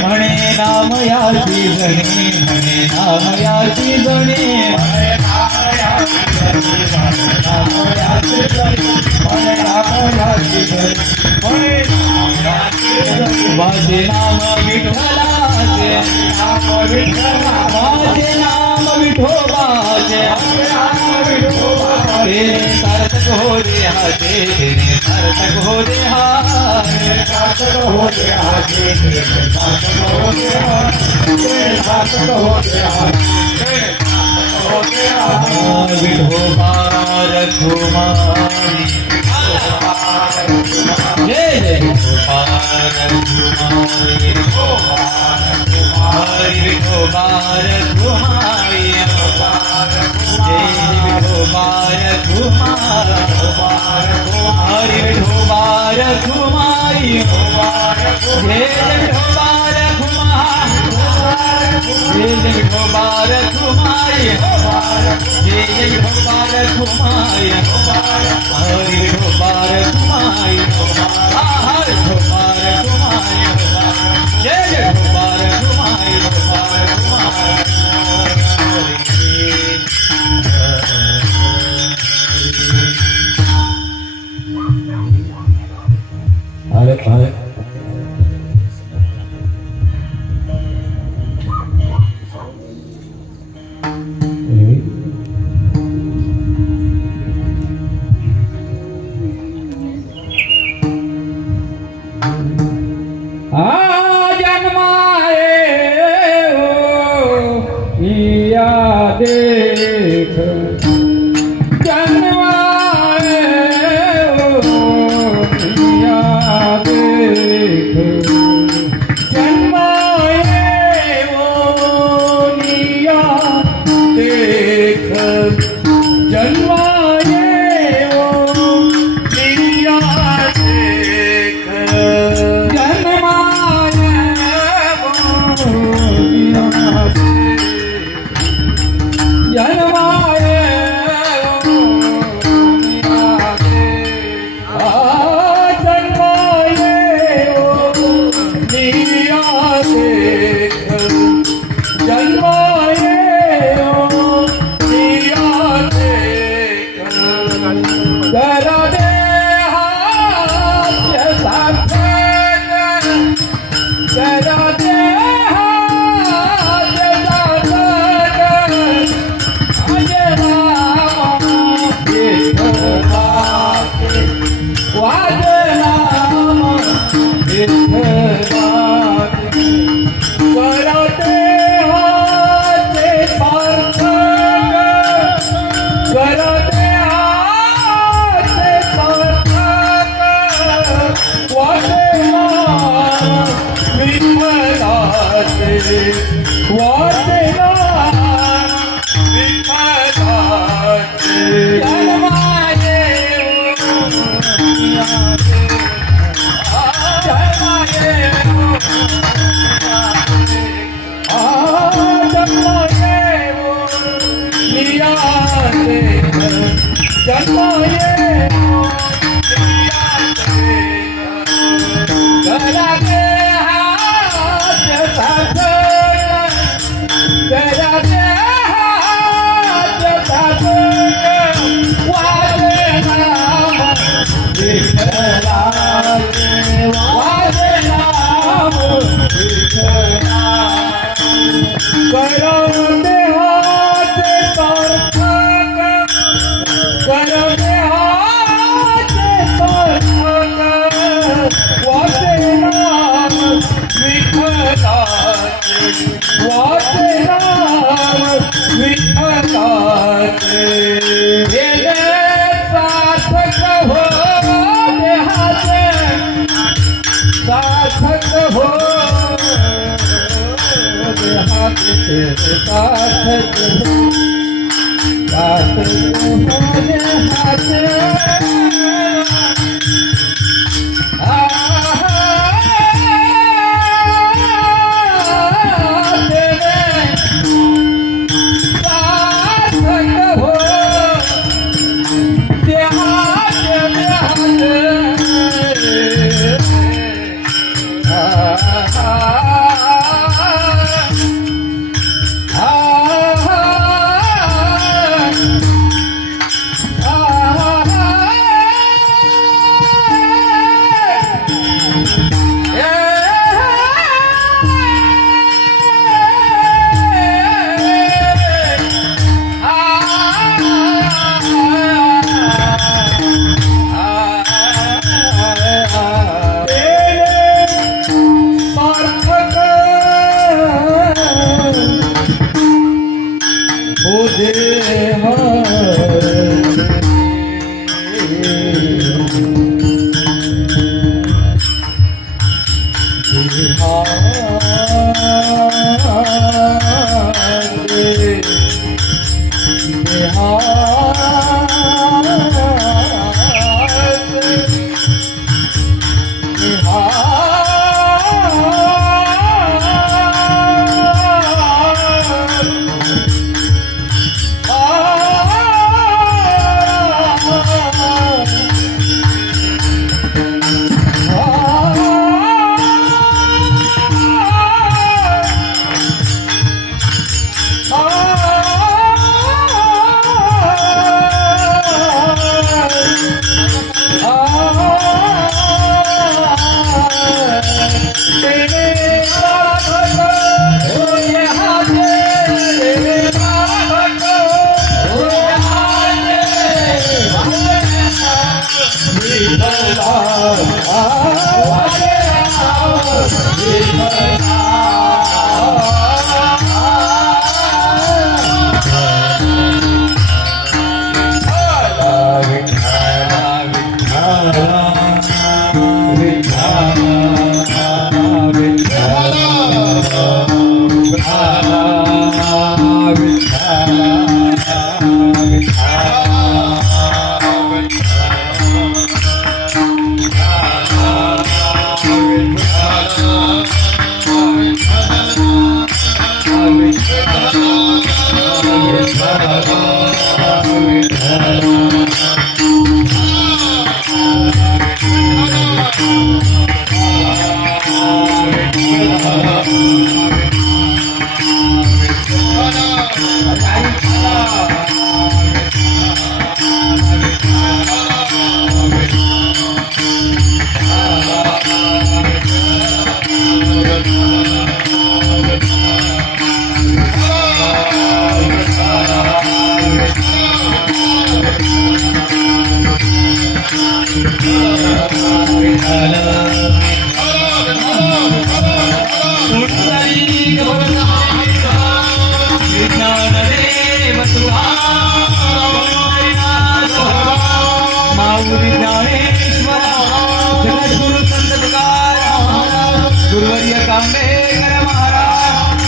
म्हणे नाम याची जणे म्हणे नाम याची जणे माझे नाम विठ्ठलाचे माझे नाम विठोबाचे तेने सार्थक हो दे हा तेने सार्थक हो दे हा सार्थक हो दे हा सार्थक हो दे हा सार्थक हो दे हा विठोबा रघुमाई जय जय विठोबा रघुमाई विठोबा रघुमाई जय विठोबा रघुमाई विठोबा रघुमाई जय विठोबा रघुमाई जय विठोबा रघुमाई जय विठोबा रघुमाई हरि विठोबा रघुमाई हरि विठोबा रघुमाई जय विठोबा रघुमाई अरे अरे देख जन्माए या देख जन्माए वो निया देख जन्माए वो निया देख जन्माए वो निया जन्माए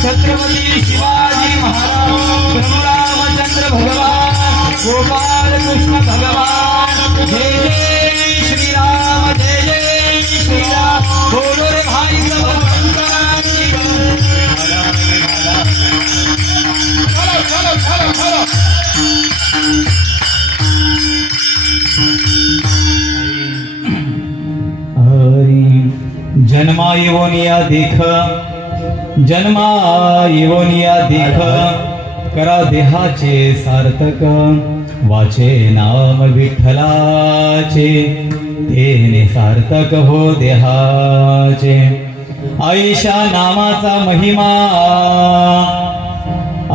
छत्रपती शिवाजी महाराज, प्रभू रामचंद्र भगवान, गोपाल कृष्ण भगवान, जय जय श्रीराम, जय जय श्रीराम, बोलो रे भाई सब भगवान। जन्मा येवोनिया देख, जन्मा येवोनिया देख, करा देहाचे सार्थक, वाचे नाम विठ्ठलाचे, तेने सार्थक हो देहाचे। आईशा नामाचा महिमा,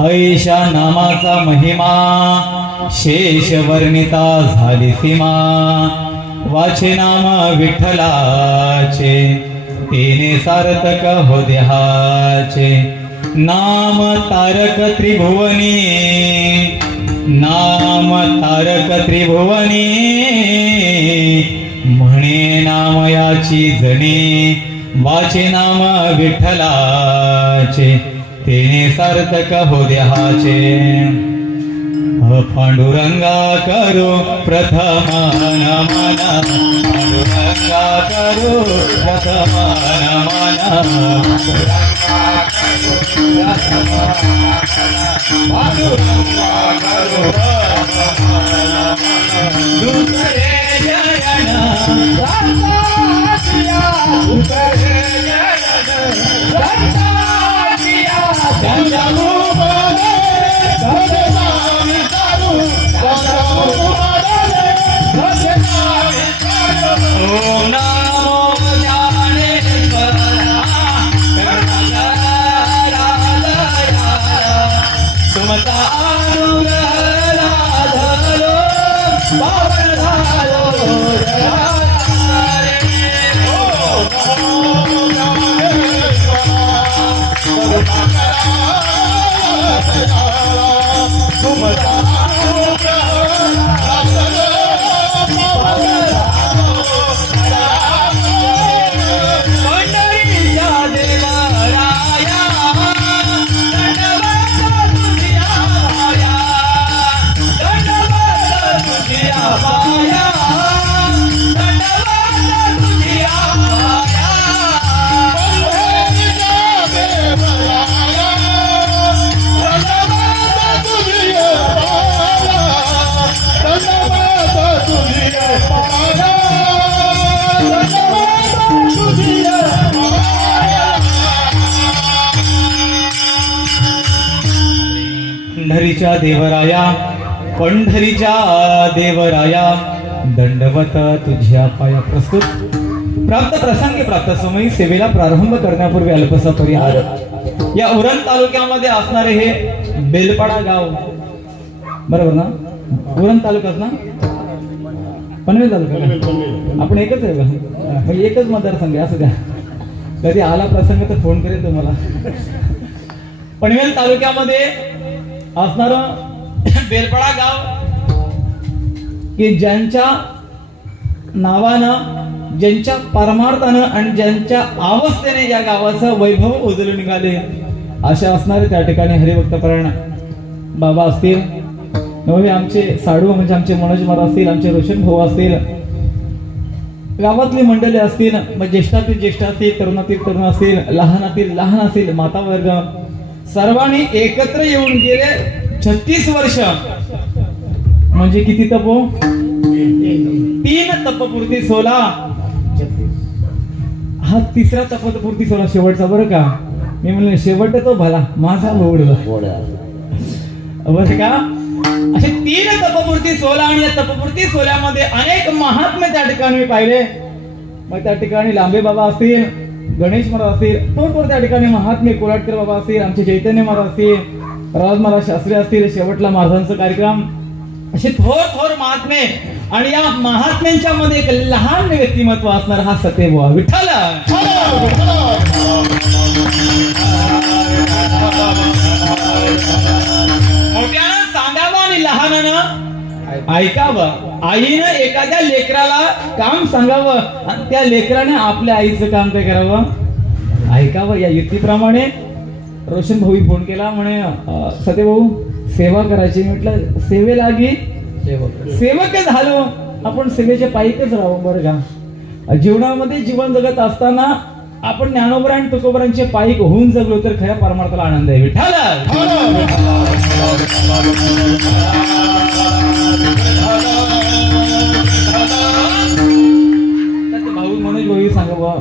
आईशा नामाचा महिमा, शेष वर्णिता झाली सीमा, वाचे नाम विठ्ठलाचे, तेने सार्थक हो देहाचे। नाम तारक त्रिभुवनी, नाम तारक त्रिभुवनी, म्हणे नाम याची जणी, वाचे नाम विठ्ठलाचे, तेने सार्थक हो देहाचे। पांडुरंगा करू प्रथम नमन, पांडुरंगा करू प्रथम नमन, पांडुरंगा करू दुसरे जयन संताजिया, दुसरे जयन संताजिया, ओम नमो ज्ञानेश्वराय, तुमचा अनुग्रह लाभलो, पावन झालो पंढरीच्या देवा पंढरीच्या देवराया, पंढरीच्या देवराया, दंडवत तुझ्या पाया. प्रस्तुत प्राप्त प्रसंगी प्राप्त समयी सेवेला प्रारंभ करण्यापूर्वी अल्पसा परिहार. या उरण तालुक्यामध्ये असणारे हे बेलपाडा गाव, बरोबर ना? उरण तालुक्यात ना? पनवेल तालुका. आपण एकच आहे का? एकच मतदारसंघ आहे, असं द्या. कधी आला प्रसंग तर फोन करेल तुम्हाला. पनवेल तालुक्यामध्ये असणार बेलपाडा गाव, की ज्यांच्या नावानं, ज्यांच्या परमार्थानं आणि ज्यांच्या अवस्थेने या गावाचं वैभव उजळून निघाले, अशा असणारे त्या ठिकाणी हरिभक्तपरायण बाबा असतील, नवे आमचे साडू म्हणजे आमचे मनोज महाराज असतील, आमचे रोशन भाऊ असतील, गावातली मंडळी असतील, मग ज्येष्ठातील ज्येष्ठ असतील, तरुणातील तरुण असतील, लहानातील लहान असतील, माता वर्ग सर्वांनी एकत्र येऊन गेले 36 वर्ष. म्हणजे किती तपो? 3 तपपूर्ती 16. हा तिसरा तपपूर्ती 16 शेवटचा, बरं का? मी म्हणलं शेवट तो भला माझा बोड बरं का? असे 3 तपपूर्ती 16 आणि या तपपूर्ती 16 मध्ये अनेक महात्मे त्या ठिकाणी मी पाहिले. मग त्या ठिकाणी लांबे बाबा असतील, गणेश महाराज असतील, थोर त्या ठिकाणी महात्मे कोल्हाटकर बाबा असतील, आमचे चैतन्य महाराज असतील, राज महाराज शास्त्री असतील, शेवटला महाराजांचा कार्यक्रम, असे थोर महात्मे. आणि या महात्म्यांच्या मध्ये एक लहान व्यक्तिमत्व असणार, हा सतेबुवा विठ्ठल. मोठ्यानं सांगावं आणि लहानानं ऐकावं. आईनं एखाद्या लेकराला काम सांगावं आणि त्या लेकराने आपल्या आईचं काम काय करावं? ऐकावं. या युक्तीप्रमाणे रोशन भाऊ फोन केला, म्हणे सतेभाऊ सेवा करायची. म्हटलं सेवे लागी सेवक झालो, आपण सेवेच्या पायीकच राहू, बरं का? जीवनामध्ये जीवन जगत असताना आपण ज्ञानोबरा आणि तुकोबरांचे पायीक होऊन जगलो तर खऱ्या परमार्थाला आनंद आहे. विठ्ठल भाऊ मनोज भाऊ सांगावं,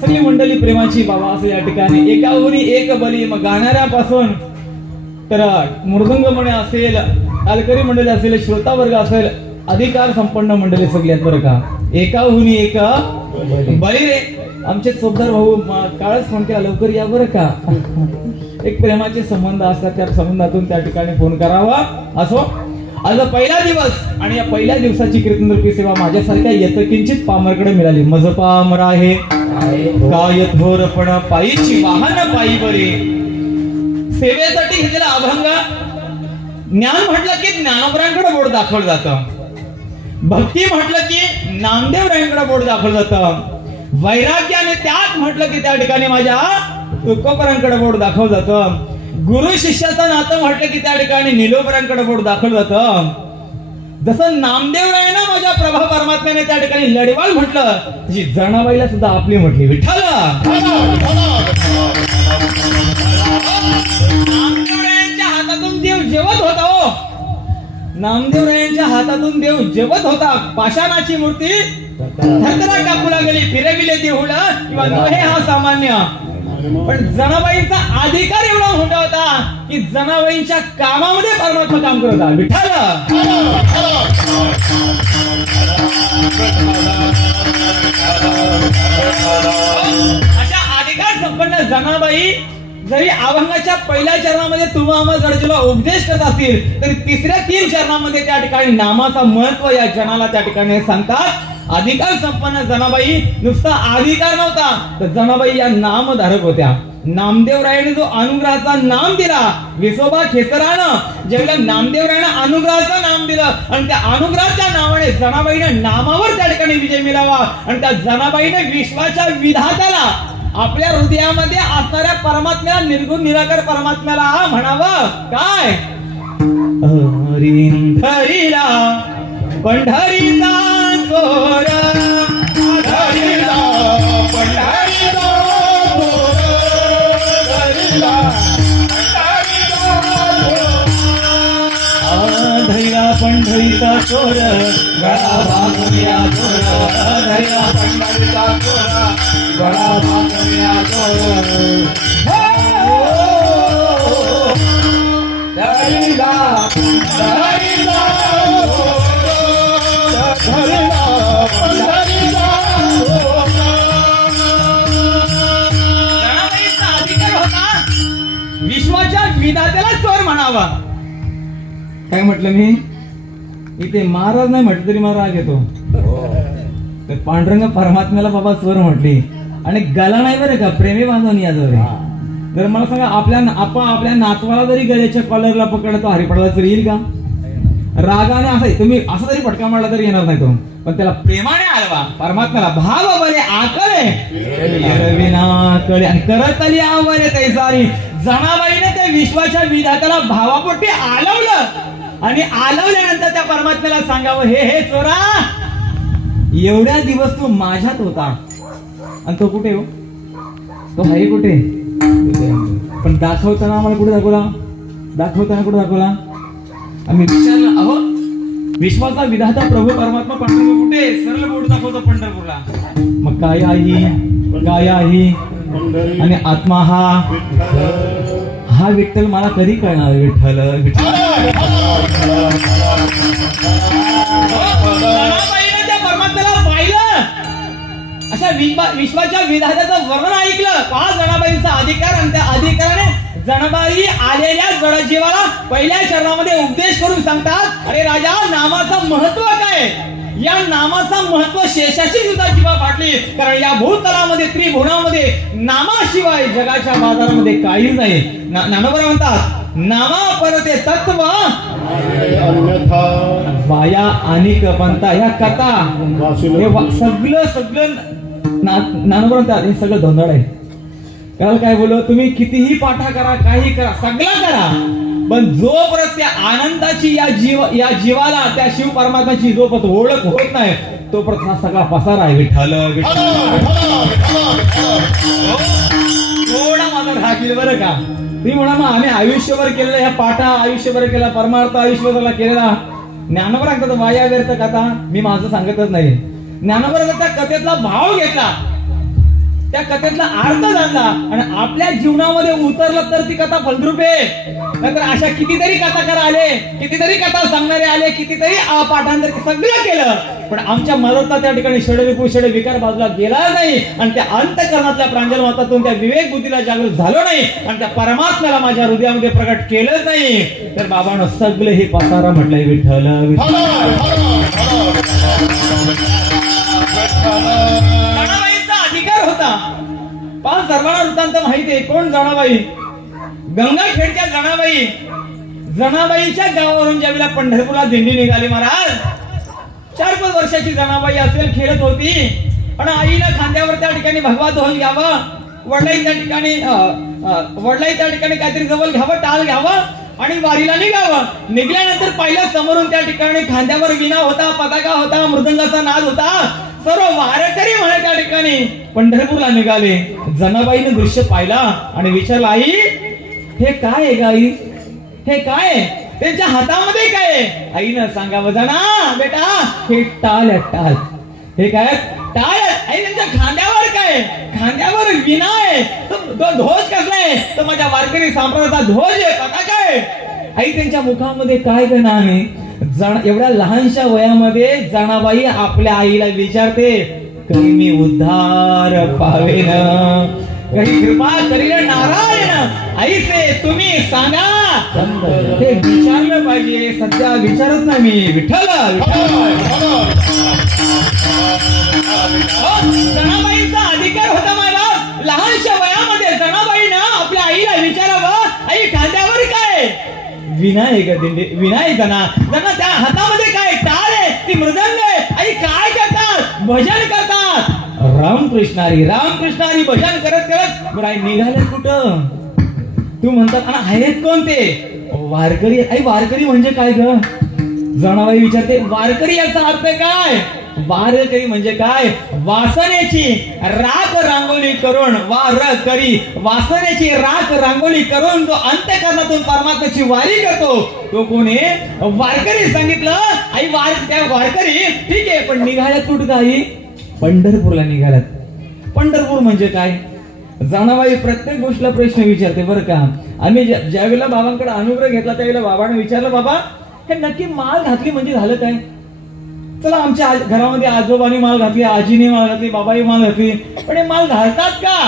सगळी मंडळी प्रेमाची बाबा असं या ठिकाणी एकावरी एक बली. मग गाणाऱ्यापासून तर मृदंग म्हणे असेल, तालकरी मंडळी असेल, श्रोता वर्ग असेल, अधिकार संपन्न मंडळी सगळी आहेत, बरं का? एकाहून एक बळी रे. आमचे चोपदार भाऊ काळच फोन केला, लवकर या बरं का? एक प्रेमाचे संबंध असतात, त्या संबंधातून त्या ठिकाणी फोन करावा. असो, आज पहिला दिवस आणि या पहिल्या दिवसाची कीर्तन रूपी सेवा माझ्यासारख्या यतकिंचित पामरकडे मिळाली. मज पामर आहे काय थोरपण पायीची वाहन पायी बरे. सेवेसाठी घेतलेला अभंग. ज्ञान म्हटलं की ज्ञानोबरांकडे बोट दाखवलं जातं, भक्ती म्हटलं की नामदेवरायांकडे बोट दाखवलं जातं, वैराग्याने त्यात म्हटलं की त्या ठिकाणी माझ्या तुकोबरांकडे बोट दाखवलं जातं, गुरु शिष्याचं नातं म्हटलं की त्या ठिकाणी निलोबरांकडे बोट दाखवलं जातं. जसं नामदेवरायानं माझ्या प्रभा परमात्म्याने त्या ठिकाणी लढवाल म्हटलं, तशी जनाबाईला सुद्धा आपली म्हटली. विठ्ठल नामदेवरायांच्या हातातून देव जेवत होता. हो, नामदेवरायांच्या हातातून देव जेवत होता. पाषाणाची मूर्ती थरथरा कापू लागली, फिरविले देऊळ किंवा नव्हे हा सामान्य. पण जनाबाईंचा अधिकार एवढा मोठा होता की जनाबाईंच्या कामामध्ये परमात्मा काम करत होता. विठ्ठल अशा अधिकार संपन्न जनाबाई जरी अभंगाच्या पहिल्या चरणामध्ये तुम्हा आम्हाला जडजेला उपदेश करत असतील, तरी तिसऱ्या 3 चरणामध्ये त्या ठिकाणी नामाचा महत्व या जनाला त्या ठिकाणी सांगतात. अधिकार संपन्न जनाबाई नुसता अधिकार नव्हता, तर जनाबाई या नामधारक होत्या. नामदेवरायाने जो अनुग्रहाचा नाम दिला, विसोबा खेचरानं ज्यावेळेला नामदेवरायानं अनुग्रहाचं नाम दिलं आणि त्या अनुग्रहाच्या नावाने जनाबाईने नामावर त्या ठिकाणी विजय मिळावा आणि त्या जनाबाईने विश्वाच्या विधात्याला आपल्या हृदयामध्ये असणाऱ्या परमात्म्याला, निर्गुण निराकार परमात्म्याला म्हणावं काय? हरीला पंढरीचा चोर, हरीला पंढरीचा चोर, हरीला धैरा पंढरीचा चोर, गळा भागवया चोर, धैरा पंढरीचा चोर, गळा भागवया चोर. विश्वाच्या विधात्याला चोर म्हणावा. काय म्हटलं मी इथे महाराज नाही म्हटलं तरी मला राग येतो. तर पांडुरंग परमात्म्याला बाबा चोर म्हटली आणि गला नाही बरं का, प्रेमी बांधवून याजवळ. तर मला सांगा आपल्या नातवाला जरी गळ्याच्या कॉलरला पकडला तो हरिपडाला तरी येईल का? रागाने असं तुम्ही असं जरी फटका मारला तरी येणार नाही तो, पण त्याला प्रेमाने आलवा परमात्म्याला भाव बरे आकळे विनाकळे आणि करत आली आवरे तैसारी. जनाबाईने त्या विश्वाच्या विधात्याला भावापोटी आलवलं आणि आलवल्यानंतर त्या परमात्म्याला सांगावं, हे चोरा, एवढ्या दिवस तू माझ्यात होता आणि तो कुठे हो? तो आहे कुठे? पण दाखवताना आम्हाला कुठे दाखवला? कुठे दाखवला? आम्ही विचारलं, अहो विश्वाचा विधाता प्रभू परमात्मा पांडुरंग कुठे? सरळ बोट दाखवतो पंढरपूरला. मग काय आहे आणि आत्मा हा विठ्ठल मला कधी कळणार? विठ्ठल त्या परमात्म्याला पाहिलं, अशा विश्वाच्या विधात्याचं वर्णन ऐकलं. 5 जनाबाईंचा अधिकार आणि त्या अधिकाराने जनाबाई आलेल्या जडजीवाला पहिल्या चरणामध्ये उपदेश करून सांगतात, अरे राजा, नामाचं महत्व काय? या नामाचा महत्व शेषाची सुद्धा जीवा फाटली. कारण या भूतलामध्ये त्रिभुवनामध्ये नामाशिवाय जगाच्या बाजारामध्ये काहीच नाही. ज्ञानोबा म्हणतात, नामा परते तत्व वाया आणि पंथा. ह्या कथा सगळं ज्ञानोबा म्हणतात हे सगळं धोंदळ आहे. काल काय बोललो, तुम्ही कितीही पाठा करा, काही करा, सगळं करा, पण जोपर्यंत त्या आनंदाची या जीवाला त्या शिव परमात्म्याची जोपर्यंत ओळख होत नाही तोपर्यंत हा सगळा पसार आहे. विठ्ठल थोडा माझा राखील बरं का. तुम्ही म्हणा मग आम्ही आयुष्यभर केलेला ह्या पाठा, आयुष्यभर केला परमार्थ, आयुष्यभरला केलेला. ज्ञानोबा सांगतात वाया व्यर्थ कथा. मी माझं सांगतच नाही. ज्ञानोबा त्या कथेतला भाव घेतला, त्या कथेतला अर्थ जाणला आणि आपल्या जीवनामध्ये उतरलं तर ती कथा फलद्रूप आहे. नंतर अशा कितीतरी कथाकार आले, कितीतरी कथा सांगणारे आले, कितीतरी पाठांतर सगळं केलं, पण आमच्या मनातला त्या ठिकाणी षड विकार बाजूला गेला नाही आणि त्या अंतःकरणातल्या प्रांजल मतातून त्या विवेक बुद्धीला जागृत झालो नाही आणि त्या परमात्म्याला माझ्या हृदयामध्ये प्रकट केलंच नाही. तर बाबांनो सगळं हे पसारा म्हटलंय. विठ्ठल अधिकार होता. 5 सर्वांना वृत्तांत माहिती आहे. कोण? जनाबाई. गंगाखेडच्या जनाबाईच्या गावावरून ज्यावेळेला पंढरपूरला दिंडी निघाली महाराज, 4-5 वर्षाची जनाबाई असेल, खेळत होती आणि आईनं खांद्यावर त्या ठिकाणी भगवा ध्वज घ्यावं, वडलाई त्या ठिकाणी काहीतरी जवळ घ्यावं, टाळ घ्यावं आणि वारीला निघावं. निघाल्यानंतर पहिल्या समोरून त्या ठिकाणी खांद्यावर विणा होता, पताका होता, मृदंगाचा नाद होता. सर्व वारकरी म्हणे त्या ठिकाणी पंढरपूरला निघाले. जनाबाईने दृश्य पाहिला आणि विचारलं, आई हे काय आहे? गाई हे काय? त्यांच्या हातामध्ये काय? आईनं सांगावं, जना बेटा हे टाळ. हे काय? टाळ. आई त्यांच्या खांद्यावर काय? खांद्यावर विणा आहे. तो ध्वज कसला आहे? तो माझ्या वारकरी संप्रदायाचा ध्वज आहे. पताका आहे. आई त्यांच्या मुखामध्ये काय गणा आहे? एवढ्या लहानशा वयामध्ये जनाबाई आपल्या आईला विचारते, काही मी उद्धार पावेन, काही कृपा करील नारायण, आईचे तुम्ही सांगा. हे विचारलं पाहिजे. सध्या विचारत नाही मी. विठ्ठल जनाबाईंचा अधिकार होता मला. लहानशा वयामध्ये जनाबाईनं आपल्या आईला विचारावं, आई खांद्यावर काय? विनायक दिंडी विनायक जना त्या हातामध्ये काय? टाळ आहे, ती मृदंग आहे. आई काय करतात? भजन करतात. रामकृष्णारी भजन करत करत आई निघाले कुठं? तू म्हणतात आणि आहेत कोण ते? वारकरी. आई वारकरी म्हणजे काय ग? जनाबाई विचारते, वारकरी याचा अर्थ काय? वारकरी म्हणजे काय? वासनेची राख रांगोळी करून वासनेची राख रांगोळी करून जो अंतःकरणातून परमात्म्याची वारी करतो तो कोण आहे? वारकरी. सांगितलं आई त्या वारकरी ठीक आहे, पण निघाल्यात कुठं? आई पंढरपूरला निघाल्यात. पंढरपूर म्हणजे काय? जनाबाई प्रत्येक गोष्टीला प्रश्न विचारते बरं का. आम्ही ज्यावेळेला बाबांकडे अनुग्रह घेतला त्यावेळेला बाबाने विचारलं, बाबा हे नक्की माळ घातली म्हणजे झालं काय? चला आमच्या घरामध्ये आजोबांनी माळ घातली, आजीने माळ घातली, बाबाई माळ घातली, पण हे माळ घालतात का?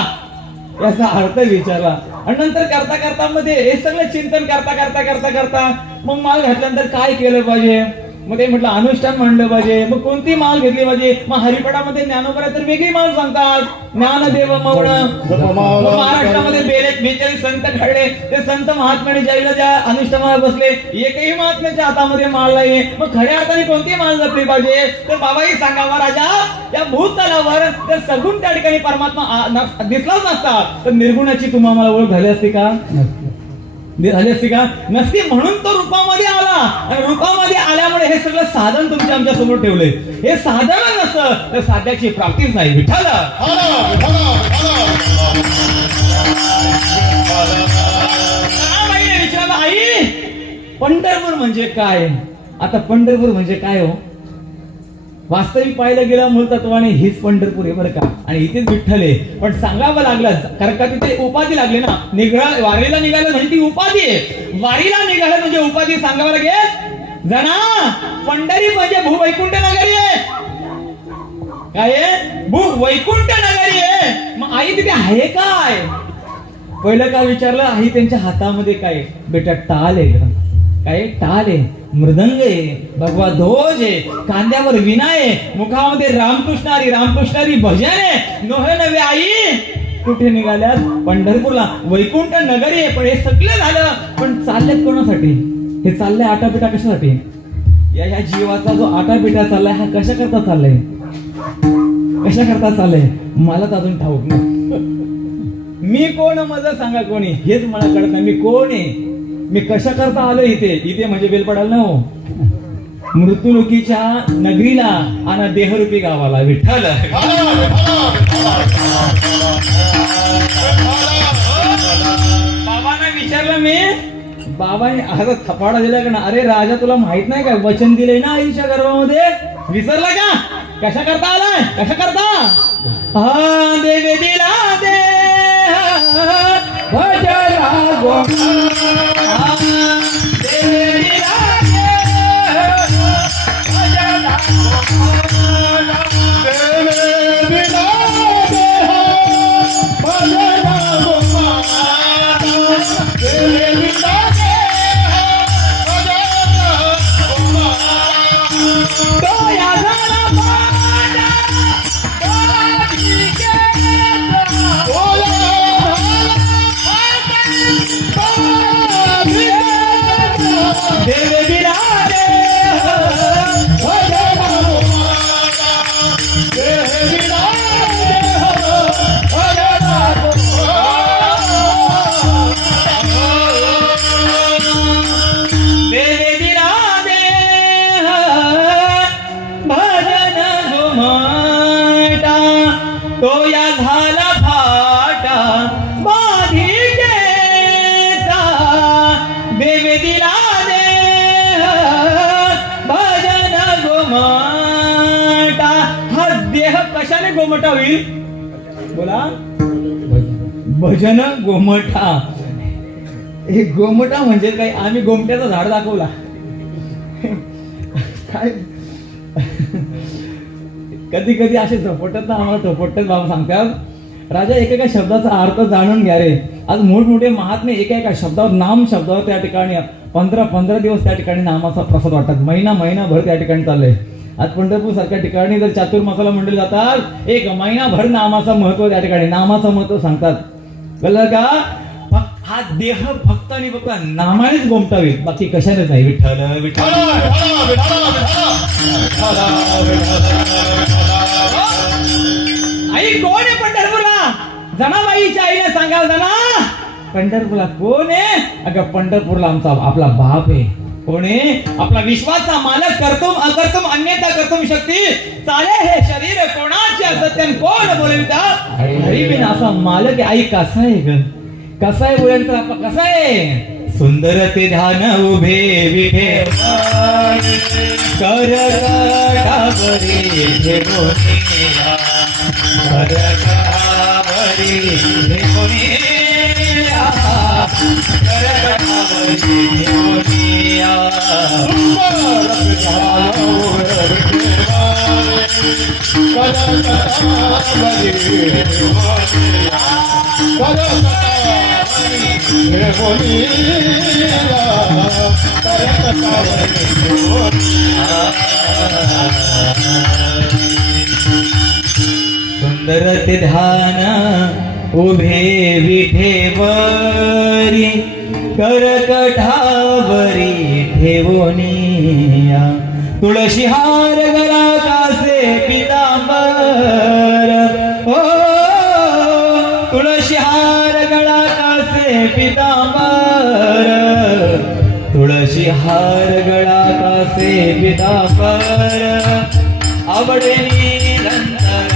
याचा अर्थ विचारला. आणि नंतर करता करता मध्ये हे सगळं चिंतन करता करता करता करता मग माळ घातल्यानंतर काय केलं पाहिजे, मग ते म्हटलं अनुष्ठान म्हणलं पाहिजे, मग कोणती माळ घेतली पाहिजे. मग हरिपाठामध्ये ज्ञानोबा तर वेगळी माळ सांगतात, ज्ञानदेव मौन. महाराष्ट्रामध्ये 42 संत घडले, ते संत महात्म्याने ज्यावेळेला ज्या अनुष्ठानाला बसले एकही महात्म्याच्या हातामध्ये माळ नाही. मग खऱ्या अर्थाने कोणती माळ जपली पाहिजे, तर बाबाही सांगावा राजा, या भूतलावर जर सगुण त्या ठिकाणी परमात्मा दिसलाच नसता तर निर्गुणाची तुम्हाला ओळख झाली असती का, झाली असती का, नसती. म्हणून तो रूपामध्ये आला, आणि रूपामध्ये आल्यामुळे हे सगळं साधन तुमच्या आमच्या समोर ठेवले. हे साधन नसतं तर साध्याची प्राप्तीच नाही. विठ्ठल विचारलं, आई पंढरपूर म्हणजे काय. आता पंढरपूर म्हणजे काय हो, वास्तविक पाहायला गेलं मूलतत्वाने हीच पंढरपूर आहे बरं का, आणि इथेच विठ्ठल आहे. पण सांगावं लागलं कारण का तिथे उपाधी लागली ना. वारीला निघालं म्हणजे ती उपाधी आहे, वारीला निघालं म्हणजे उपाधी सांगावं लागेल. जना पंढरी म्हणजे भूवैकुंठ नगरी आहे. काय आहे, भूवैकुंठ नगरी आहे. मग आई तिथे आहे काय. पहिलं काय विचारलं, आई त्यांच्या हातामध्ये काय, बेटा टाल आहे. काय टाल आहे, मृदंग आहे, भगवा ध्वज आहे, कांद्यावर विना आहे, मुखामध्ये रामकृष्णारी भजन आहे. नोहे नव्हे आई कुठे निघाल्यात, पंढरपूरला. वैकुंठ नगरी आहे. पण हे सगळं झालं, पण चाललेत कोणासाठी, हे चाललंय आटापिटा कशासाठी. या जीवाचा जो आटापिटा चाललाय हा कशा करता चाललाय, कशा करता चाललाय मला तर अजून ठाऊक नाही. मी कोण माझं सांगा, कोणी हेच मला कळत नाही. मी कोण आहे, मी कशा करता आलो इथे म्हणजे बेल पडाल ना हो, मृत्यूलोकीच्या नगरीला आणि देहरूपी गावाला. विठ्ठल बाबांना विचारलं मी, बाबाने आता थपाडा दिला का ना, अरे राजा तुला माहित नाही का वचन दिले ना आईच्या गर्भामध्ये, विसरला का, कशा करता आलाय, कशा करता. हा देवे दिला दे गोमटा होईल. बोला भजन गोमटा. हे गोमटा म्हणजे काय, आम्ही गोमट्याचं झाड दाखवला काय. कधी कधी असे झपटत ना आम्हाला टोपटत बाबा सांगतात, राजा एकेका शब्दाचा अर्थ जाणून घ्या रे. आज मोठमोठे महात्मे एका शब्दावर नाम शब्दावर त्या ठिकाणी 15 दिवस त्या ठिकाणी नामाचा प्रसाद वाटतात. महिनाभर त्या ठिकाणी चाललंय. आज पंढरपूर सारख्या ठिकाणी जर चातुर्मासाला मंडळी जातात, एक महिनाभर नामाचं महत्व त्या ठिकाणी नामाचं महत्व सांगतात. कळलं का. हा देह फक्त आणि फक्त नामानेच गोमटावे, बाकी कशानेच नाही. विठ्ठल विठ्ठल. आई कोण आहे पंढरपूरला, जनाबाईच्या आईने सांगा. जना पंढरपूरला कोण आहे. अगं पंढरपूरला आमचा आपला बाप आहे. कोण आहे, आपला विश्वाचा मालक. करतुम अकर्तुम अन्यथा कर्तुम शक्ती. चाले हे शरीर कोणाचे असत्यन कोण बोलविता. हरी बिन असा मालक आहे. आई कसा आहे ग, कसा आहे बोलेल तर आपला कसा आहे. सुंदर ते ध्यान उभे विठे कर काठावरी ठेवूनिया, कर काठावरी ठेवूनिया, कर काठावरी ठेवूनिया. सुंदर ते ध्यान उभे विठेवरी करकठावरी ठेवोनिया तुळशी हार गला कासे पितांबर ओ तुळशी हार गळा कासे पितांबर तुळशी हार गळा कासे पितांबर आवडे निरंतर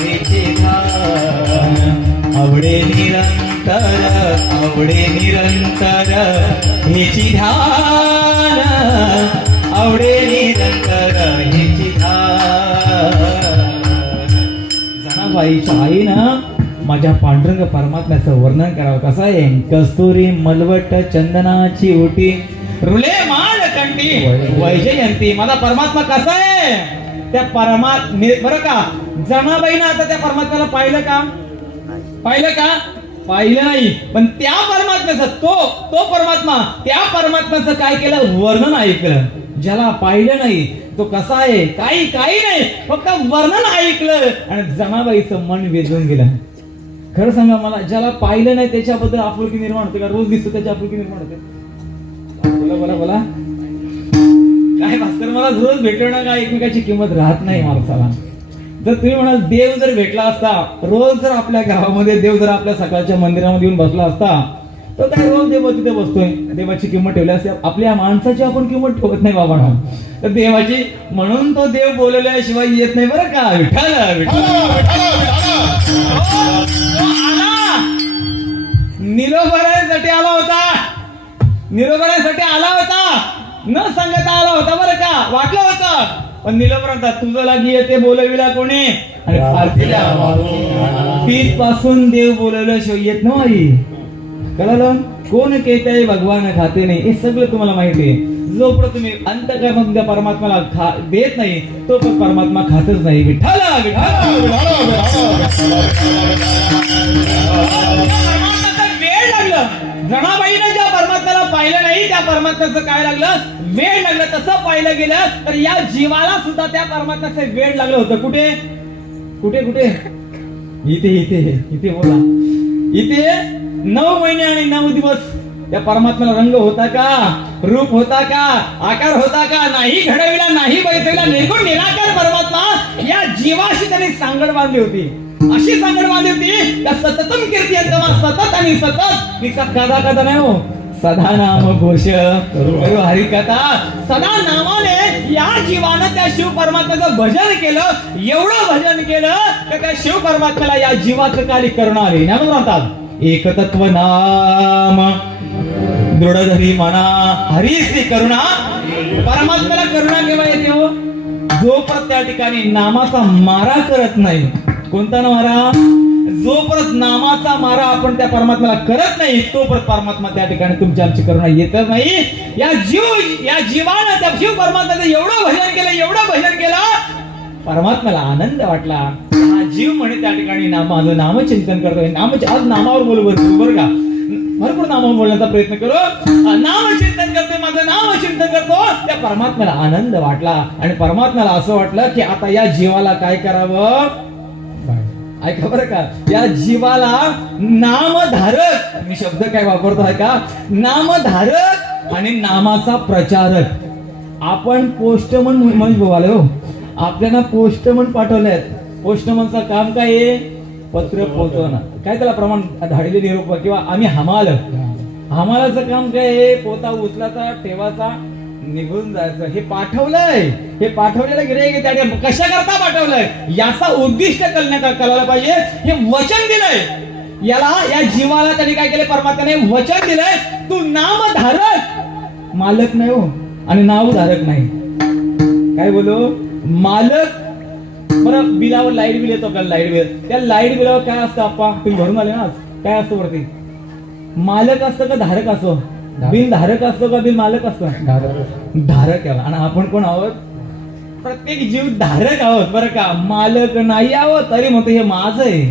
हिची धान आवडे निरंतर हिची ध्यान आवडे निरंतर हिची ध्यान. जनाबाईच्या आईनं माझ्या पांडुरंग परमात्म्याचं वर्णन करावं. कसं आहे? कस्तुरी मलवट चंदनाची ओटी रुले माळ कंठी वैजयंती. माझा परमात्मा कसा आहे? त्या बरं का, जनाबाईनं आता त्या परमात्म्याला पाहिलं का? पाहिलं नाही. पण त्या परमात्म्याचं तो परमात्मा त्या परमात्म्याचं काय केलं? वर्णन ऐकलं. ज्याला पाहिलं नाही तो कसा आहे? काही नाही, फक्त वर्णन ऐकलं आणि जनाबाईचं मन वेधून गेलं. खरं सांगा मला, ज्याला पाहिलं नाही त्याच्याबद्दल आपुलकी निर्माण होते का? रोज दिसतो त्याची आपुलकी निर्माण होते? बोला काय भास्कर, मला रोज भेटलं ना का एकमेकाची किंमत राहत नाही माणसाला. जर तुम्ही म्हणाल देव जर भेटला असता, रोज जर आपल्या गावामध्ये देव जर आपल्या सकाळच्या मंदिरामध्ये येऊन बसला असता, तर काय रोज देव तिथे बसतोय, देवाची किंमत ठेवली असते. आपल्या माणसाची आपण किंमत ठेवत नाही बाबा. तर देवाची, म्हणून तो देव बोलवल्याशिवाय येत नाही बरं का. विठ्ठल निरोबरासाठी आला होता, न सांगता आला होता बरं का. वाटलं होतं पण निलंबरात तुझं लागी येते बोलविला कोणी आणि पीठ पासून देव बोलवल्याशिवाय येत नाही. कळलं? कोण केतय भगवान खाते नाही, हे सगळं तुम्हाला माहिती आहे. जोपर्यंत तुम्ही अंतःकरणात तुमच्या परमात्म्याला देत नाही तोपर्यंत परमात्मा खातच नाही. विठ्ठल वेळ लागलं. जनाबाईने ज्या परमात्म्याला पाहिलं नाही त्या परमात्म्याचं काय लागलं? वेळ लागलं. तसं पाहिलं गेलं तर या जीवाला सुद्धा त्या परमात्म्याचं वेळ लागलं होतं. कुठे इथे बोला. इथे 9 महिने आणि 9 दिवस त्या परमात्म्याला रंग होता का? रूप होता का? आकार होता का? नाही घडविला, नाही बैसविला, निर्गुण निराकार परमात्मा या जीवाशी त्यांनी सांगड बांधली होती. अशी सांगड बांधली होती का सततम कीर्ती सतत आणि सतत कदा नाही हो, सदा नाम घोष हरिकथा. सदा नामाने या जीवानं त्या शिव परमात्म्याचं भजन केलं. एवढं भजन केलं की त्या शिव परमात्म्याला या जीवाचं कार्य करणार आहे. म्हणतात एकतत्व नाम दृढधरी मना हरीसी करुणा. परमात्म्याला करुणा केव्हा येते हो? जोपर्यंत त्या ठिकाणी नामाचा मारा करत नाही. कोणता मारा? जोपर्यंत नामाचा मारा आपण त्या परमात्म्याला करत नाही तोपर्यंत परमात्मा त्या ठिकाणी तुमची आमची करुणा येतच नाही. या जीवानं त्या शिव परमात्म्याचं एवढं भजन केलं परमात्म्याला आनंद वाटला. हा जीव म्हणे त्या ठिकाणी माझं नामचिंतन करतोय. आज नामावर बोलू बरं का, भरपूर नामावर बोलण्याचा प्रयत्न करू. नामचिंतन करतोय, माझं नामचिंतन करतो. त्या परमात्म्याला आनंद वाटला आणि परमात्म्याला असं वाटलं की आता या जीवाला काय करावं? ऐका बरं का, या जीवाला नामधारक, मी शब्द काय वापरतो आहे का? नामधारक आणि नामाचा प्रचारक. आपण पोस्टमन म्हणून बोलाले हो. आपल्याला पोस्टमन पाठवलेत. पोस्टमनचं काम काय आहे? पत्र पोहोचवणं. काय त्याला प्रमाण? धाडीले निरोप. किंवा आम्ही हमालाचं काम काय आहे? पोता उचलाचा, ठेवाचा, निघून जायचं. हे पाठवलेलं गिऱ्हाईक त्या कशा करता पाठवलंय याचा उद्दिष्ट कळायला पाहिजे. हे वचन दिलंय याला, या जीवाला त्यांनी काय केलंय? परमात्म्याने वचन दिलंय, तू नामधारक, मालक नाही हो आणि नावधारक नाही. काय बोलू? मालक. बरं, बिलावर लाईट बिल येतो का? लाईट बिल, त्या लाईट बिलावर काय असतं? आप्पा तुम्ही भरून आले ना, काय असतं वरती? मालक असतं का धारक असतो? बिल धारक असतो का बिल मालक असतो? धारक आहे. आणि आपण कोण आहोत? प्रत्येक जीव धारक आहोत बरं का, मालक नाही आहोत. तरी म्हणतो हे माझं आहे.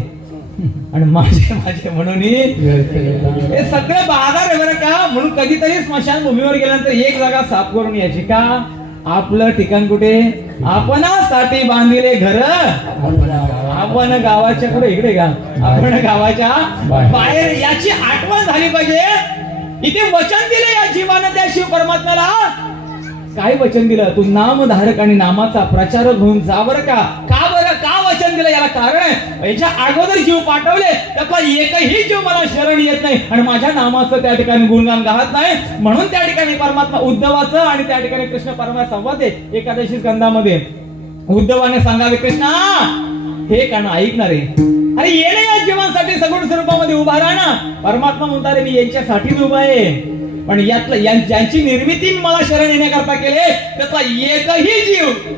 आणि माझे माझे म्हणून हे सगळं बाजार आहे बरं का. म्हणून कधीतरी स्मशानभूमीवर गेल्यानंतर एक जागा साफ करून यायची का. आपलं ठिकाण कुठे. आपणासाठी बांधिले घर आपण गावाच्या कुठे इकडे का आपण गावाच्या बाहेर. याची आठवण झाली पाहिजे. इथे वचन दिलं या जीवानं त्या शिव परमात्म्याला. काय वचन दिलं. तू नामधारक आणि नामाचा प्रचारक होऊन जा बरं का. का बरं का वचन दिलं याला कारण आहे. याच्या अगोदर जीव पाठवले त्यातला एकही जीव मला शरण येत नाही आणि माझ्या नामाचं त्या ठिकाणी गुणगान गात नाही. म्हणून त्या ठिकाणी परमात्मा उद्धवाचं आणि त्या ठिकाणी कृष्ण परमात्मा संवाद आहे एकादशी स्कंदामध्ये. उद्धवाने सांगावे कृष्णा हे कान ऐकणारे अरे येणे या जीवांसाठी सगुण स्वरूपामध्ये उभा राहा ना. परमात्मा म्हणता रे मी यांच्यासाठीच उभा आहे. पण यातलं ज्यांची निर्मिती मला शरण येण्याकरता केले त्यातला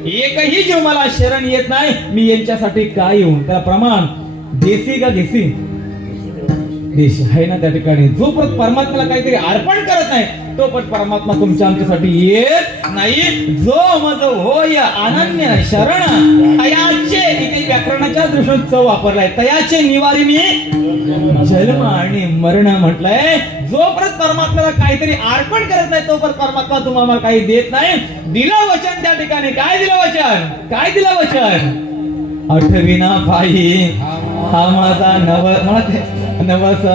एकही जीव मला शरण येत नाही. मी यांच्यासाठी काय येऊ. त्याला प्रमाण देसी का घेसी देशी आहे ना त्या ठिकाणी. जो परमात्म्याला काहीतरी अर्पण करत नाही तो पण परमात्मा तुमच्या आमच्यासाठी येत नाही. जो मज होय अनन्य शरण तयाचे इथे व्याकरणाच्या दृष्टीने चव वापरलाय. तयाचे निवारी मी जन्म आणि मरण म्हटलंय. जोपर्यंत परमात्म्याला काहीतरी अर्पण करत नाही तोपर्यंत परमात्मा तुम्हाला काही देत नाही. दिलं वचन त्या ठिकाणी. काय दिलं वचन. काय दिलं वचन. आठविना पायी हा माझा नवस.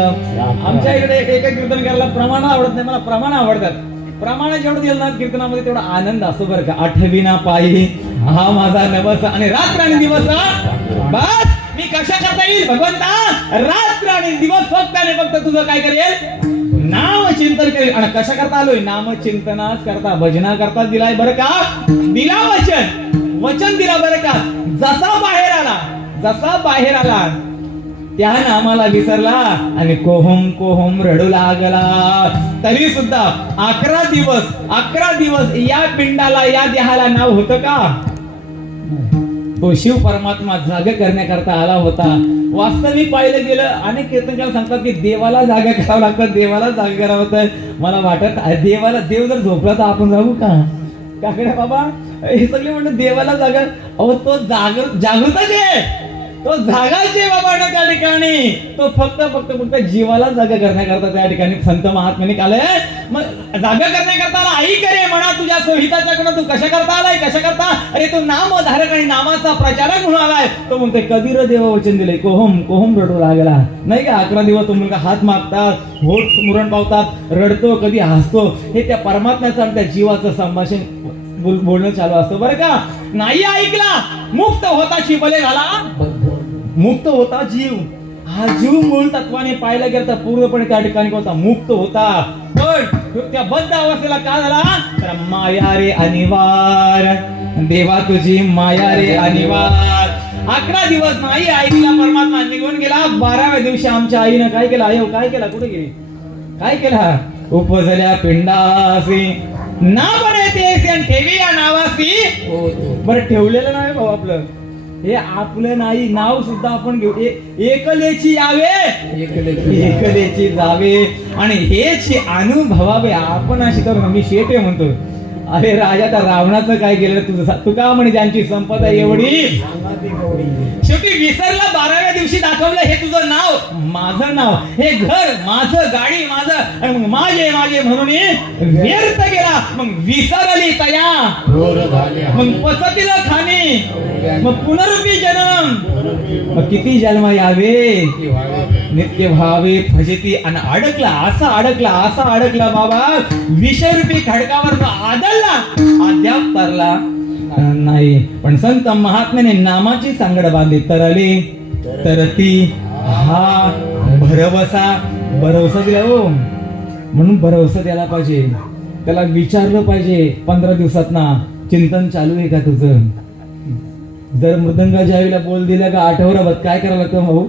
आमच्या इकडे एक कीर्तन करायला प्रमाण आवडत नाही. मला प्रमाण आवडतात. प्रमाण जेवढं दिलं ना कीर्तनामध्ये तेवढा आनंद असतो बरं का. आठविना पायी हा माझा नवस आणि रात्र आणि दिवस बस मी कशा करता येईल भगवंता. रात्र आणि दिवस फक्त आणि फक्त तुझं काय करेल नाम चिंतन करेल. आणि कशा करता आलोय नाम चिंतनाच करता भजना करता दिलाय बरं का. दिला वचन दिला बरं का. जसा बाहेर आला त्या नामाला विसरला आणि कोहम रडू लागला. तरी सुद्धा 11 दिवस या पिंडाला या देहाला नाव होतं का. तो शिव परमात्मा जागा करण्याकरता आला होता. वास्तविक पाहिलं गेलं अनेक कीर्तनकार सांगतात की देवाला जागा करावं लागतं. देवाला जागा करावं होतं. मला वाटत देव जर झोपला तर आपण जाऊ का काकड्या बाबा. हे सगळे म्हणतात देवाला जागा. अहो तो जागृतच आहे. तो जागाचे बाबा ना त्या ठिकाणी. तो फक्त जीवाला जागा करण्याकरता त्या ठिकाणी संत महात्म्याने आलाय. मग जागा करण्याकरता आला. आई करे म्हणा तुझ्या सोहिताच्या कडून. तू कशा करता आलाय कशा करता. अरे तो नामधारक आणि नामाचा प्रचारक म्हणून आलाय. तो म्हणतोय कधी र देव वचन दिले कोहम रडू लागला. नाही का 11 दिवस तो मुलगा हात मागतात होठ स्मरण पावतात रडतो कधी हसतो. हे त्या परमात्म्याचं आणि त्या जीवाचं संभाषण बोलणं चालू असतं बरं का. नाही ऐकला मुक्त होता शिवले झाला. मुक्त होता जीव. हा जीव मूळ तत्वाने पाहायला गेला तर पूर्णपणे त्या ठिकाणी होता मुक्त होता. पण त्या बद्ध अवस्थेला काय झाला तर माया रे अनिवार. देवा तुझी माया रे अनिवार. 11 दिवस नाही ऐकला परमात्मा निघून गेला. 12व्या दिवशी आमच्या आईनं काय केलं. आयो काय केला कुठे गेली काय केला. उपजल्या पिंडासी ना बनेते आणि ठेवी या नावासी. बरं ठेवलेलं नाही भाऊ आपलं. हे आपलं नाही नाव सुद्धा आपण घेऊ. एकलेची यावे एकलेची जावे आणि हेच अनुभवावे. आपण अशी करू मी शेटे म्हणतो. अरे राजा त्या रावणाचं काय केलं तुझं. तू का म्हणे ज्यांची संपदा एवढी शेवटी विसरला. 12व्या दिवशी दाखवलं हे तुझं नाव माझं नाव हे घर माझं गाडी माझं आणि मग माझे म्हणून व्यर्थ गेला. मग विसरली तया मग पचतील खाणी मग पुनरुपी जन्म. मग किती जन्म यावे नित्य भावे फजिती. आणि अडकला बाबा. विषयरूपी खडकावर आदळला अद्याप तरला नाही. पण संत महात्म्याने नामाची सांगड बांधली तरती हा भरवसा दिला हो. म्हणून भरवसा द्यायला पाहिजे. त्याला विचारलं पाहिजे 15 दिवसात ना चिंतन चालू आहे का तुझं. जर मृदंग ज्यावेळेला बोल दिला का आठवडाभर काय करावं लागतं भाऊ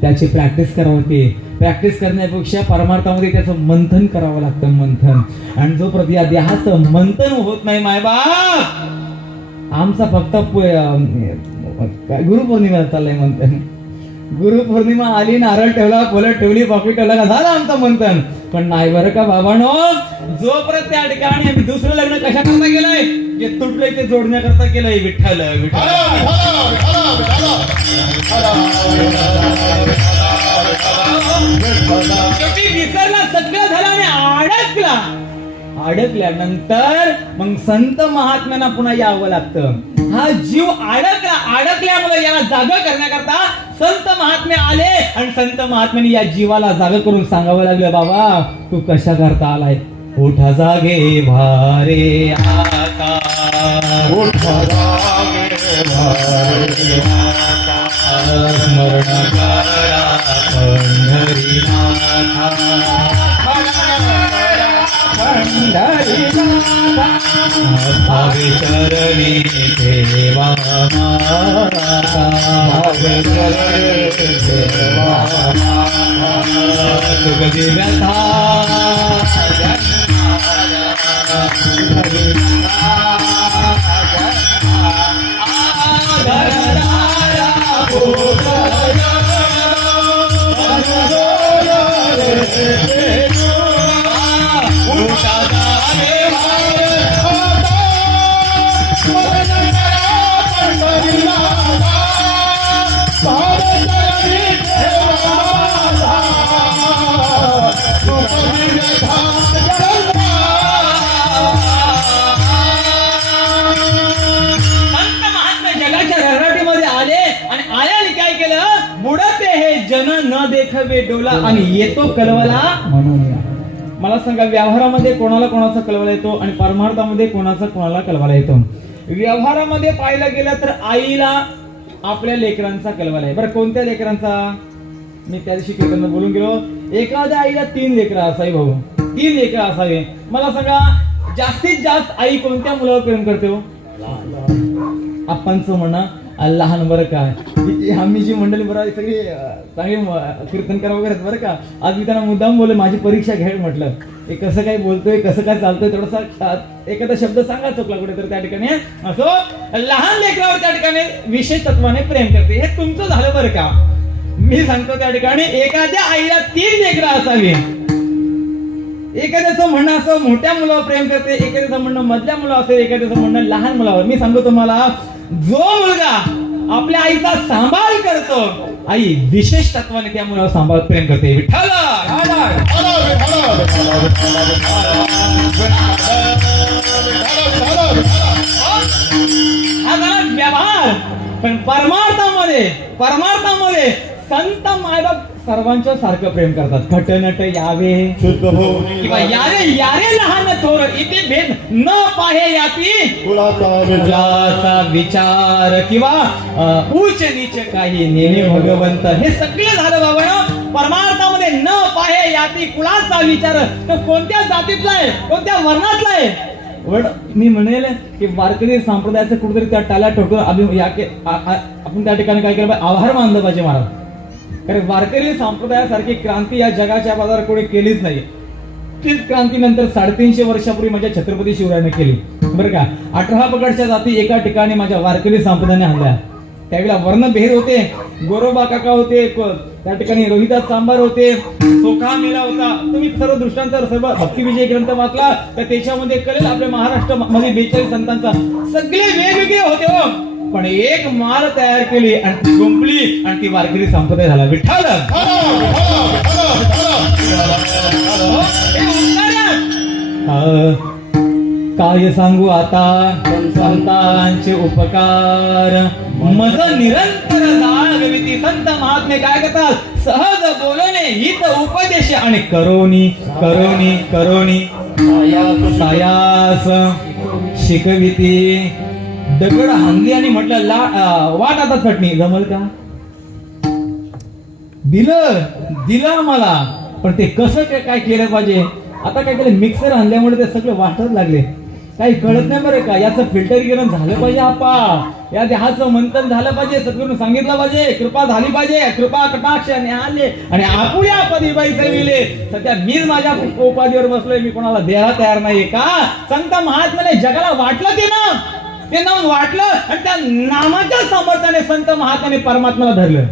त्याची प्रॅक्टिस करावं लागते. प्रॅक्टिस करण्यापेक्षा परमार्थामध्ये त्याचं मंथन करावं लागतं मंथन. आणि जो प्रति या देहाचं मंथन होत नाही मायबाप. आमचा फक्त गुरुपौर्णिमा चाललंय मंथन. गुरुपौर्णिमा आली नारळ ठेवला फुलं ठेवली पॉकेट ठेवला का झालं आमचं मंथन. पण नाही बरं का बाबांनो. जोपर्यंत त्या ठिकाणी आम्ही दुसरं लग्न कशा करता केलंय जे तुटलंय ते जोडण्याकरता केलंय. विठ्ठल शेवटी विसरला, सगळं झालं आणि अडकल्यानंतर मग संत महात्म्यांना पुन्हा यावं लागतं. हा जीव अडकल्यामुळे याला जागा करण्याकरता संत महात्मे आले आणि संत महात्म्यांनी या जीवाला जागा करून सांगावं लागलं, बाबा तू कशा करता आलाय. उठा जागे भारे आता, उठा जागे भारे आता, स्मरण करा पंढरीनाथा, भावे चरणी ठेवा माता, भावे चरणी ठेवा माता, सुखदी व्यथा जन न देखवे डोला आणि येतो कलवला म्हणून. मला सांगा, व्यवहारामध्ये कोणाला कोणाचा कलवला येतो आणि परमार्थामध्ये कोणाचा कोणाला कलवला येतो. व्यवहारामध्ये पाहायला गेलं तर आईला आपल्या लेकरांचा कलवला आहे. बरं, कोणत्या लेकरांचा? मी त्या दिवशी कीर्तन बोलून गेलो, एखाद्या आईला 3 लेकरं असावी. भाऊ 3 लेकरं असावे. मला सांगा, जास्तीत जास्त आई कोणत्या मुलावर प्रेम करते हो? आपणचं म्हणा लहान. बरं काय, आम्ही जी मंडळी बरं सगळी चांगली कीर्तनकार वगैरे बरं का. आज मी त्यांना मुद्दाम बोलले, माझी परीक्षा घ्यायला म्हटलं, हे कसं काय बोलतोय, कसं काय चालतोय, थोडासा एखादा शब्द सांगा चुकला कुठे तर त्या ठिकाणी. असो, लहान लेकरावर त्या ठिकाणी विशेष तत्वाने प्रेम करते. हे तुमचं झालं बरं का. मी सांगतो त्या ठिकाणी एखाद्या आईला 3 लेकरं असावी. एखाद्याचं म्हणणं असं मोठ्या मुलावर प्रेम करते, एखाद्याचं म्हणणं मधल्या मुलावर असेल, एखाद्याचं म्हणणं लहान मुलावर. मी सांगतो तुम्हाला, जो मुलगा आपल्या आईचा सांभाळ करतो, आई विशेष तत्वाने त्या मुलावर सांभाळ प्रेम करते. विठ्ठल हा झाला व्यवहार. पण परमार्थामध्ये संत मायबाप सर्वांच्या सारखं प्रेम करतात. खटनट यावे शुद्ध हो किंवा यारे लहान थोर, इथे भेद न पाहे याती कुलाचा विचार किंवा उच्च नीच काही नेणे भगवंत. हे सगळे झालं बाबा. परमार्थामध्ये न पाहे याती कुलाचा विचार. तर कोणत्या जातीतला आहे, कोणत्या वर्णातला आहे. मी म्हणेल की वारकरी संप्रदायाचं कुठेतरी त्या टाल्या ठोकून आपण त्या ठिकाणी काय केलं पाहिजे, आभार मानलं पाहिजे महाराज. कारण वारकरी संप्रदायासारखी क्रांती या जगाच्या बाजारात कोणी केलीच नाही. तीच क्रांती नंतर 350 वर्षापूर्वी माझ्या छत्रपती शिवरायाने केली बरं का. 18 प्रकारच्या जाती एका ठिकाणी माझ्या वारकरी संप्रदायाने आणल्या. त्यावेळेला वर्णभेद होते. गोरोबा काका होते, त्या ठिकाणी रोहिदास सांबार होते, सोखा मेला होता. तुम्ही सर्व दृष्टांत सर्व भक्तिविजय ग्रंथ वाचला तर त्याच्यामध्ये कळेल आपल्या महाराष्ट्रामध्ये 42 संतांचा सगळे वेगवेगळे होते हो. पण एक माळ तयार केली आणि ती गुंपली आणि ती वारकरी संप्रदाय झाला. विठ्ठल काय सांगू आता संतांचे उपकार, मज निरंतर जागविती. संत महात्मे काय करतात, सहज बोलणे हित उपदेश आणि करोनी करोनी करोनी सायास शिकविती. दगड हाणली आणि म्हटलं वाट आता चटणी जमल का. दिलं मला, पण ते कसं काय केलं पाहिजे. आता काय केलं, मिक्सर आणल्यामुळे ते सगळं वाटत लागले. काही कळत नाही बरं का. याचं फिल्टरीकरण झालं पाहिजे. या देहाचं मंथन झालं पाहिजे. सद्गुरूने सांगितलं पाहिजे, कृपा झाली पाहिजे. कृपा कटाक्ष आले आणि आपुल्या पदी पैसे. सध्या मीच माझ्या उपाधीवर बसलोय, मी कोणाला द्यायला तयार नाही का. संत महात्म्याने जगाला वाटलं ते नाम वाटलं आणि त्या नामाच्या सामर्थ्याने संत महात्म्याने परमात्म्याला धरलं.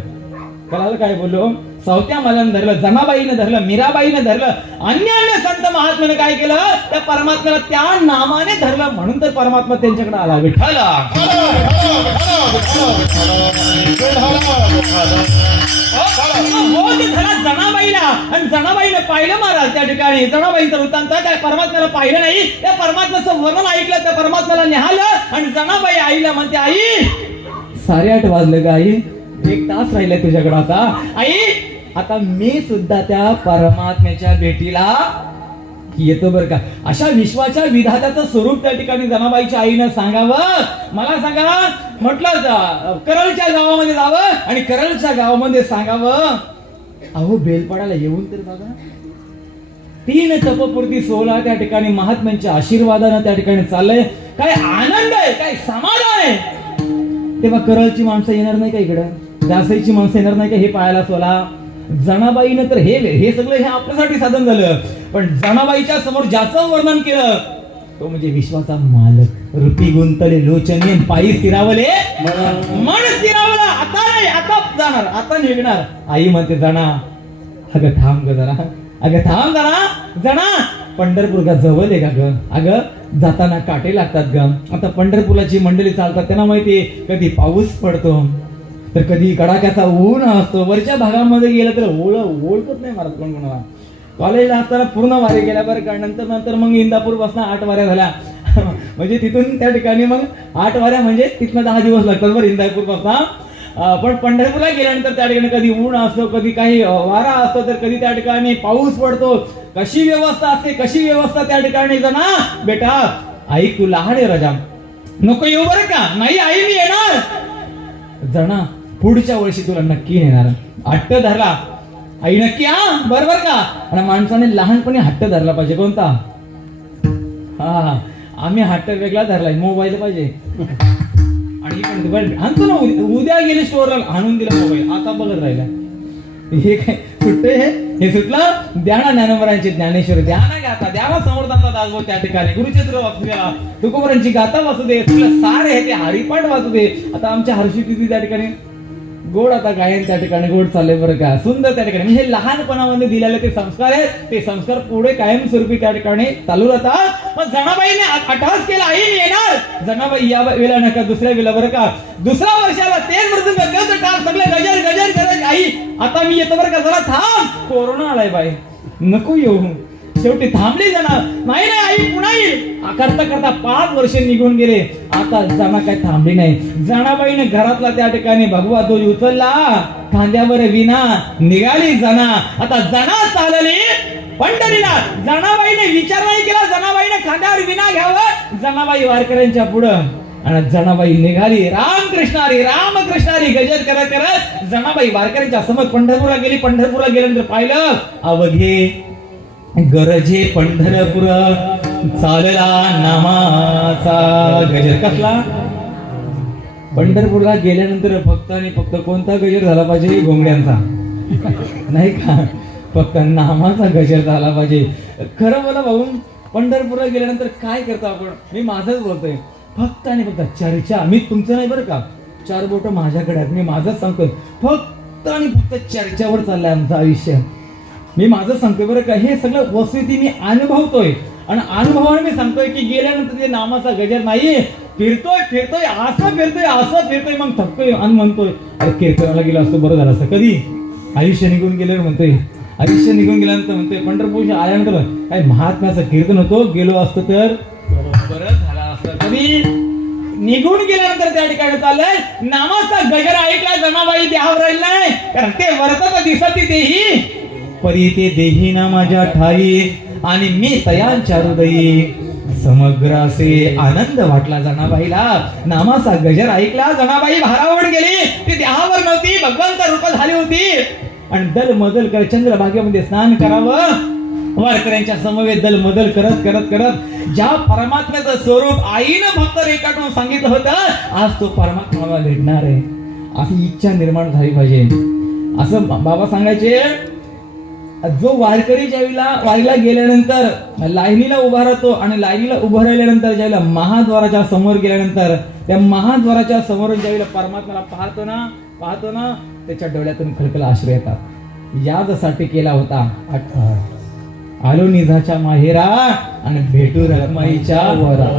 कळालं काय बोललो. सवत्या मलाने धरलं, जमाबाईने धरलं, मीराबाईने धरलं. अन्य संत महात्म्याने काय केलं, त्या परमात्म्याला त्या नामाने धरलं. म्हणून तर परमात्मा त्यांच्याकडे आला. विठ्ठल बोध झाला जनाबाईला आणि जनाबाईने पाहिलं महाराज त्या ठिकाणी. जनाबाईंचं वृत्तांत त्या परमात्म्याला पाहिलं नाही, त्या परमात्म्याचं वर्णन ऐकलं, त्या परमात्म्याला निहाळलं आणि जनाबाई आईला म्हणते, आई 8:30 वाजले का आई, 1 तास राहिलाय तुझ्याकडे आता. आई आता मी सुद्धा त्या परमात्म्याच्या भेटीला येतो बर का. अशा विश्वाच्या विधात्याचं स्वरूप त्या ठिकाणी जनाबाईच्या आईनं सांगावं. मला सांगा म्हटलं करलच्या गावामध्ये जावं आणि करलच्या गावामध्ये सांगावं, अहो बेलपाडाला येऊन तर बघा 3 तपपूर्ती 16 त्या ठिकाणी महात्म्यांच्या आशीर्वादानं त्या ठिकाणी चाललंय. काय आनंद आहे, काय समाधान आहे. तेव्हा करलची माणसं येणार नाही का इकडं, दासाईची माणसं येणार नाही का हे पाहायला सोला. जनाबाईनं तर हे सगळं हे आपल्यासाठी साधन झालं, पण जनाबाईच्या समोर ज्याचं वर्णन केलं तो म्हणजे विश्वाचा मालक. रूपी गुंतले लोचने पायी स्थिरावले मन स्थिरावला. आता नाही, आता जाणार, आता निघणार. आई म्हणते जना, अगं थांब ग जरा, अगं थांब जरा जना. पंढरपूर का जवळ आहे का ग, अगं जाताना काटे लागतात ग. आता पंढरपुराची मंडळी चालतात, त्यांना माहितीये कधी पाऊस पडतो तर कधी कडाक्याचा ऊन असतो. वरच्या भागामध्ये गेलं तर ओळखत नाही महाराज कोण कोणाला. कॉलेजला असताना पूर्ण वारी केल्या बरं का. नंतर मग इंदापूर पासून 8 वाऱ्या झाल्या. म्हणजे तिथून त्या ठिकाणी मग 8 वाऱ्या म्हणजे तिथनं 10 दिवस लागतात बरं इंदापूर पासून. पण पंढरपूरला गेल्यानंतर त्या ठिकाणी कधी ऊन असतो, कधी काही वारा असतो, तर कधी त्या ठिकाणी पाऊस पडतो. कशी व्यवस्था असते, कशी व्यवस्था त्या ठिकाणी जना. बेटा आई तू लहान आहे राजा, नको येऊ बरं का. नाही आई मी येणार. जना पुढच्या वर्षी तुला नक्की येणार. हट्ट धरला आई, नक्की हा बरोबर का. आणि माणसाने लहानपणी हट्ट धरला पाहिजे. कोणता? हा आम्ही हट्ट वेगळा धरलाय, मोबाईल पाहिजे. आणि आणतो ना, उद्या गेले स्टोअरला आणून दिला मोबाईल, आता बघत राहिला. हे काय सुटते, हे सुटलं. द्या ना ज्ञानोबरांचे ज्ञानेश्वर, द्या ना गाथा, द्या ना समर्थांचा दासबोध त्या ठिकाणी. गुरुचरित्र वाचू द्या, तुकोबरांची गाथा वाचू दे, सार आहे ते हरिपाठ वाचू दे. आता आमच्या हर्षी तिथी त्या ठिकाणी गोड, आता गायन त्या ठिकाणी गोड चाललंय बरं का. सुंदर त्या ठिकाणी हे लहानपणामध्ये दिलेले ते संस्कार आहेत, ते संस्कार पुढे कायमस्वरूपी त्या ठिकाणी चालू राहतात. मग जनाबाईने अटहास केला, आई मी येणार. जनाबाई या वेळेला नका, दुसऱ्या वेळेला बरं का. दुसऱ्या वर्षाला तेच मृत्यू सगळे गजर गजर गजर. आई आता मी येतो बरं का, जरा थांब, कोरोना आलाय बाई, नको येऊ. शेवटी थांबली जना. नाही नाही आई पुन्हा येईल. करता करता 5 वर्ष निघून गेले. आता जना काय थांबली नाही. जनाबाईने घरातला त्या ठिकाणी भगवा ध्वज उचलला, खांद्यावर विना निघाली जना. आता जना चालली पंढरीला. जनाबाईने विचार नाही केला, जनाबाईने खांद्यावर विना घ्यावं. जनाबाई वारकऱ्यांच्या पुढं आणि जनाबाई निघाली. रामकृष्णारी रामकृष्णारी गजर करत करत जनाबाई वारकऱ्यांच्या समोर पंढरपूरला गेली. पंढरपूरला गेल्यानंतर पाहिलं, अवघे गरजे पंढरपूर चालला नामाचा गजर. कसला? पंढरपूरला गेल्यानंतर फक्त आणि फक्त कोणता गजर झाला पाहिजे? घोंगड्यांचा नाही का, फक्त नामाचा गजर झाला पाहिजे. खरं बोला भाऊ, पंढरपूरला गेल्यानंतर काय करतो आपण? मी माझंच बोलतोय, फक्त आणि फक्त चर्चा. मी तुमचं नाही बरं का, 4 बोट माझ्याकडे आहेत, मी माझंच सांगतोय. फक्त आणि फक्त चर्चावर चाललंय आमचं आयुष्य. मी माझं सांगतोय बरं का. हे सगळं वस्तुस्थिती मी अनुभवतोय आणि अनुभवाने मी सांगतोय की गेल्यानंतर ते नामाचा गजर नाहीये. फिरतोय असं फिरतोय, मग थकतोय आणि म्हणतोय अरे कीर्तनाला गेलो असतो बरं झालं असतं. कधी? आयुष्य निघून गेल्यावर म्हणतोय, आयुष्य निघून गेल्यानंतर म्हणतोय पंढरपूरच्या आल्यानंतर काय महात्म्याचं कीर्तन होतो, गेलो असतो तर बरं झालं असतं. कधी? निघून गेल्यानंतर त्या ठिकाणी चाललंय नामाचा गजर ऐकला. जनाबाई देहावर राहिल नाही, कारण ते वर्तत दिसती तेही परी ते देही ना माझ्या ठाई आणि मी तयांच्या हृदयी. समग्र असे आनंद वाटला जनाबाईला. नामाचा गजर ऐकला, जनाबाई भारावून गेली. ती देहावर नव्हती, भगवंत रूप झाली होती. आणि दल मदल कर चंद्रभागेमध्ये स्नान करावं. वारकऱ्यांच्या समवेत दल मदल करत करत करत ज्या परमात्म्याचं स्वरूप आईनं फक्त रेखाटून सांगितलं होतं, आज तो परमात्मा भेटणार आहे अशी इच्छा निर्माण झाली पाहिजे. असं बाबा सांगायचे, जो वारकरी ज्यावेळेला वारीला गेल्यानंतर लाईनीला उभा राहतो आणि लाईनीला उभं राहिल्यानंतर ज्यावेळेला महाद्वाराच्या समोर गेल्यानंतर त्या महाद्वाराच्या समोर ज्यावेळेला परमात्म्याला पाहतो ना त्याच्या डोळ्यातून खळखळ अश्रू येतात. यासाठी केला होता आलो निझाच्या माहेरा आणि भेटू रखमाईच्या वरा.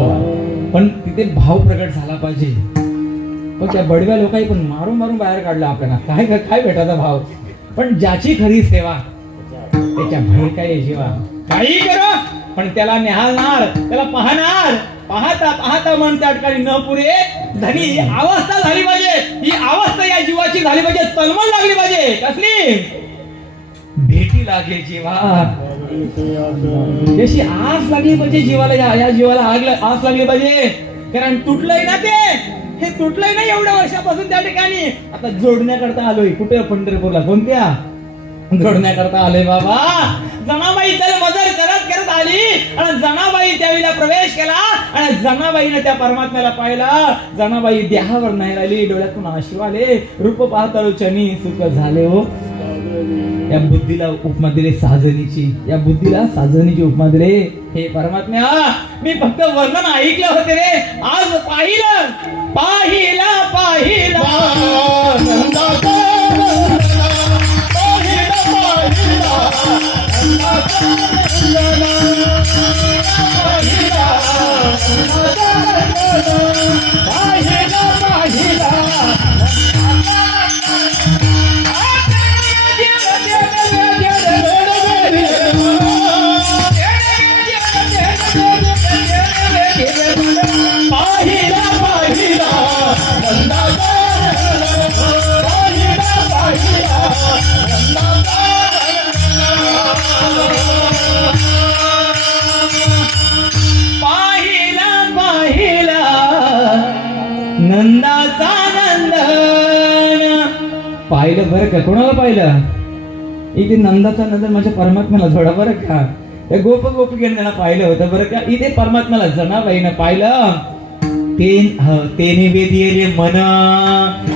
पण तिथे भाव प्रकट झाला पाहिजे. पण त्या बडव्या लोकांनी पण मारून मारून बाहेर काढलं आपल्याला. काय काय भेटायचा भाव. पण ज्याची खरी सेवा त्याच्या बाहेर काय जीवा काही करो पण त्याला निहाळणार, त्याला पाहणार. पाहता पाहता मन त्या ठिकाणी न पुरे धनी ही अवस्था झाली पाहिजे. ही अवस्था या जीवाची झाली पाहिजे. तळमळ लागली पाहिजे. कसली भेटी लागे जीवा, जशी आस लागली पाहिजे जीवाला. या जीवाला आस लागली पाहिजे. कारण तुटलंय ना ते, हे तुटलंय ना एवढ्या वर्षापासून त्या ठिकाणी. आता जोडण्याकरता आलोय. कुठे? पंढरपूरला. कोणत्या? जोडण्याकरता आलोय बाबा. जनाबाई चल मदर करत करत आली आणि जनाबाई त्यावेळेला प्रवेश केला आणि जनाबाईने त्या परमात्म्याला पाहिला. जनाबाई देहावर नाही राहिली, डोळ्यातून अश्रू आले. रूप पाहताळूचनी सुख झाले हो. या बुद्धीला उपमा दिली साजनीची. या बुद्धीला साजनीची उपमा दिली. हे परमात्म्या मी फक्त वर्णन ऐकलं होते रे, आज पाहिलं पाहिला पाहिला नंदाचा नंदन पाहिलं बरं का. कोणाला पाहिलं? इथे नंदाचा नंदन म्हणजे परमात्म्याला जोडा बरं का. त्या गोप गोपिकांना त्यांना पाहिलं होतं बरं का. इथे परमात्म्याला जनाबाईनं पाहिलं. तेने वेदिले मन.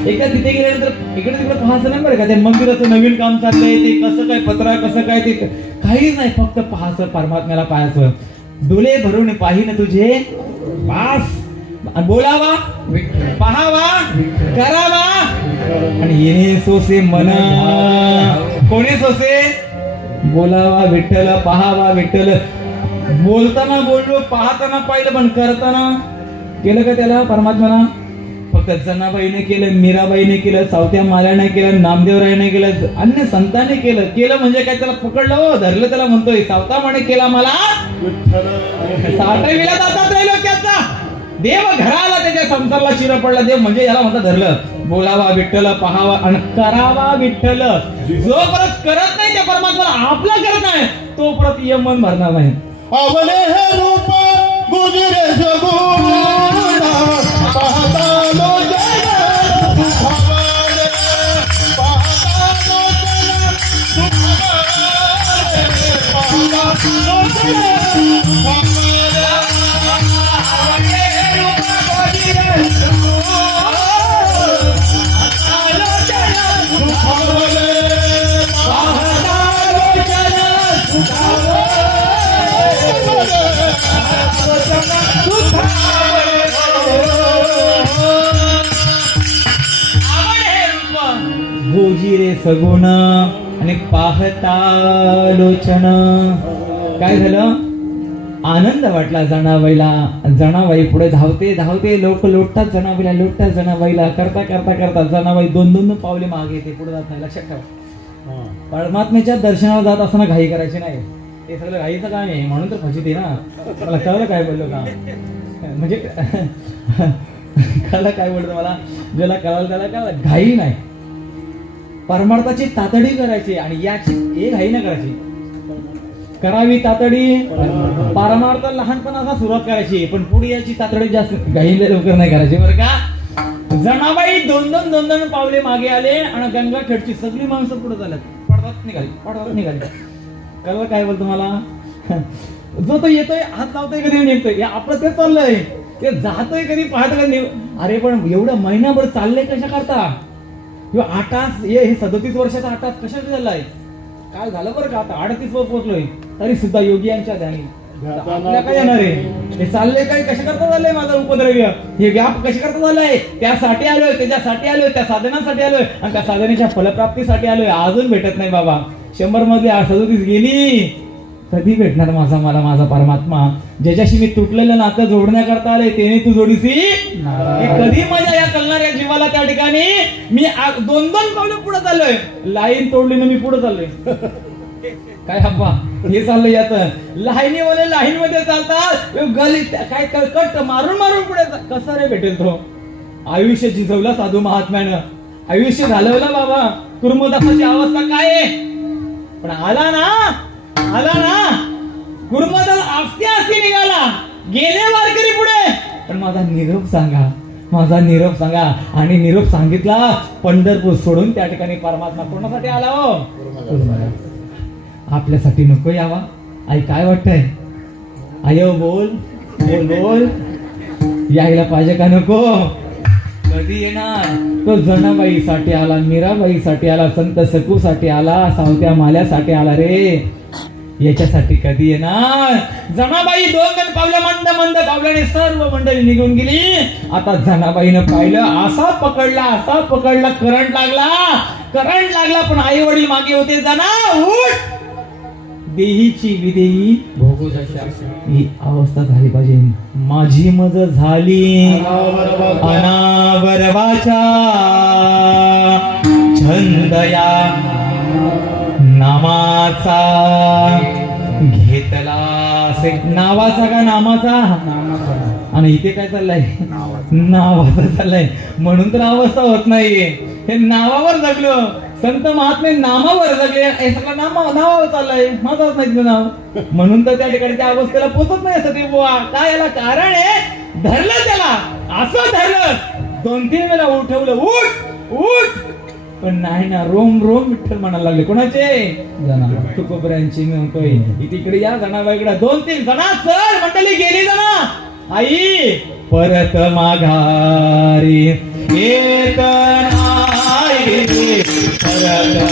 एकदा तिथे गेल्यानंतर इकडे तिकडे पाहायचं नाही बरं का. ते मंदिराचं नवीन काम चाललंय, ते कसं काय पत्रा कसं काय ते काहीच नाही. फक्त पाहायचं, परमात्म्याला पाहायचं. डोळे भरून पाहिन तुझे पास, बोलावा पहावा करावा आणि येणे सोसे मन. कोणी सोसे? बोलावा विठ्ठल, पहावा विठ्ठल. बोलताना बोललो, पाहताना पाहिलं, पण करताना केलं का त्याला परमात्म्याला? फक्त जनाबाईने केलं, मीराबाईने केलं, सावत्या माल्याने केलं, नामदेवरायने केलं, अन्य संतांनी केलं म्हणजे काय? त्याला पकडलं हो, धरलं. त्याला म्हणतोय सावता म्हणे केला मला साठविला जातात त्रैलोक्याचा. देव घराला त्याच्या संसाराला चिर पडला. देव म्हणजे याला म्हणतात धरलं. बोलावा विठ्ठल, पहावा आणि करावा विठ्ठल. जो परत करत नाही त्या परमात्म्याला आपला करत नाही, तो परत यमन भरणार नाही. आवले हे रूप गुजरे सगुण पाहता लोचन सुखावले, पाहता लोचन सुखावले, पाहता लोचन सुखावले. आवले हे रूप गुजरे सगुण पाहता लोचन सुखावले, पाहता लोचन सुखावले. गोजिरे सगुण आणि पाहता लोचन. काय झालं? आनंद वाटला जनाबाईला. जनाबाई पुढे धावते धावते, लोक लोटतात जनाबाईला, लोटतात जनाबाईला. करता करता करता जनाबाई दोन दोन पावले मागे येते, पुढे जात नाही. लक्षात ठेवा, परमात्म्याच्या दर्शनाला जात असताना घाई करायची नाही. हे सगळं घाईचं काम आहे, म्हणून तर फजित आहे ना. मला कळलं काय बोललो का? म्हणजे कळलं काय बोलतो मला? ज्याला कळालं त्याला कळलं. घाई नाही, परमार्थाची तातडी करायची आणि याची एक घाई नाही करायची. करावी तातडी. परमार्थ लहानपणाचा सुरुवात करायची, पण पुढे याची तातडी जास्त घाई लवकर नाही करायची बरं का. जनाबाई दोन दोन पावले मागे आले आणि गंगाखेडची सगळी माणसं पुढे झाल्यात. पडतात निघाली. कळलं काय बोलतो मला? जो तो येतोय, हात लावतोय, कधी निघतोय, आपलं ते चाललंय. ते जातोय कधी, पाहत कधी. अरे पण एवढं महिनाभर चाललंय कशा करता? किंवा 8 तास हे 37 वर्षाचा 8 तास कशासाठी चाललाय? काय झालं बरं का? आता 38 वर पोहोचलोय तरी सुद्धा योगी यांच्या ध्यानी आपल्या काय येणार आहे? हे चाललंय काय? कशा करता चाललंय माझं उपद्रव्य? हे व्याप कशा करता चाललंय? त्यासाठी आलोय, त्याच्यासाठी आलोय, त्या साधनासाठी आलोय आणि त्या साधनेच्या फलप्राप्तीसाठी आलोय. अजून भेटत नाही बाबा. 100 मधली 37 गेली. कधी भेटणार मला माझा परमात्मा ज्याच्याशी मी तुटलेलं नातं जोडण्याकरता आले त्याने तू जोडीसी ही कधी मजा या कळणाऱ्या जीवाला त्या ठिकाणी मी 2-2 पावलं पुढे चाललोय लाईन तोडली ना मी पुढे चाललोय काय हप्पा हे चाललंय याचं लाईन मध्ये चालतात गली काय कट मारून पुढे कसा रे भेटेल तो आयुष्य जिजवला साधू महात्म्यानं आयुष्य घालवलं बाबा कुर्मदासाची अवस्था काय आहे पण आला ना कुर्मदास आस्ती निघाला गेले वारकरी पुढे पण माझा निरोप सांगा आणि निरोप सांगितला पंढरपूर सोडून त्या ठिकाणी परमात्मा कोणासाठी आला हो आपल्यासाठी नको यावा आई काय वाटतंय आयो बोल यायला पाहिजे का नको कधी येणार तो जनाबाईसाठी आला मीराबाईसाठी आला संत सकूसाठी आला सावत्या माल्यासाठी आला रे याच्यासाठी कधी येणार जनाबाई 2 पावलं मंद पावलाने सर्व मंडळी निघून गेली आता जनाबाईनं पाहिलं असा पकडला करंट लागला पण आई वडील मागे होते जना उठ देहीची विदेही भोगू ही अवस्था झाली पाहिजे माझी मज झाली अनावरवाचा छंदया नामाचा घेतला नावाचा का नामाचा आणि इथे काय चाललंय नावाचा चाललंय म्हणून तर अवस्था होत नाहीये हे नावावर जगलो संत महात्मे नामावर जगले हे सगळं नावावर चाललंय माझाच नाही नाव म्हणून तर त्या ठिकाणी त्या अवस्थेला पोचत नाही सती बुवा काय याला कारण आहे धरलं त्याला असं धरलं 2-3 वेळा उठवलं उठ पण नाही ना रोम विठ्ठल म्हणायला लागले कोणाचे तुकोबऱ्यांची मी म्हणतोय तिकडे या जनाबाईकडे 2-3 जना चल मंडळी गेली जना आई परत माघारी येत नाही परत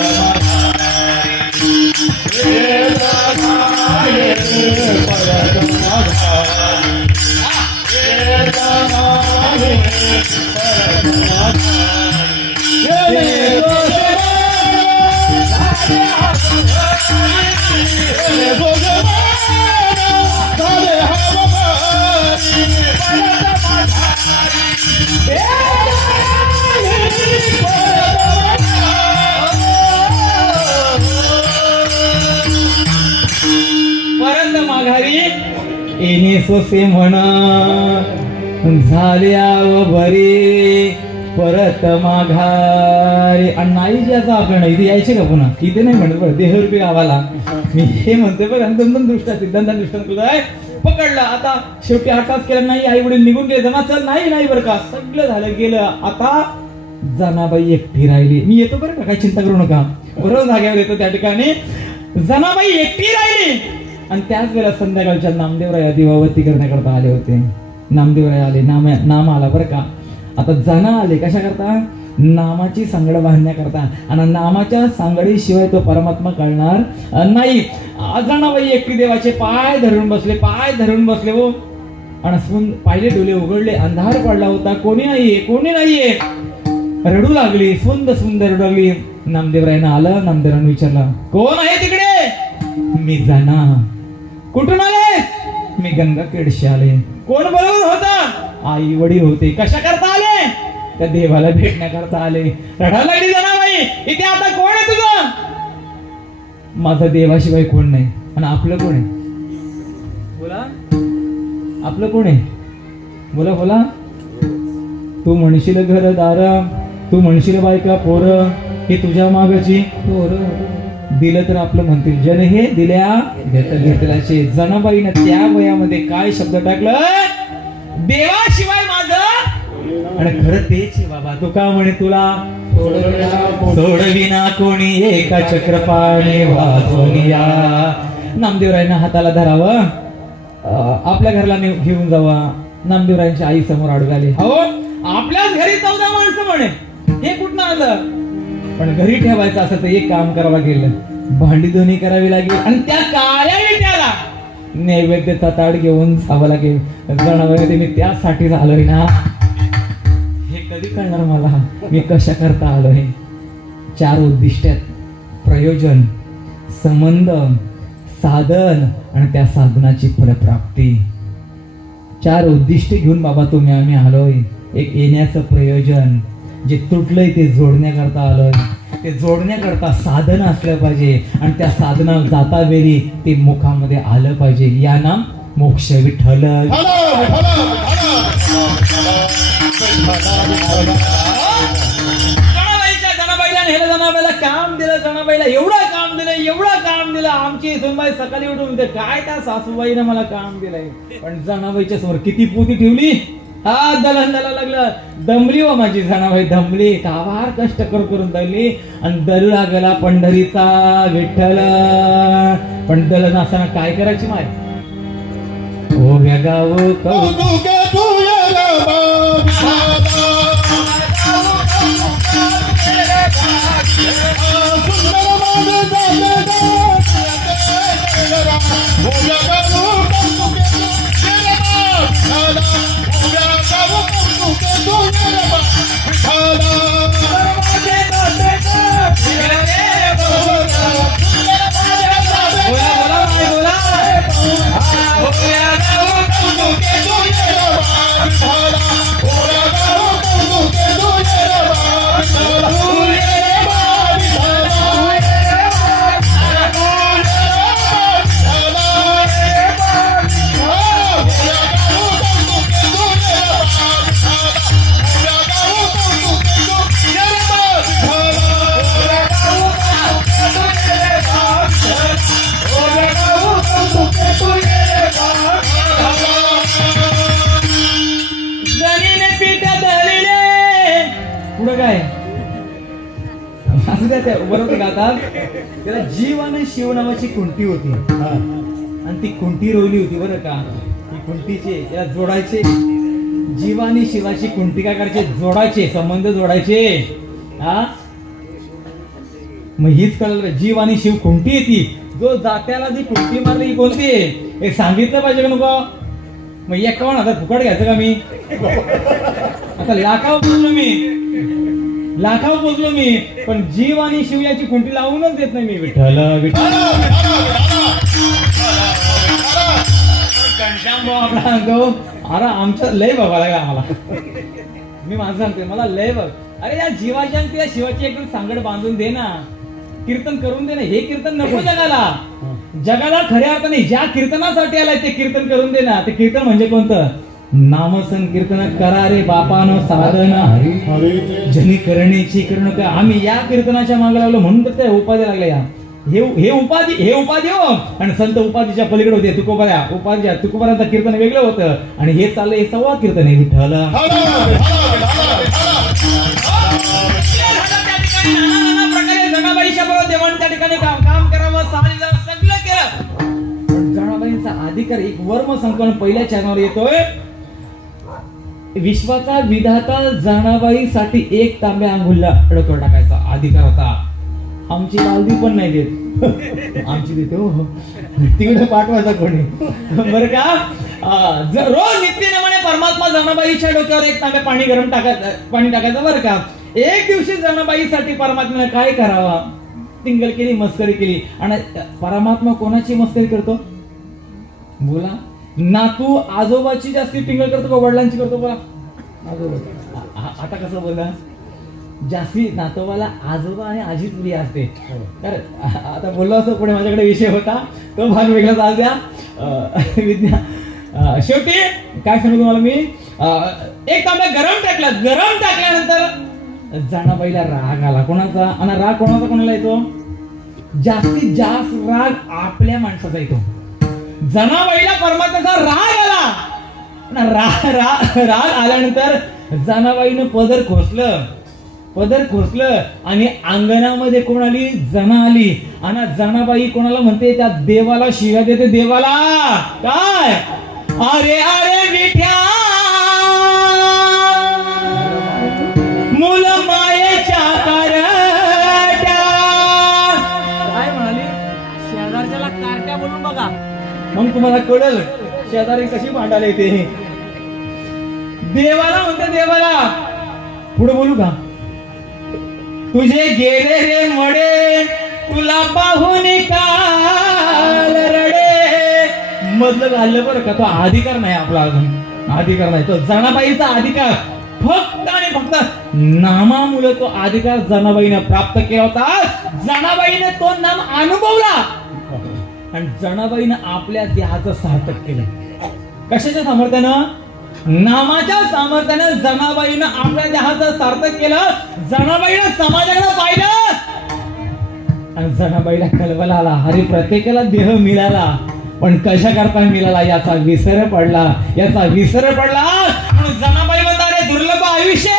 परत माघारी येणे सोसे म्हण झाल्या बरी परत माघारी आणि नाही ज्याचा आपण इथे यायचे का पुन्हा इथे नाही म्हणत बरं देहरूपी गावाला मी हे म्हणते बघ दोन दृष्टा सिद्धांत पकडला आता शेवटी आताच केलं नाही आई वडील निघून गेले जना चल नाही बरं का सगळं झालं गेलं आता जनाबाई एकटी राहिली मी येतो बरं का काही चिंता करू नका बरोबर जागेवर येतो त्या ठिकाणी जनाबाई एकटी राहिली आणि त्याच वेळेला संध्याकाळच्या नामदेवराया दिवावती करण्याकरता आले होते नामदेवराय आले नाम आला बरं का आता जना आले कशा करता नामाची सांगड बांधण्याकरता आणि नामाच्या सांगडीशिवाय तो परमात्मा कळणार नाही जनाबाई एकटी देवाचे पाय धरून बसले हो आणि पाहिले डोले उघडले अंधार पडला होता कोणी नाहीये रडू लागली सुंदर रडू लागली नामदेवरायनं आलं नामदेवरायनं विचारला कोण आहे तिकडे मी जाना कुठून आले मी गंगाखेडशी आले कोण बरोबर होता आई वडील होते कशा करता आले त्या देवाला भेटण्याकरता आले रडायला लागली जनाबाई इथे आता कोण आहे तुझं माझा देवाशिवाय कोण नाही आणि आपलं कोण आहे बोला आपलं कोण आहे बोला तू म्हणशील घरदार तू म्हणशील बायका पोर हे तुझ्या मागची पोर दिलं तर आपलं म्हणतील जन हे दिल्या घेतल्याचे जनाबाईनं त्या वयामध्ये काय शब्द टाकलं देवाशिवाय माझं आणि खरं तेच बाबा तू का म्हणे तुला सोडविना कोणी एका चक्रपाणी वाजवूया नामदेवरायनं हाताला धरावं आपल्या घरला घेऊन जावा नामदेवरायांच्या आई समोर आडवे हो आपल्याच घरी 14 माणसं म्हणे हे कुठं आलं पण घरी ठेवायचं असं तर एक काम करावं लागेल भांडी धुणी करावी लागेल आणि त्या काळ्या विट्याला नैवेद्याचा ताट घेऊन जावं लागेल जनावरांमध्ये मी त्यासाठी आलोय ना हे कधी कळणार मला मी कशा करता आलोय 4 उद्दिष्ट प्रयोजन संबंध साधन आणि त्या साधनाची फलप्राप्ती. 4 उद्दिष्ट घेऊन बाबा तुम्ही आम्ही आलोय. एक येण्याचं प्रयोजन, जे तुटलंय ते जोडण्याकरता आलोय. ते जोडण्याकरता साधन असलं पाहिजे आणि त्या साधना जाता वेळी ते मुखामध्ये आलं पाहिजे. या नाम मोक्ष विठ्ठल. जनाबाईला नेलं, जनाबाईला काम दिलं, जनाबाईला एवढं काम दिलं. आमची सुनबाई सकाळी उठून म्हणते, काय त्या सासूबाईनं मला काम दिलंय. पण जनाबाईच्या समोर किती पोती ठेवली, हा दलंदाला लागलं. दमली व माझी जनाबाई दमली, कावार कष्ट करून दमली आणि दलू लागला पंढरीचा विठ्ठल. पण दलन असताना काय करायची माय, ओ गाव कौतुके तुझे पुढं काय असं काय बरोबर गातात. त्याला जीव आणि शिव नावाची कुंटी होती आणि ती कुंटी रोवली होती बरं का. ती कुंटीचे त्याला जोडायचे, जीव आणि शिवाची कुंटी काय करायचे, जोडायचे, संबंध जोडायचे. हा मग हीच कळलं, जीव आणि शिव कुंटी येते. जो जात्याला जी कुंटी मारली ही कोणती आहे हे सांगितलं पाहिजे का नको. मग 51,000 फुकट घ्यायचं का मी. आता लाखावर पोचलो मी पण जीव आणि शिव याची कुंटी लावूनच देत नाही मी. विठ्ठल विठ्ठल घनश्याम भाऊ आपला सांगतो, अरे आमचं लय बघावं लागला आम्हाला. मी माझं सांगते, मला लय बघ. अरे या जीवाच्या आणि त्या शिवाची एकदम सांगड बांधून दे ना, कीर्तन करून दे ना. हे कीर्तन नको जगाला खऱ्या अर्थाने ज्या कीर्तनासाठी आलाय ते कीर्तन करून दे ना. ते कीर्तन म्हणजे कोणतं, नामसंकीर्तन करा रे बापानो साधना हरी जनी करण्याची करणं का. आम्ही या कीर्तनाच्या मागे लागलो म्हणून तर त्या उपाधी लागल्या. हे उपाधी हो. आणि संत उपाधीच्या पलीकडे होते तुकोबारांचं कीर्तन वेगळं होतं आणि हे चाललं हे संवाद कीर्तन आहे. विठ्ठल जनाबाईच्या बरोबर देवाने त्या ठिकाणी काम करावं, सगळं केलं. पण जनाबाईंचा अधिकार एक वर्म संकलन पहिल्या चरणावर येतोय. विश्वाचा विधाता जनाबाईसाठी 1 तांब्या अंघोळला डोक्यावर टाकायचा अधिकार होता. आमची लालदी पण नाही देत, आमची देते हो, तिकडे पाठवायचा कोणी बरं का. रोज नित्यनेमाने परमात्मा जनाबाईच्या डोक्यावर 1 तांब्या पाणी टाकायचं बरं का. एक दिवशी जनाबाईसाठी परमात्म्याने काय करावा, टिंगल केली, मस्करी केली. आणि परमात्मा कोणाची मस्करी करतो बोला. नातू आजोबाची जास्ती टिंगल करतो का वडिलांची करतो बोला. आजोबा. आता कसं बोला, जास्ती नातवाला आजोबा आणि आजी प्रिय असते. तर आता बोललो असं पुढे माझ्याकडे विषय होता तो भाग वेगळा चाल द्या. शेवटी काय सांगू तुम्हाला मी, 1 तांब्या गरम टाकल्यानंतर जनाबाईला राग आला. कोणाचा, आणि राग कोणाला येतो, जास्तीत जास्त राग आपल्या माणसाचा येतो. जनाबाईला परमात्म्याचा राग आला. राग आल्यानंतर जनाबाईनं पदर खोसलं आणि अंगणामध्ये कोण आली, जना आली. आणि जनाबाई कोणाला म्हणते, त्या देवाला शिव्या देते. देवाला काय, अरे अरे विठ्या मुल मायेच्या कारट्या. काय म्हणाली, शेजारच्याला कारट्या बोलून बघा मग तुम्हाला कळलं शेजारी कशी भांडायला येते. देवाला म्हणते, देवाला पुढे बोलू का, तुझे गेले रे मडे तुला पाहून काल मधलं घाललं बरं का, तो अधिकार नाही आपला, अजून अधिकार नाही. तो जनाबाईचा अधिकार फक्त आणि फक्त नामामुळे तो अधिकार जनाबाईने प्राप्त केला होता. जनाबाईने तो नाम अनुभवला आणि जनाबाईने आपल्या देहाचं सार्थक केलं. कशाच्या सामर्थ्यानं? नामाच्या सामर्थ्यानं जनाबाईनं आपल्या देहाचं सार्थक केलं. जनाबाईनं समाजाला पाहिलं आणि जनाबाईला कल्पना आला, अरे प्रत्येकाला देह मिळाला, पण कशा करता मिळाला याचा विसर पडला, याचा विसर पडला. म्हणून जनाबाई म्हणतात, अरे दुर्लभ आयुष्य,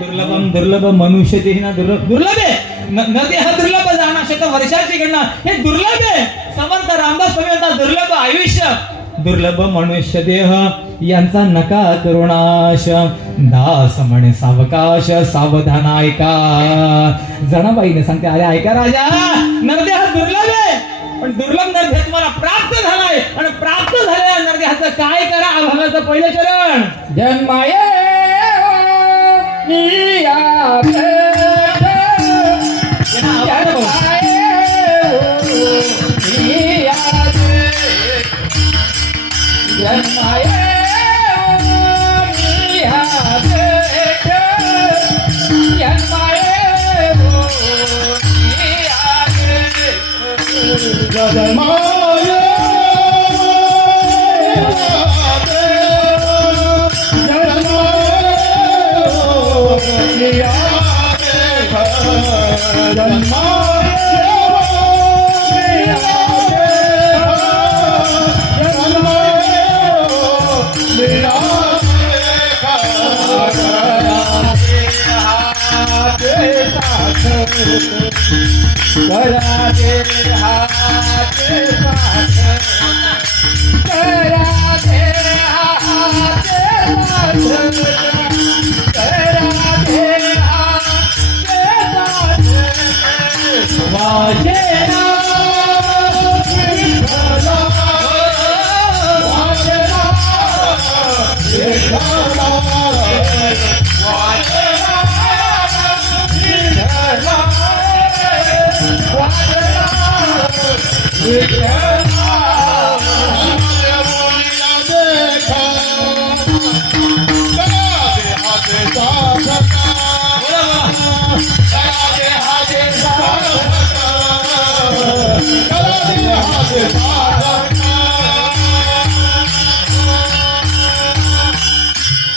दुर्लभम दुर्लभ मनुष्य देहिना दुर्लभ आहे. नदेह दुर्लभ जाणा शत वर्षाची गणना, हे दुर्लभ आहे. समर्थ रामदास स्वामी म्हणतात, दुर्लभ आयुष्य, दुर्लभ मनुष्य देह यांचा नका करुणाश. दास म्हणे सावकाश, सावधान ऐका. जनाबाईने सांगते, अरे ऐका राजा, नरदेह दुर्लभ आहे, पण दुर्लभ नरदेह तुम्हाला प्राप्त झालाय आणि प्राप्त झालेल्या नरदेहाचं काय करा? अभंगाचं पहिलं चरण. जन्माये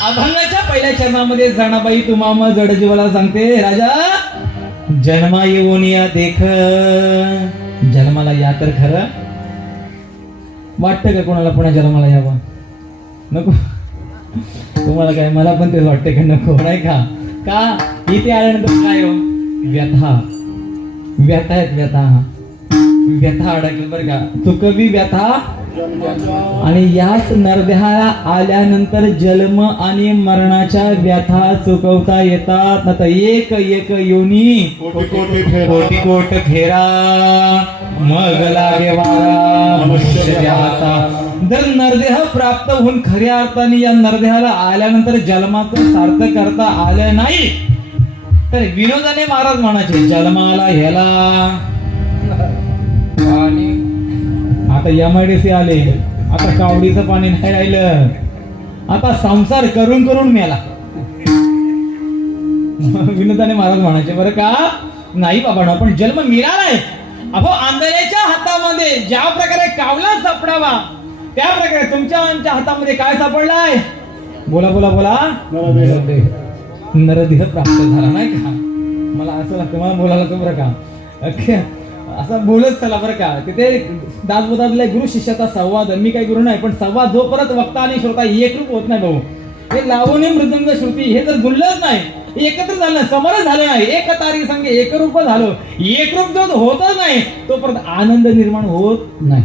अभंगाच्या पहिल्या चरणामध्ये जनाबाई तुम्हा जडजीवाला सांगते, राजा जन्मा येऊन या देख. जन्माला या तर खरं. वाटतं का कोणाला पुन्हा जन्माला यावं? नको. तुम्हाला काय? मला पण तेच वाटते का नको, नाही का? का इथे आल्यानंतर काय हो? व्यथा, व्यथा आहेत, व्यथा, व्यथा अडकलं बरं का. तू कवी व्यथा. आणि याच नरदेहाला आल्यानंतर जन्म आणि मरणाच्या व्यथा चुकवता येतात. आता एक एक योनी कोटी कोट फेरा मग लागे वारा मनुष्य देहाचा. जर नरदेह प्राप्त होऊन खऱ्या अर्थाने या नरदेहाला आल्यानंतर जन्माचं सार्थ करता आलं नाही तर विनोदाने महाराज म्हणायचे, जन्माला ह्याला. आणि आता एमआयडीसी आले, आता कावडीचं पाणी नाही राहिलं, आता संसार करून करून मेला. विनोदाने महाराज म्हणायचे, बरं का, नाही बाबा पण जन्म मिळालाय. अहो आंधळ्याच्या हातामध्ये ज्या प्रकारे कावला सापडावा त्या प्रकारे तुमच्या आमच्या हातामध्ये काय सापडलाय? बोला बोला बोला. नरदेह प्राप्त झाला, नाही का? मला असं लागतं, मला बोलायला तर बरं का असं बोलत चला बरं का. तिथे दासबोधातला गुरु शिष्याचा संवाद. मी काही गुरु नाही, पण संवाद जो परत वक्ता आणि श्रोता एकरूप होत नाही भाऊ. हे लावणी मृदंग श्रुती हे जर जुळलंच नाही, एकत्र झालं, समरस झालं नाही, एक तारी संघ एकरूप झालो, एकरूप जो होतच नाही तो परत आनंद निर्माण होत नाही.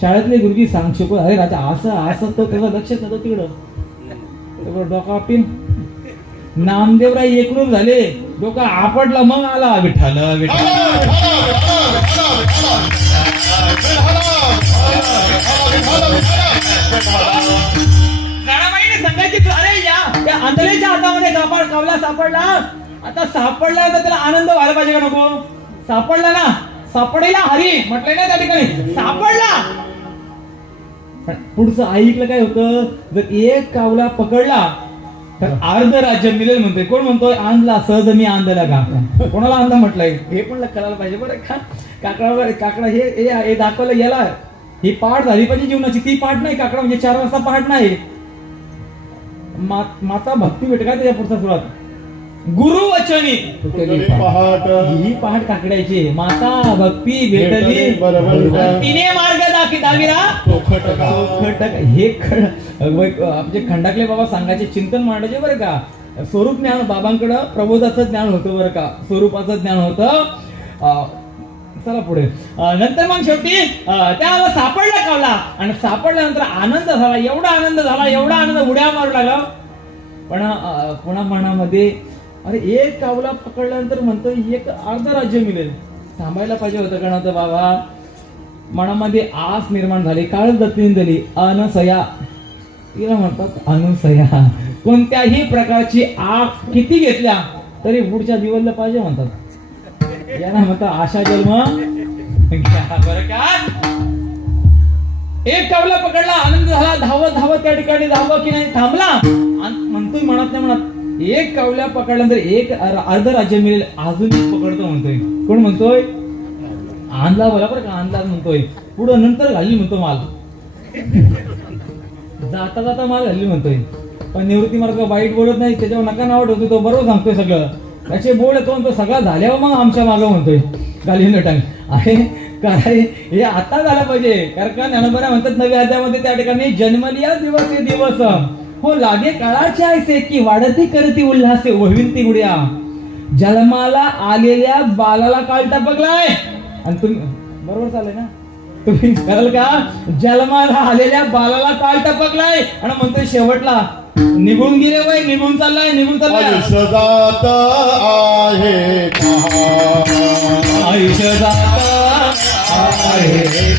शाळेतले गुरुजी सांग शिकवत, अरे राजा असं असं तो तेव्हा लक्ष होतं तिकडं डोका आपटीन. नामदेवराय एकरूप झाले, डोका आपटला, मग आला विठ्ठल विठ्ठल. जनाबाईने सांगायची, अरे या आंधळ्याच्या हातामध्ये कावला सापडला. आता सापडला तर त्याला आनंद व्हायला पाहिजे का नको? सापडला ना, सापडेला हरी म्हटलंय ना त्या ठिकाणी, सापडला. पण पुढचं ऐकलं काय होतं, जर एक कावला पकडला तर अर्ध राज्य मिळेल म्हणतोय. कोण म्हणतोय? आंधला, सहज मी आंधला का? कोणाला अंधा म्हटलंय हे पण करायला पाहिजे बरं का. काकडा हे दाखवलं याला, ही पाठ झाली पाहिजे जीवनाची. ती पाठ नाही, काकडा म्हणजे 4 वाजता पाठ नाही. माता भक्ती भेट काय त्याच्या पुढचा सुरुवात, गुरु वचनी पहाट ही पहाट काकड्याची. माता भक्ती भेटली तिने मार्ग दाविला चोखट. हे म्हणजे खंडाकले बाबा सांगायचे, चिंतन मांडायचे बरं का. स्वरूप ज्ञान बाबांकडं प्रबोधाचं ज्ञान होतं बरं का, स्वरूपाचं ज्ञान होतं. चला पुढे. नंतर मग शेवटी त्याला सापडला कावला, आणि सापडल्यानंतर आनंद झाला, एवढा आनंद उड्या मारू लागला. पण पुन्हा मनामध्ये अरे एक कावला पकडल्यानंतर म्हणतोय एक अर्ध राज्य मिळेल. थांबायला पाहिजे होतं का नव्हतं बाबा. मनामध्ये आस निर्माण झाली, काळ दत्तीन झाली. अनसया, तिला म्हणतात अनुसया. कोणत्याही प्रकारची आग किती घेतल्या तरी पुढच्या दिवसला पाहिजे म्हणतात. याला म्हणतात आशा जन्म घ्या बरं का. एक कावला पकडला, आनंद झाला, धावत त्या ठिकाणी धावलं की नाही, थांबला. म्हणतोय मनात एक कावल्या पकडल्यानंतर एक अर्ध राज्य मिळेल, अजून एक पकडतो म्हणतोय. कोण म्हणतोय? आणला बरोबर का, आणला म्हणतोय. पुढं नंतर घालली म्हणतो माल, जाता माल घालली म्हणतोय. पण निवृत्ती मार्ग वाईट बोलत नाही, त्याच्यावर नका नाव ठेवतो, तो बरोबर सांगतोय सगळं. त्याचे बोल येतो तो सगळा झाल्यावर मग आमच्या मागं म्हणतोय घाली नटांग आहे काय. हे आता झालं पाहिजे, कारण का ज्ञानोबा म्हणतात नव्या अध्यायामध्ये त्या ठिकाणी जन्मलिया दिवस हे दिवस हो लागे काळाचे ऐसे की वाढती करती उल्हासे ओढविंती गुड्या. जन्माला आलेल्या बालाला काळ टपकलाय. आणि तुम्ही बरोबर चाललंय ना, तुम्ही कराल का? जन्माला आलेल्या बालाला काळ टपकलाय आणि म्हणतोय शेवटला निघून गेले बाई, निघून चाललाय. आयुष्य जात आहे आयुष्य जात आहे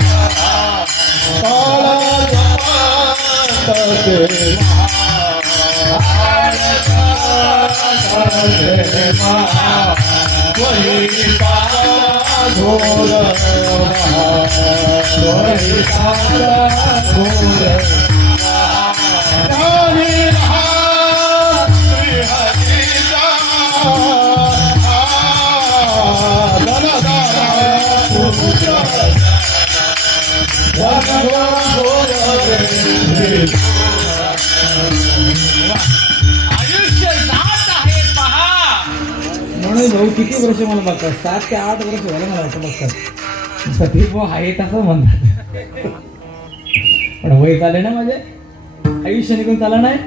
म्हणून भाऊ किती वर्ष मला बघतात, 7 ते 8 वर्ष झालं मला वाटतं बघतात. सती भाऊ आहे तसं म्हणतात. पण वय चालले ना माझे, आयुष्य निघून चाललं नाही.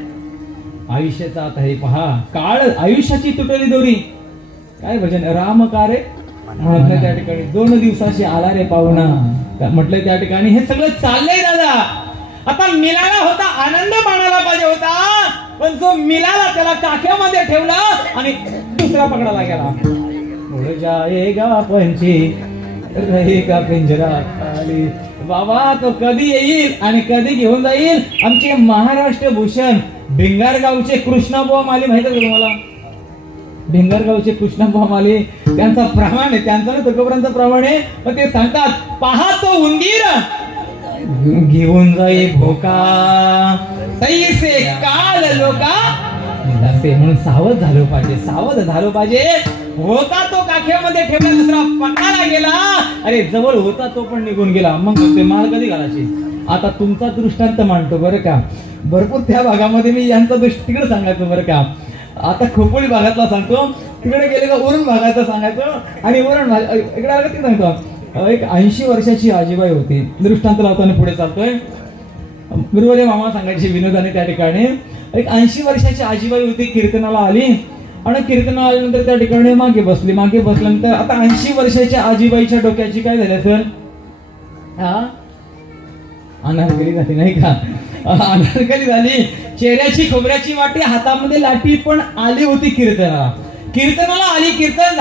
आयुष्याचा आता हे पहा, काळ आयुष्याची तुटली दोरी. काय भजन राम कारे म्हटलं त्या ठिकाणी, 2 दिवसाशी आला रे पाहुणा म्हटलं त्या ठिकाणी. हे सगळं चाललंय दादा. आता मिळाला होता आनंद मानायला पाहिजे होता, पण जो मिळाला त्याला काख्यामध्ये ठेवला आणि दुसरा पकडायला गेला. पुढे जाएगा पंछी रहेगा पिंजरा खाली. बाबा तो कधी येईल आणि कधी घेऊन जाईल. आमचे महाराष्ट्र भूषण भिंगारगावचे कृष्णाबुवा माली माहिती आहे तुम्हाला? भिंगारगावचे कृष्णाबुवा माली, त्यांचा प्रमाण आहे, त्यांचा ना तुकोबरांचा प्रमाण आहे. पण ते सांगतात पहा तो उंदीर घेऊन जाई भोका तैसे काल लोका असे. म्हणून सावध झालो पाहिजे. होता तो काख्यामध्ये ठेवला, दुसरा पकडायला गेला. अरे जवळ होता तो पण निघून गेला. मग ते माळ कधी घालायची? आता तुमचा दृष्टांत मांडतो बरं का. भरपूर त्या भागामध्ये मी यांचा तिकडे सांगायचं बरं का. आता खोपोळी भागातला सांगतो, तिकडे गेले का उरण भागाचं सांगायचं. आणि उरण इकडे आलं ते सांगतो. एक 80 वर्षाची आजीबाई होती. दृष्टांत लावताना पुढे चालतोय. गुरुवारी मामा सांगायचे विनोदाने त्या ठिकाणी. एक 80 वर्षाची आजीबाई होती, कीर्तनाला आली. आणि कीर्तनाला आल्यानंतर त्या ठिकाणी मागे बसल्यानंतर आता 80 वर्षाच्या आजीबाईच्या डोक्याची काय झाली असेल? अनारकली झाली नाही का? अनारकली झाली. चेहऱ्याची खोबऱ्याची वाटी, हातामध्ये लाठी, पण आली होती कीर्तनाला आली. कीर्तन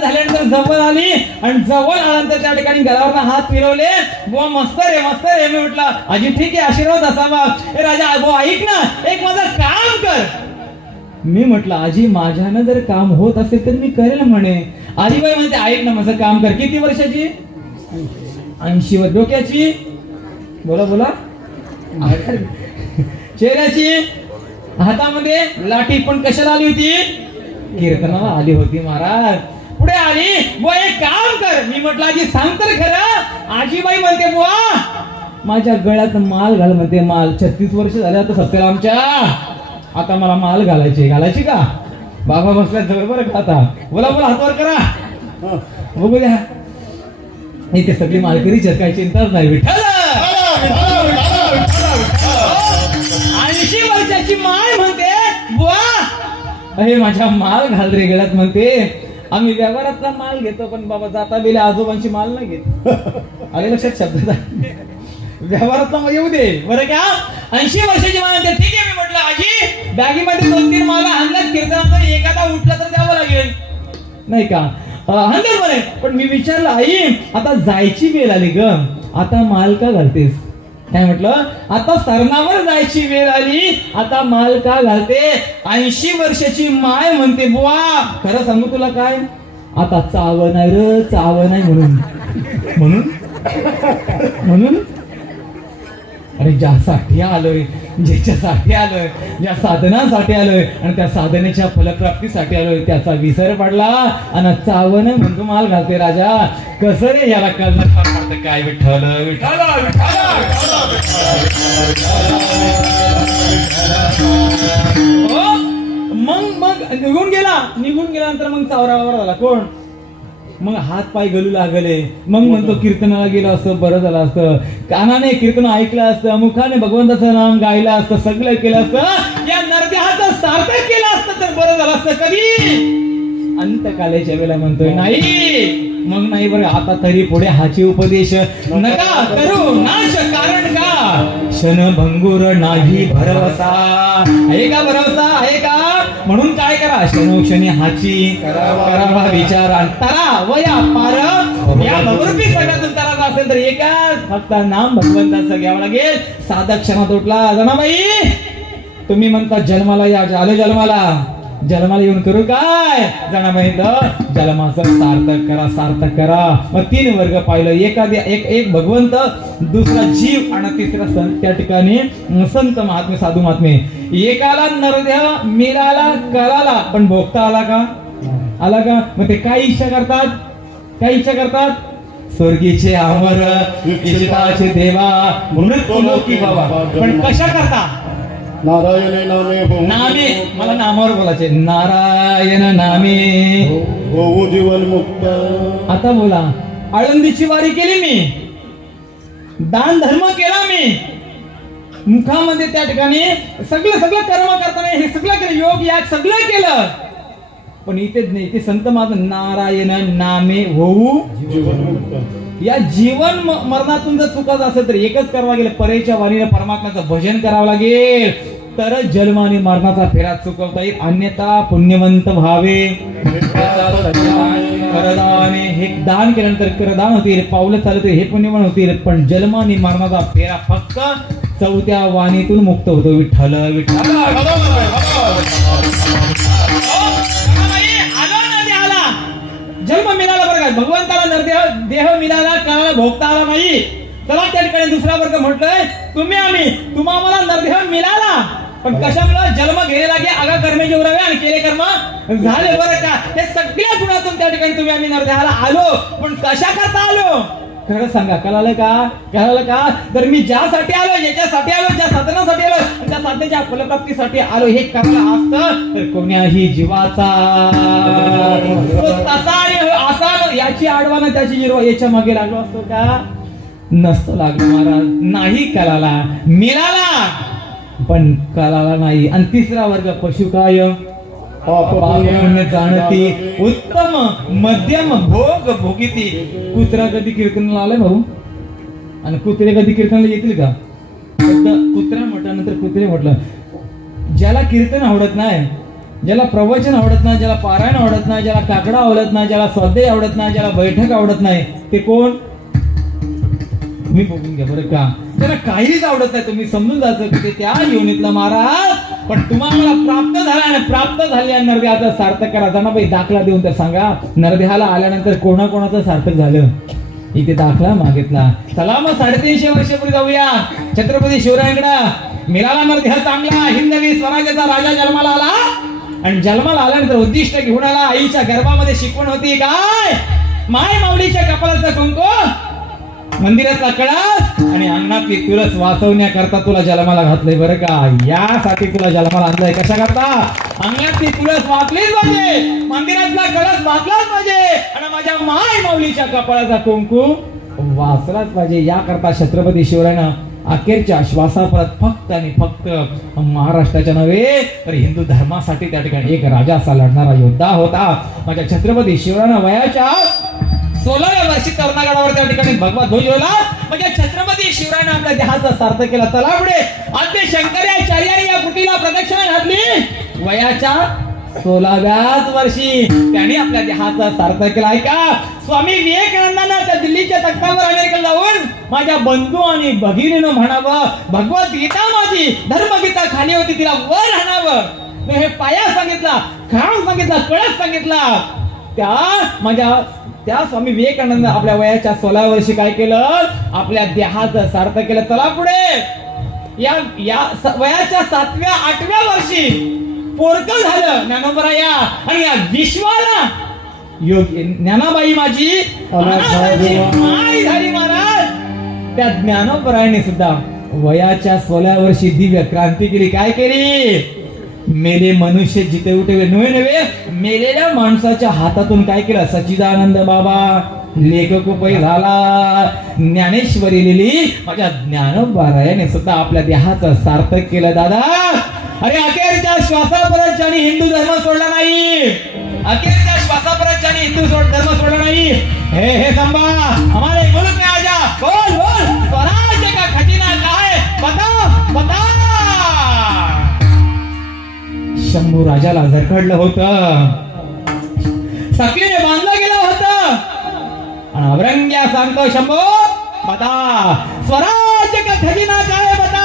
झाल्यानंतर जवळ आली. आणि जवळ आल्यानंतर त्या ठिकाणी गळावर हात फिरवले. बुवा मस्त रे मी म्हटलं आजी ठीक आहे, आशीर्वाद असावा. ए राजा बुवा ऐक ना, एक माझं काम कर. मी म्हटलं आजी माझ्यानं जर काम होत असेल तर मी करेल म्हणे. आजीबाई म्हणते ऐक ना माझं काम कर. किती वर्षाची? 80 वर. डोक्याची बोला चेहऱ्याची हातामध्ये लाठी पण कशाला आली होती? कीर्तनाला आली होती महाराज. पुढे आली, बुवा एक काम कर. मी म्हटलं आजी सांग तर खरं. आजीबाई म्हणते बुवा माझ्या गळ्यात माल घाल म्हणते. माल 36 वर्ष झाले आता सत्यरामच्या. आता मला माल घालायची का? बाबा बसल्या जवळ बरं का आता. बोला हातवर करा बघू द्या. इथे सगळी मालकरीच काही चिंताच नाही. विठ्ठल 80 वर्षाची माय म्हणते बुवा हे माझ्या माल घाल रे गळ्यात म्हणते. आम्ही व्यवहारातला माल घेतो पण बाबा जाता बेल्या आजोबांची माल नाही घेत. आले लक्षात शब्द व्यवहारातला येऊ दे बरं का. 80 वर्षाची माल म्हणते. ठीक आहे मी म्हटलं आजी बॅगीमध्ये 2-3 माला आणल्यात कीर्तनात एखादा उठला तर द्यावं लागेल नाही का. हंड्रेड म्हणे. पण मी विचारलं आई आता जायची वेळ आली ग आता माल का घालतेस? काय म्हटलं आता सरणावर जायची वेळ आली आता माल का घालते? 80 वर्षाची माय म्हणते बुवा खरं सांगू तुला काय आता चाव नाही र चाव नाही म्हणून अरे ज्यासाठी आलोय ज्याच्यासाठी आलोय ज्या साधनासाठी आलोय आणि त्या साधनेच्या फलप्राप्तीसाठी आलोय त्याचा विसर पडला आणि चावण म्हणतो माल घालते. राजा कसं रे याला कळणार काय विठ्ठल विठ्ठल मग निघून गेल्यानंतर मग चावरावर झाला कोण? मग हात पाय गलू लागले. मग म्हणतो कीर्तनाला गेलं असतं बरं झालं असतं. कानाने कीर्तन ऐकलं असतं मुखाने भगवंताचं नाम गायलं असतं सगळं केलं असतं या नरदेहाचं सार्थक केलं असतं तर बरं झालं असतं. कधी अंतकालेच्या वेळेला म्हणतोय नाही मग नाही बरं आता तरी पुढे हाची उपदेश नका करू नाश कारण का क्षणभंगुर नाही भरवसा. आहे का भरवसा आहे का? म्हणून काय करा क्षणोक्षणी हाची करावा विचार आणि तरा वया पार या भगवती सगळ्यातून तराचा असेल तर एकाच फक्त नाम भगवंताचं घ्यावं लागेल. साधा क्षणात उठला जनाबाई तुम्ही म्हणता जन्माला या आलो जन्माला येऊन करू काय? जनाबाई जन्माचं सार्थक करा. मग 3 वर्ग पाहिलं एक भगवंत दुसरा जीव आणि तिसरा संत. त्या ठिकाणी संत महात्मे साधू महात्मे. एकाला नरदेह मिळाला कळाला पण भोगता आला का? मग ते काय इच्छा करतात स्वर्गीचे अमर इच्छिताचे देवा मृत्युलोकी बाबा. पण कशा करता? नारायण नामे मला नामावर बोलायचे. नारायण नामे होऊ जीवन मुक्त. आता बोला आळंदीची वारी केली मी दान धर्म केला मी मुखामध्ये त्या ठिकाणी सगळं कर्म करताना हे सगळं केलं योग याग सगळं केलं पण इथेच नाही. ते संत माझं नारायण नामे होऊ जीवन मुक्त. या जीवन मरणातून जर चुकाच असेल तर एकच करावं लागेल परेच्या वाणीने परमात्म्याचं भजन करावं लागेल तरच जन्म आणि मरणाचा फेरा चुकवता येईल. अन्यथा पुण्यवंत व्हावे. करदाने हे दान केल्यानंतर करदान होतील पावलं चालत हे पुण्यवान होतील पण जन्म आणि मरणाचा फेरा फक्त 4थ्या वाणीतून मुक्त होतो. विठ्ठल जन्म मिळाला बरं का भगवंताला नरदेह देह मिळाला कानाला भोगता आला नाही. चला त्या ठिकाणी दुसरा वर्ग म्हटलंय तुम्ही आम्हाला नरदेह मिळाला पण कशामुळे जन्म घेणे लागे आगा कर्मे जेवरावे आणि केले कर्म झाले बरं का. हे सगळ्या गुणातून त्या ठिकाणी तुम्ही आम्ही नरदेहाला आलो पण कशा करता आलो खरं सांगा. कळालं का? तर मी ज्यासाठी आलो याच्यासाठी आलो ज्या साधनासाठी आलो त्या साधनेच्या फलप्राप्तीसाठी आलो हे करायला असतं तर कोण्याही जीवाचा तसा असा याची आडवाना त्याची जिरवा याच्या मागे लागलो असतो का? नसतो लागलो महाराज. नाही कळाला मिळाला पण कळाला नाही. आणि तिसरा वर्ग पशु काय जाणती उत्तम मध्यम भोग भोगिती. कुत्रा कधी कीर्तनाला आलाय भाऊ आणि कुत्रे कधी कीर्तनाला येतील का? कुत्रा म्हटल्यानंतर कुत्रे म्हटलं ज्याला कीर्तन आवडत नाही ज्याला प्रवचन आवडत नाही ज्याला पारायण आवडत नाही ज्याला काकडा आवडत नाही ज्याला स्वाध्याय आवडत नाही ज्याला बैठक आवडत नाही ते कोण? मी बघून घ्या बरं का. ज्याला काहीच आवडत नाही तुम्ही समजून जायचं की ते त्या योनीतला महाराज पण तुम्हाला प्राप्त झाल्या नरदेहाचं सार्थक करा. जाना बाई दाखला देऊन तर सांगा नरदेहाला आल्यानंतर कोणाकोणाचं सार्थक झालं इथे दाखला मागितला. चला मग 350 वर्षापूर्वी जाऊया छत्रपती शिवरायांकडे. मिळाला मग देह चांगला, हिंदवी स्वराज्याचा राजा जन्माला आला. आणि जन्माला आल्यानंतर उद्दिष्ट घेऊन आला. आईच्या गर्भामध्ये शिकवण होती काय? माय माऊलीच्या कपाळाचा कुंकू, मंदिरातला कळस आणि अंगणातली तुळस वाचवण्याकरता तुला जन्माला घातलंय बरं का. यासाठी तुला जन्माला आणलंय. कशा करता? अंगणातली तुळस वाचलीच पाहिजे, मंदिरातला कळस वाचलाच पाहिजे आणि माझ्या माय माऊलीच्या कपाळाचा कुंकू वाचलाच पाहिजे. याकरता छत्रपती शिवरायानं अखेरच्या श्वासापर्यंत फक्त आणि फक्त महाराष्ट्राच्या नव्हे तर हिंदू धर्मासाठी त्या ठिकाणी एक राजा असा लढणारा योद्धा होता. माझ्या छत्रपती शिवरायानं वयाच्या 16व्या वर्षी तरुणागडावर त्या ठिकाणी भगवा ध्वज होता. म्हणजे छत्रपती शिवरायानं आपल्या देहाचा सार्थ केला. चला पुढे. आद्य शंकराचार्याने या कुटीला प्रदक्षिणा घातली. वयाच्या 16व्याच वर्षी त्यांनी आपल्या देहाचा सार्थ केला. ऐका, स्वामी विवेकानंदांना त्या दिल्लीच्या तख्तावर अमेरिकेला जाऊन माझ्या बंधू आणि भगिनीनं म्हणावं, भगवद्गीता माझी धर्मगीता खाली होती तिला वर आणावं. हे पाया सांगितला, खांब सांगितला, कळस सांगितला. त्या स्वामी विवेकानंद आपल्या वयाच्या 16 वर्षी काय केलं? आपल्या देहाचं सार्थ केलं. चला पुढे. या वयाच्या 7व्या 8व्या वर्षी पोरकं झालं ज्ञानोबराया आणि या विश्वाला ज्ञानाबाई माझी माय झाली महाराज. त्या ज्ञानोबरायाने सुद्धा वयाच्या 16 वर्षी दिव्य क्रांती केली. काय केली? मेले मनुष्य जिते उठे नव्हे मेलेल्या माणसाच्या हातातून काय केलं? सच्चिदानंद बाबा लेखकोपै झाला. ज्ञानेश्वरी लिहिली. माझ्या ज्ञानोबरायाने सुद्धा आपल्या देहाचं सार्थक केलं. दादा, अरे अखेरच्या श्वासापर्यंत ज्यांनी हिंदू धर्म सोडला नाही, अखेरच्या श्वासापर्यंत ज्यांनी हिंदू धर्म सोडला नाही, हे संभा हमारे मुल्क में आजा. बोल बोल, स्वराज्य का खजिना काय? बता बता. शंभू राजाला झरकडलं होतं, सकलीने बांधलं गेलं होतं आणि औरंग्या सांगतो, शंभू बता स्वराज्य का खजिना काय? बता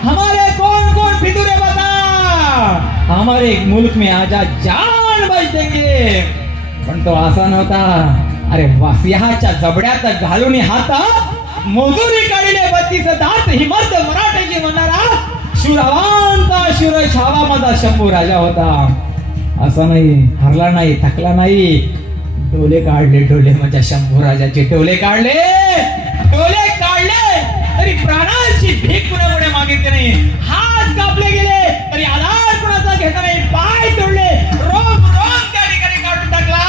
हमारे कौन कौन फितूरे बता. हमारे मुल्क में आजा, जान बच देंगे. पण तो असा नव्हता. अरे वासियाच्या जबड्यात घालून हात मोजुरी काढले 32 दात हिमत मराठ्याची म्हणणारा शुरावांचा शुर छावा माझा शंभू राजा होता. असा नाही, हरला नाही, थकला नाही. डोले काढले, डोले माझ्या शंभू राजाचे डोले काढले, डोले काढले तरी प्राणाची भीक कुणामुळे मागितली नाही. हात कापले गेले तरी आधार कुणाचा घेतला नाही. पाय तोडले, रोम रोम त्या ठिकाणी काढून टाकला.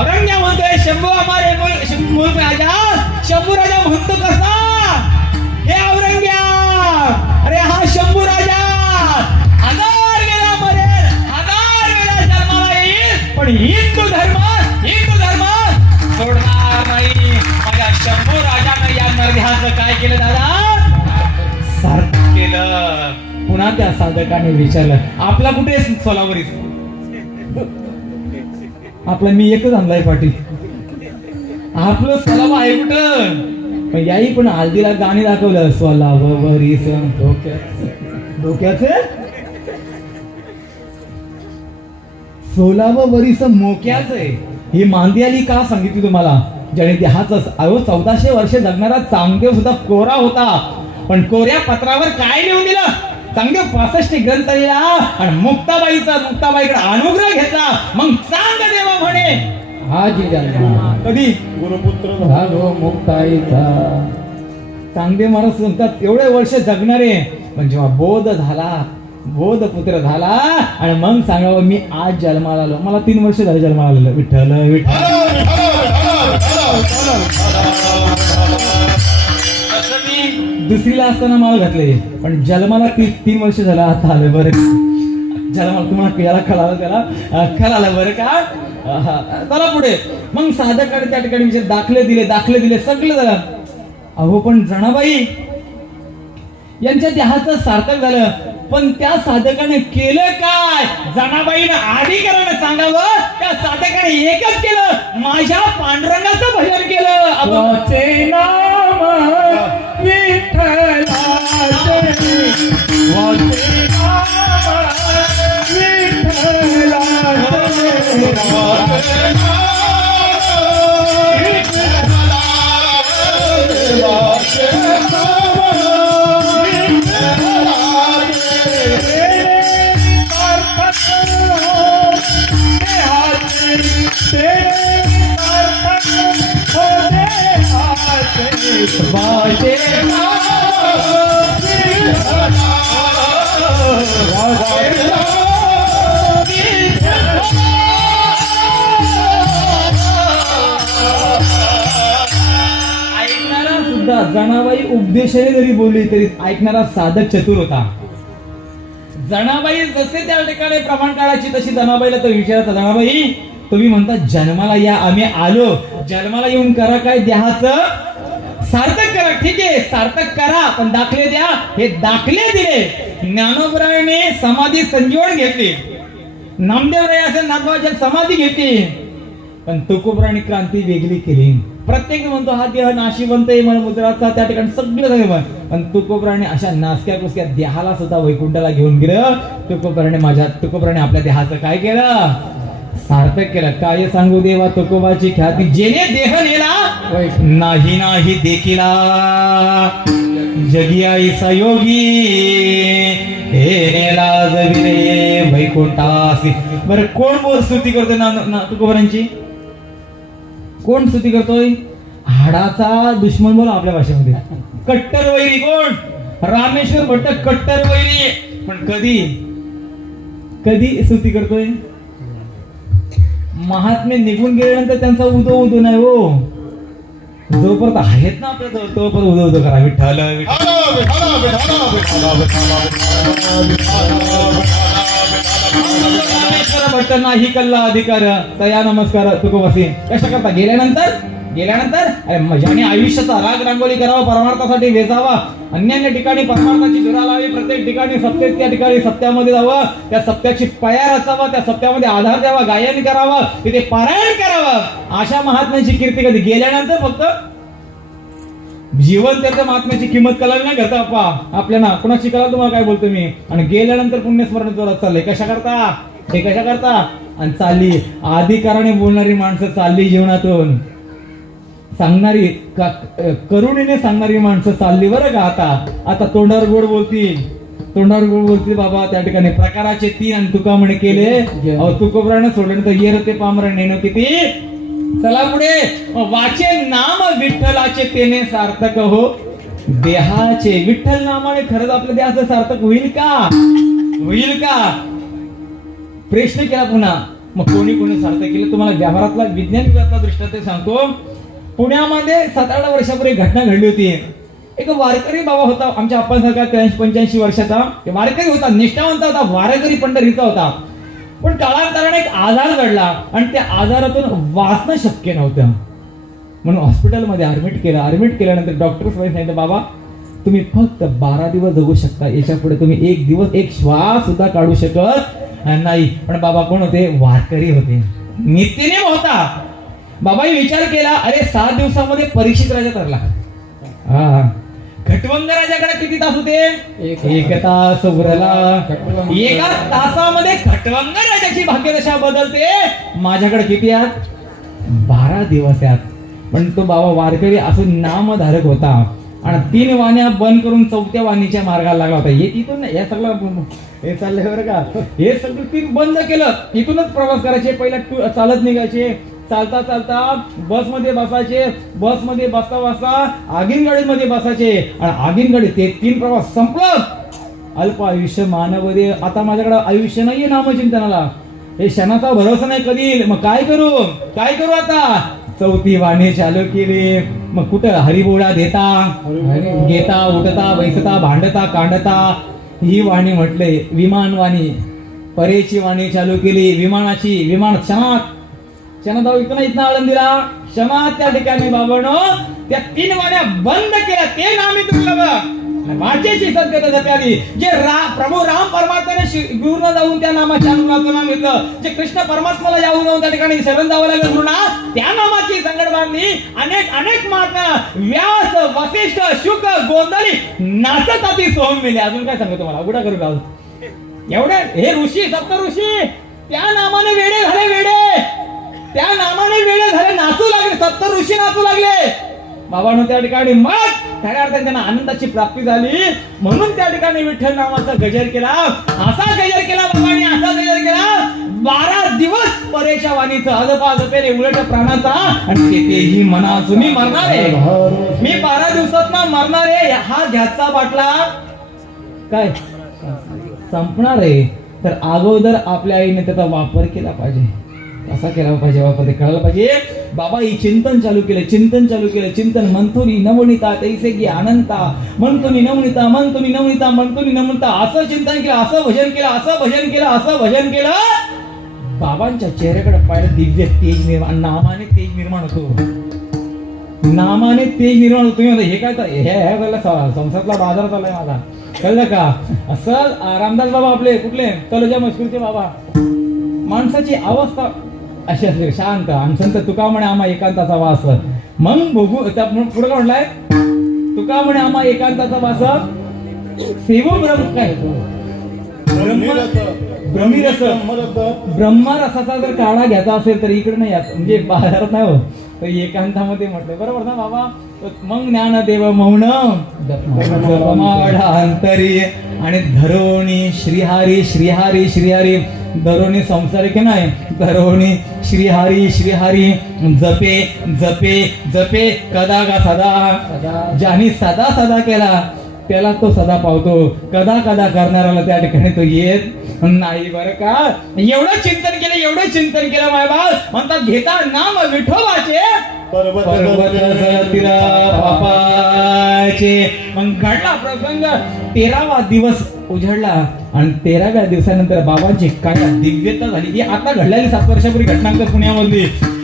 औरंग्या म्हणतोय शंभू हमारे मुल्क राजा. शंभू राजा म्हणतो कसा? हे औरंग्या, अरे हा शंभू राजा 1000 वेळा मरेल, 1000 वेळा जन्माला येईल, पण हिंदू धर्म सोडणार नाही. माझ्या शंभू राजानं या नरदेहाचं काय केलं दादा? सार्थ केलं. पुन्हा त्या साधकाने विचारलं, आपला कुठे सोलावरी? आपला मी एकच आणलाय पाठी. आपलं सोलाव आहे कुठं? याही पण हल्दीला गाणी दाखवलं, सोलावरी डोक्याचे सोलावरीच मोक्याच आहे. ही मांदी आली का सांगितली तुम्हाला? ज्याने देहाचं 1400 वर्ष जगणारा चांगदेव सुद्धा कोरा होता, पण कोऱ्या पत्रावर काय लिहून दिलं? चांगदेव 65 ग्रंथ लिहिला आणि मुक्ताबाईकडे अनुग्रह घेतला. मग चांगदेव म्हणे हा जी जन्मा कधी गुरुपुत्र झालो मुक्ताईचा. चांगदेव महाराज सांगतात एवढे वर्ष जगणारे, पण जेव्हा बोध पुत्र झाला आणि मग सांगावं मी आज जन्माला आलो. मला 3 वर्ष झाले जन्माला आलेलं. विठ्ठल विठ्ठल. दुसरीला असताना माळ घातले, पण जन्माला 3 वर्ष झाला आता आले. बरं जन्माला तुम्हाला याला खळाला बरं का. चला पुढे. मग साधकाने त्या ठिकाणी विचार दाखले दिले सगळं झालं. अहो पण जनाबाई यांच्या देहाचं सार्थक झालं, पण त्या साधकाने केलं काय? जनाबाईनं अधिकारानं सांगावं. त्या साधकाने एकच केलं, माझ्या पांडुरंगाचं भजन केलं. वाचे नाम विठ्ठलाचे, वाचे नाम विठ्ठलाचे, जनाबाई उपदेशाने जरी बोलली तरी ऐकणारा साधक चतुर होता. जनाबाई जसे त्या ठिकाणी प्रमाण काढायची तशी जनाबाईला तो विचारायचा, जनाबाई तुम्ही म्हणता जन्माला या, आम्ही आलो, जन्माला येऊन करा काय, देहाचं सार्थक करा. ठीक आहे, सार्थक करा, पण दाखले द्या. हे दाखले दिले. ज्ञानोबरायाने समाधी संजीवन घेतली, नामदेवराय असेल नाथबाबाच्या समाधी घेतली, पण तुकोबरायाने क्रांती वेगळी केली. प्रत्येक म्हणतो हा देह नाशिवंत आहे मुद्राचा, त्या ठिकाणी सगळं झालं, पण तुकोबरायाने अशा नासक्या कुसक्या देहाला सुद्धा वैकुंठाला घेऊन गेलं. तुकोबरायाने आपल्या देहाचं काय केलं, सार्थक केलं. काय सांगू देवा तुकोबाची ख्याती, जेने देह नेला नाही नाही देखिला, जगी ऐसा योगी हे नेला जगिले वैकुंठासी. बरं कोण बोल स्तुती करतोय ना तुकोबरायांची, कोण स्तुती करतोय, हाडाचा दुश्मन बोला आपल्या भाषेमध्ये, कट्टर वैरी. कोण, रामेश्वर भट्ट कट्टर वैरी. पण कधी कधी स्तुती करतोय, महात्मे निघून गेल्यानंतर त्यांचा उदो उदो नाही हो, जोपर्यंत आहेत ना आपल्या जवळ तोपर्यंत उदो उदो करा. विठ्ठल भट्ट नाही कल्ला अधिकार तया नमस्कार तुकोबासी. कशा करता, गेल्यानंतर अरे ज्याने आयुष्याचा राग रांगोळी करावा, परमार्थासाठी वेचावा, अन्य ठिकाणी परमार्थाची धुरा लावी, प्रत्येक ठिकाणी सत्तेत त्या ठिकाणी सत्यामध्ये जावं, त्या सत्याची पया रचावा, त्या सत्यामध्ये आधार द्यावा, गायन करावं, तिथे पारायण करावं. अशा महात्म्यांची कीर्ती कधी, गेल्यानंतर फक्त जीवन त्याच्या महात्म्याची किंमत कळावी नाही करता बाप्पा आपल्याला. कुणाची कळा तुम्हाला काय बोलतो मी, आणि गेल्यानंतर पुण्यस्मरण जोरात चाललंय. कशा करता, हे कशा करता, आणि चालली अधिकाराने बोलणारी माणसं चालली जीवनातून, सांगणारी करुणेने सांगणारी माणसं चालली बरं का. आता तोंडावर गोड बोलतील बाबा. त्या ठिकाणी प्रकाराचे 3 आणि तुका म्हणे केले, तुकोबराने सोडलं तर येर ते पामरा नेणं किती. चला पुढे, वाचे नाम विठ्ठलाचे तेने सार्थक हो देहाचे. विठ्ठल नामाने खरंच आपल्या देहाचं सार्थक होईल का, प्रश्न केला पुन्हा. मग कोणी सार्थक केलं, तुम्हाला व्यवहारातला विज्ञान विभागातला दृष्टांत सांगतो. पुण्यामध्ये 7-8 वर्षापूर्वी घटना घडली होती. एक वारकरी बाबा होता, आमच्या आप्पांसारखा 83-85 वर्षाचा वारकरी होता, निष्ठावंत होता, वारकरी पंढरीचा होता. पण काळांतराने एक आजार घडला आणि त्या आजारातून वाचणं शक्य नव्हतं, म्हणून हॉस्पिटलमध्ये ऍडमिट केल्यानंतर डॉक्टर सांगितलं, बाबा तुम्ही फक्त 12 दिवस जगू शकता, याच्या पुढे तुम्ही 1 दिवस एक श्वास सुद्धा काढू शकत नाही. पण बाबा कोण होते, वारकरी होते, नित्यनेम होता. बाबाई विचार केला, अरे 7 दिवसामध्ये परीक्षित राजा ठरला. खटवंग राजाकडे किती तास होते, 1 तास उरला. 1 तासामध्ये खटवंग राजाची भाग्यदशा बदलते. माझ्याकडे किती आहेत, 12 दिवस आहेत. पण तो बाबा वारकरी असून नामधारक होता आणि 3 वाण्या बंद करून 4थ्या वाणीच्या मार्गाला लागला होता. इथून हे सगळं हे चाललंय बरं का, हे सगळं 3 बंद केलं. इथूनच प्रवास करायचे, पहिला चालत निघायचे, चालता बसमध्ये बसायचे, बसमध्ये बसता आगीन गाडीमध्ये बसायचे, आणि आगीन गाडी ते 3 प्रवास संपलं. अल्प आयुष्य मानवदे. आता माझ्याकडे आयुष्य नाहीये नामचिंतनाला, हे क्षणाचा भरोसा नाही कधी. मग काय करू आता, 4थी वाणी चालू केली. मग कुठं हरिबोळा घेता उठता बैसता भांडता कांडता. ही वाणी म्हटले विमान वाणी, परेची वाणी चालू केली. विमान क्षणात इथं आळंदीला क्षणात त्या ठिकाणी बाबानो त्या 3 वाण्या बंद केल्या. ते नामी तुला वाचेची सद्गत जप्याली. जे प्रभू राम परमात्म्याने गुरुनं जाऊन त्या नामाच्या अनुनाचं नाम घेतलं, जे कृष्ण परमात्म्याला जाऊन त्या ठिकाणी शरण जावं लागलं गुरुना, त्या नामाची संगड बांधली. अनेक महात्मा व्यास, वसिष्ठ, शुक, गोंधळी नाचत आती सोहम मिले. अजून काय सांगतो तुम्हाला, उघडा करू का एवढे हे ऋषी, सप्त ऋषी त्या नामाने वेडे झाले, नाचू लागले, 70 ऋषी नाचू लागले. बाबांनो त्या ठिकाणी मग खऱ्या अर्थाने त्यांना आनंदाची प्राप्ती झाली. म्हणून त्या ठिकाणी विठ्ठल नामाचा गजर केला. असा गजर केला बाबांनी, 12 दिवस परेच्या वाणीचं अजपेने उलट प्राणाचा. आणि तेही मनाचं मी मरणार आहे, मी 12 दिवसात मरणार आहे. हा घ्याचा बाटला काय संपणार आहे, तर अगोदर आपल्या आईने त्याचा वापर केला पाहिजे. असा केला पाहिजे बाबा, ते कळायला पाहिजे. बाबा ही चिंतन चालू केलं, चिंतन मंथोनी नवनीता तैसे की अनंता, मंथोनी नवनीता, मंथोनी नवनीता, असं चिंतन केलं, असं भजन केलं. बाबांच्या चेहऱ्याकडे पाहिलं, दिव्य तेज निर्माण, नामाने तेज निर्माण होतो. तुम्ही म्हणता हे काय तर हे संसारातला बाजार चाललाय माझा, कळलं का? असं रामदास बाबा आपले कुठले तलोजा मजकूरचे बाबा, माणसाची अवस्था अशी असते शांत, आणि संत तुका म्हणे आम्हा एकांताचा वास. मग बघू पुढे काय म्हटलंय, तुका म्हणे आम्हा एकांताचा वास, सेवो ब्रह्म काय ब्रह्मीरस, ब्रह्मरसाचा जर काढा घ्यायचा असेल तर इकडे नाही यात, म्हणजे बाजारात नाही हो, तर एकांतामध्ये म्हटलंय, बरोबर ना बाबा? मग ज्ञानदेव मौन अंतरी, आणि धरोणी श्रीहारी धरोणी संसारिक नाही, धरोणी श्रीहारी जपे कदा गा सदा, ज्याने सदा केला त्याला तो सदा पावतो, कदा करणाऱ्याला त्या ठिकाणी तो येत नाही, बरं का? एवढं चिंतन केलं मायबा म्हणतात, घेता नाम विठोबाचे पापाचे. मग घडला प्रसंग, 13वा दिवस उजळला, आणि 13व्या दिवसानंतर बाबांची काय दिव्यता झाली. ही आता घडलेली 7 वर्षापूर्वी घटनांक पुण्यामधली.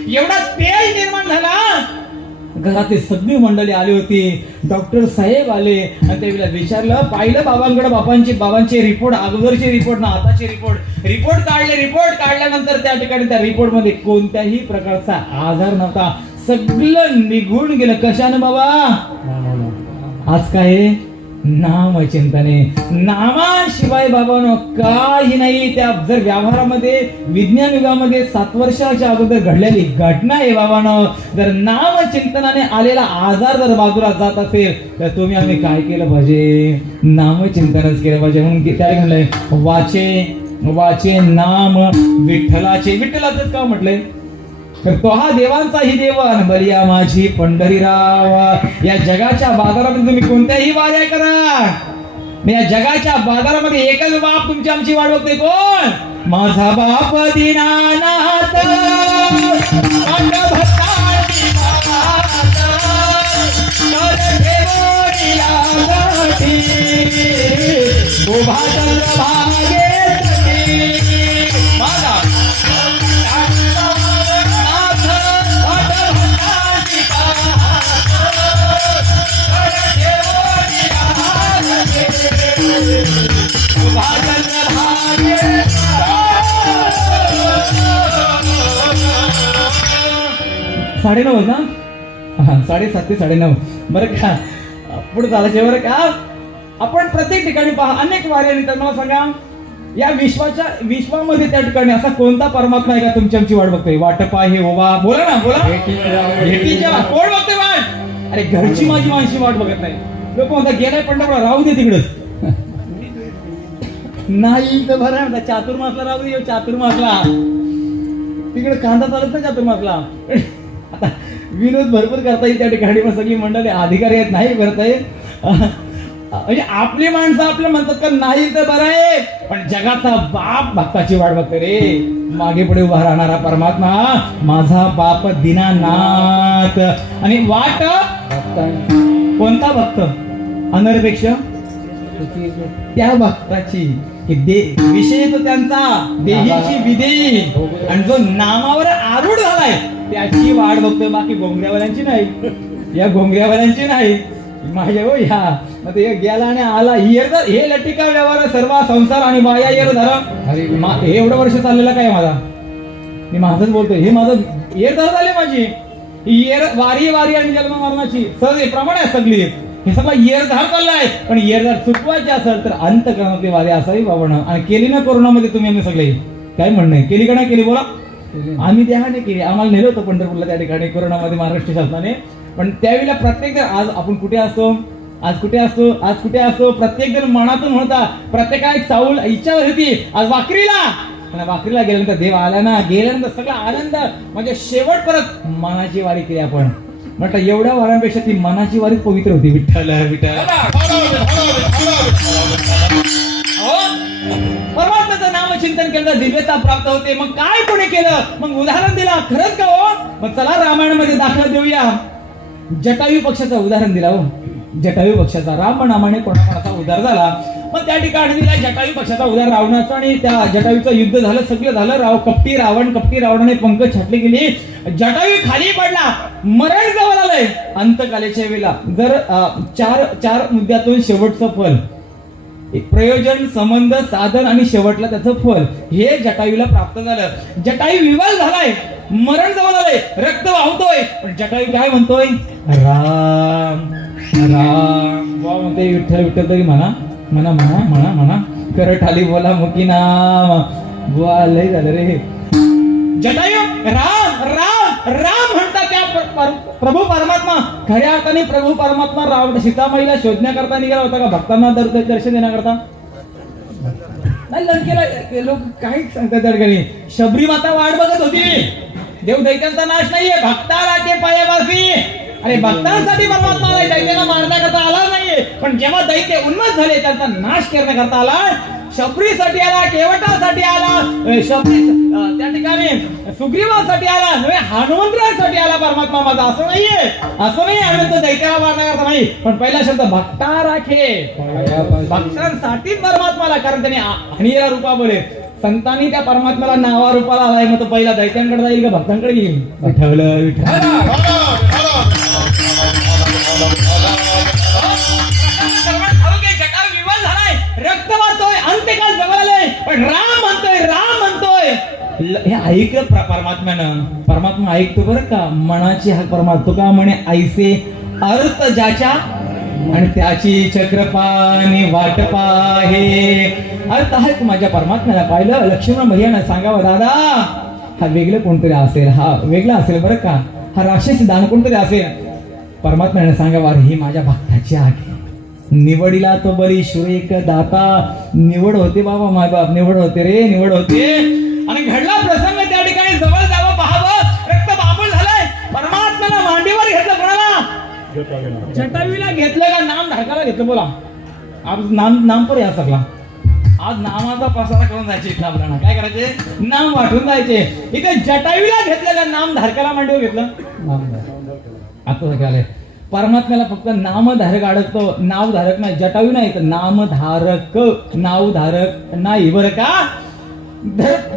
एवढा तेज निर्माण झाला, घरातली सगळी मंडळी आली होती, डॉक्टर साहेब आले, आणि ते विचारलं, पाहिलं बाबांकडे, बाबांचे रिपोर्ट, अगोदरचे रिपोर्ट ना आताचे रिपोर्ट काढल्यानंतर त्या ठिकाणी त्या रिपोर्ट मध्ये कोणत्याही प्रकारचा आजार नव्हता, सगळं निघून गेलं. कशाने बाबा? आज काय नामचिंतने, नामाशिवाय बाबांनो काही नाही. त्या जर व्यवहारामध्ये विज्ञान युगामध्ये 7 वर्षाच्या अगोदर घडलेली घटना आहे बाबांनो, जर नामचिंतनाने आलेला आजार जर बाजूला जात असेल तर तुम्ही आम्ही काय केलं पाहिजे? नामचिंतनच केलं पाहिजे. म्हणून त्या म्हणलंय, वाचे नाम विठ्ठलाचेच का म्हटलंय? तर तो हा देवांचाही देवन, बलिया माझी पंढरीराव. या जगाच्या बाजारामध्ये तुम्ही कोणत्याही वाऱ्या करा, या जगाच्या बाजारामध्ये एकच बाप तुमची आमची वाट बघते. कोण? माझा बाप दीनानाथ, साडे 9 ना, 7:30 ते 9:30. बरं का? पुढे चालायचे बरं का? आपण प्रत्येक ठिकाणी पहा, अनेक वाऱ्या निघतात. मला सांगा, या विश्वामध्ये त्या ठिकाणी असा कोणता परमात्मा आहे का तुमची आमची वाट बघतोय? वाटपा हे ओवा, बोला ना, बोला. भेटीच्या कोण बघतोय वाट? अरे घरची माझी माणशी वाट बघत नाही. लोक म्हणतात गेलाय पंढरपूर, राहू दे तिकडच. नाही तर बरं, चातुर्मासला राहू दे, चातुर्मासला तिकडे कांदा चालत नाही, चातुर्मासला. आता विनोद भरपूर करता येईल त्या ठिकाणी, पण सगळी मंडळी अधिकारी आहेत, नाही करता येत. म्हणजे आपली माणसं आपलं म्हणतात का नाही तर बरं आहे, पण जगाचा बाप भक्ताची वाट बघते रे. मागे पुढे उभा राहणारा परमात्मा माझा बाप दीनानाथ. आणि वाट कोणता भक्त? अनरपेक्षा त्या भक्ताची, विषय तो त्यांचा देहीची विधेयी, आणि जो नामावर आरूढ झालाय त्याची वाट बघतोय, बाकी घोंगऱ्यावाल्यांची नाही. या घोंगऱ्यावाल्यांची नाही माझ्या हो. ह्या गेला आणि आला, हे लटिका व्यवहार सर्व संसार आणि माया येर धरा. हे एवढं वर्ष चाललेलं काय माझा, मी माझंच बोलतोय, हे माझं येर धर झाली माझी येर, वारी आणि जन्म मरणाची सहज प्रमाण आहे सगळी. हे सगळं येरधार चाललाय, पण येरधार चुकवायचे असेल तर अंतकरणातली वारी असावी बाबांनो. आणि केली ना कोरोनामध्ये तुम्ही आम्ही सगळे, काय म्हणणं आहे? केली का नाही केली? बोला. आम्ही देहाने केली, आम्हाला नेलं होतं पंढरपूरला त्या ठिकाणी कोरोनामध्ये महाराष्ट्र शासनाने. पण त्यावेळेला प्रत्येक जण, आज आपण कुठे असतो, आज कुठे असतो, प्रत्येक जण मनातून होता, प्रत्येकाला एक चाऊल इच्छा होती आज वाकरीला. आणि वाकरीला गेल्यानंतर देव आला ना, गेल्यानंतर सगळा आनंद, म्हणजे शेवट परत मनाची वारी केली आपण. म्हटलं एवढ्या वारांपेक्षा ती मनाची वारी पवित्र होती. विठ्ठल परमात्म्याचं नामचिंतन केलं आपल्याला दिव्यता प्राप्त होते. मग काय कोणी केलं? मग उदाहरण दिला. खरंच का हो? मग चला रामायणामध्ये दाखला देऊया. जटायू पक्षाचं उदाहरण दिला हो. जटायू पक्षाचा राम नामाने कोणाकोणाचा उद्धार झाला. मग त्या ठिकाणी दिला जटायू पक्षाचा उद्धार रावणाचा, आणि त्या जटायूचं युद्ध झालं, सगळं झालं. कपटी रावणाने पंख छाटली गेली. जटायू खाली पडला, मरण जवळ आलंय. अंतकालेच्या वेळेला जर चार मुद्द्यातून शेवटचं फल, एक प्रयोजन, संबंध, साधन आणि शेवटला त्याचं फल, हे जटायूला प्राप्त झालं. जटायू विवल झालाय, मरण जवळ आलंय, रक्त वाहतोय. पण जटायू काय म्हणतोय? राम राम. वा म्हणते विठ्ठल विठ्ठल तरी म्हणा म्हणा म्हणा म्हणा म्हणा करट आली बोला मुकी नाम. बुवा लय झालं रे. जटायू राम राम राम म्हणतात त्या प्रभू परमात्मा. खऱ्या अर्थाने प्रभू परमात्मा राम सीतामाईला शोधण्याकरता निघाला होता का भक्तांना दर्शन देण्याकरता? नाही, लंकेला लोक काही सांगतात त्या ठिकाणी. शबरी माता वाट बघत होती. देव दैत्यांचा नाश नाहीये, भक्ताला के पायावासी. अरे भक्तांसाठी परमात्मा आलाय, दैत्याला मारण्याकरता आला नाहीये. पण जेव्हा दैत्य उन्मत झाले त्यांचा नाश करण्याकरता आला. शबरीसाठी आला, केवटासाठी आला, त्या ठिकाणी सुग्रीवासाठी आला, हनुमंतरासाठी आला परमात्मा माझा. असं नाहीये, असं नाही हनुमंत दैत्याला मारण्याकरता नाही. पण पहिला शब्द भक्ता राखे, भक्तांसाठीच परमात्मा आला. कारण त्याने हनिरा रूपा बोले. संतांनी त्या परमात्म्याला नावा रूपाला आलाय. मग तो पहिला दैत्यांकडे जाईल का भक्तांकडे येईल? विठ्ठल विठ्ठल. रक्त वाहतोय, अंत्यकाल जवळ आलाय, पण राम म्हणतोय. हे ऐकलं परमात्म्यानं. परमात्मा ऐकतो बरं का. मनाची हाक परमात्मा का म्हणे ऐसे अर्थ ज्याच्या आणि त्याची चक्रपाणी वाट पाहे. अर्थ आहे माझ्या परमात्म्याला. पाहिलं लक्ष्मण भैयानं सांगावं, दादा हा वेगळं कोणतरी असेल, हा वेगळा असेल बरं का, हा राक्षसी दान कोणतरी असेल. परमात्म्याने सांगावं, ही माझ्या भक्ताची आहे. निवडीला तो बरी एक दाता. निवड होते बाबा, माय बाप निवड होते रे, निवड होते. आणि घडला प्रसंग त्या ठिकाणी जवळ जावं पाहावं. रक्त बांबूल झालंय. परमात्म्याला मांडीवर घेतलं. कोणाला? जटायूला घेतलं का नाम धारकाला घेतलं? बोला आज नाम पर या सगळा. आज नामाचा पसारा करून जायचे इथं आपल्याला. काय करायचे? नाम वाटून जायचे. इथे जटायूला घेतलं का नाम धारकाला मांडीवर घेतलं? आता काय परमात्म्याला फक्त नामधारक अडकतो, नावधारक नाही. जटायू नाही तर नामधारक, नावधारक नाही बरं का.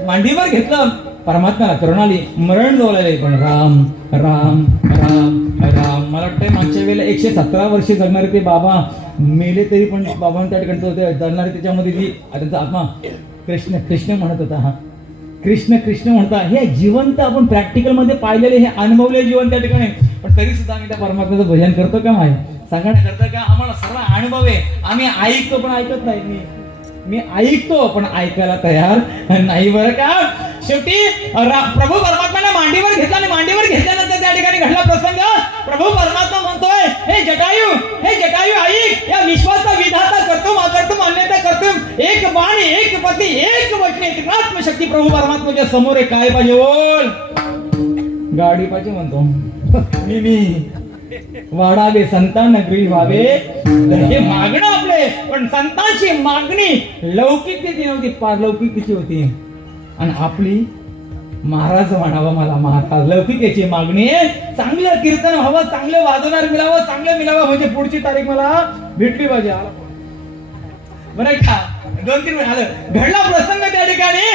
मांडीवर घेतलं. परमात्म्याला करुण आली, मरण जवळ आले. पण राम राम राम राम. मला वाटतंय मागच्या वेळेला 117 वर्षे जगणारे ते बाबा मेले, तरी पण बाबांना त्या ठिकाणी होते जगणारे. त्याच्यामध्ये जी त्यांचा आत्मा कृष्ण कृष्ण म्हणत होता. हा कृष्ण कृष्ण म्हणता. हे जिवंत आपण प्रॅक्टिकल मध्ये पाहिलेले, हे अनुभवले जीवन त्या ठिकाणी. पण तरी सुद्धा आम्ही त्या परमात्म्याचं भजन करतो का? माय सांगण्याकरता का? आम्हाला सर्व अनुभव आहे. आम्ही ऐकतो पण ऐकत नाही. मी ऐकतो पण ऐकायला तयार नाही बरं का. शेवटी प्रभू परमात्म्याने मांडीवर घेतला. आणि मांडीवर घेतल्यानंतर त्या ठिकाणी घडला प्रसंग. प्रभू परमात्मा म्हणतोय, हे जटायू ऐक. या विश्वाचा विधाता करतो मान्यता करतो. एक बाणी, एक पती, एक वचने, आत्मशक्ती प्रभू परमात्म्याच्या समोर आहे. काय पाहिजे? बोल. गाडी पाहिजे म्हणतो मी वाढावे संतान नगरी व्हावे. हे मागणं आपले. पण संतांची मागणी लौकिकतेची नव्हती, पारलौकिकतेची होती. आणि आपली महाराज म्हणावा मला महाराज. लौकिकेची मागणी, चांगलं कीर्तन व्हावं, चांगलं वाजवणार मिळावं, चांगलं मिळावं, म्हणजे पुढची तारीख मला भेटली पाहिजे. बरं का. 2-3 वेळा आलं. घडला प्रसंग त्या ठिकाणी.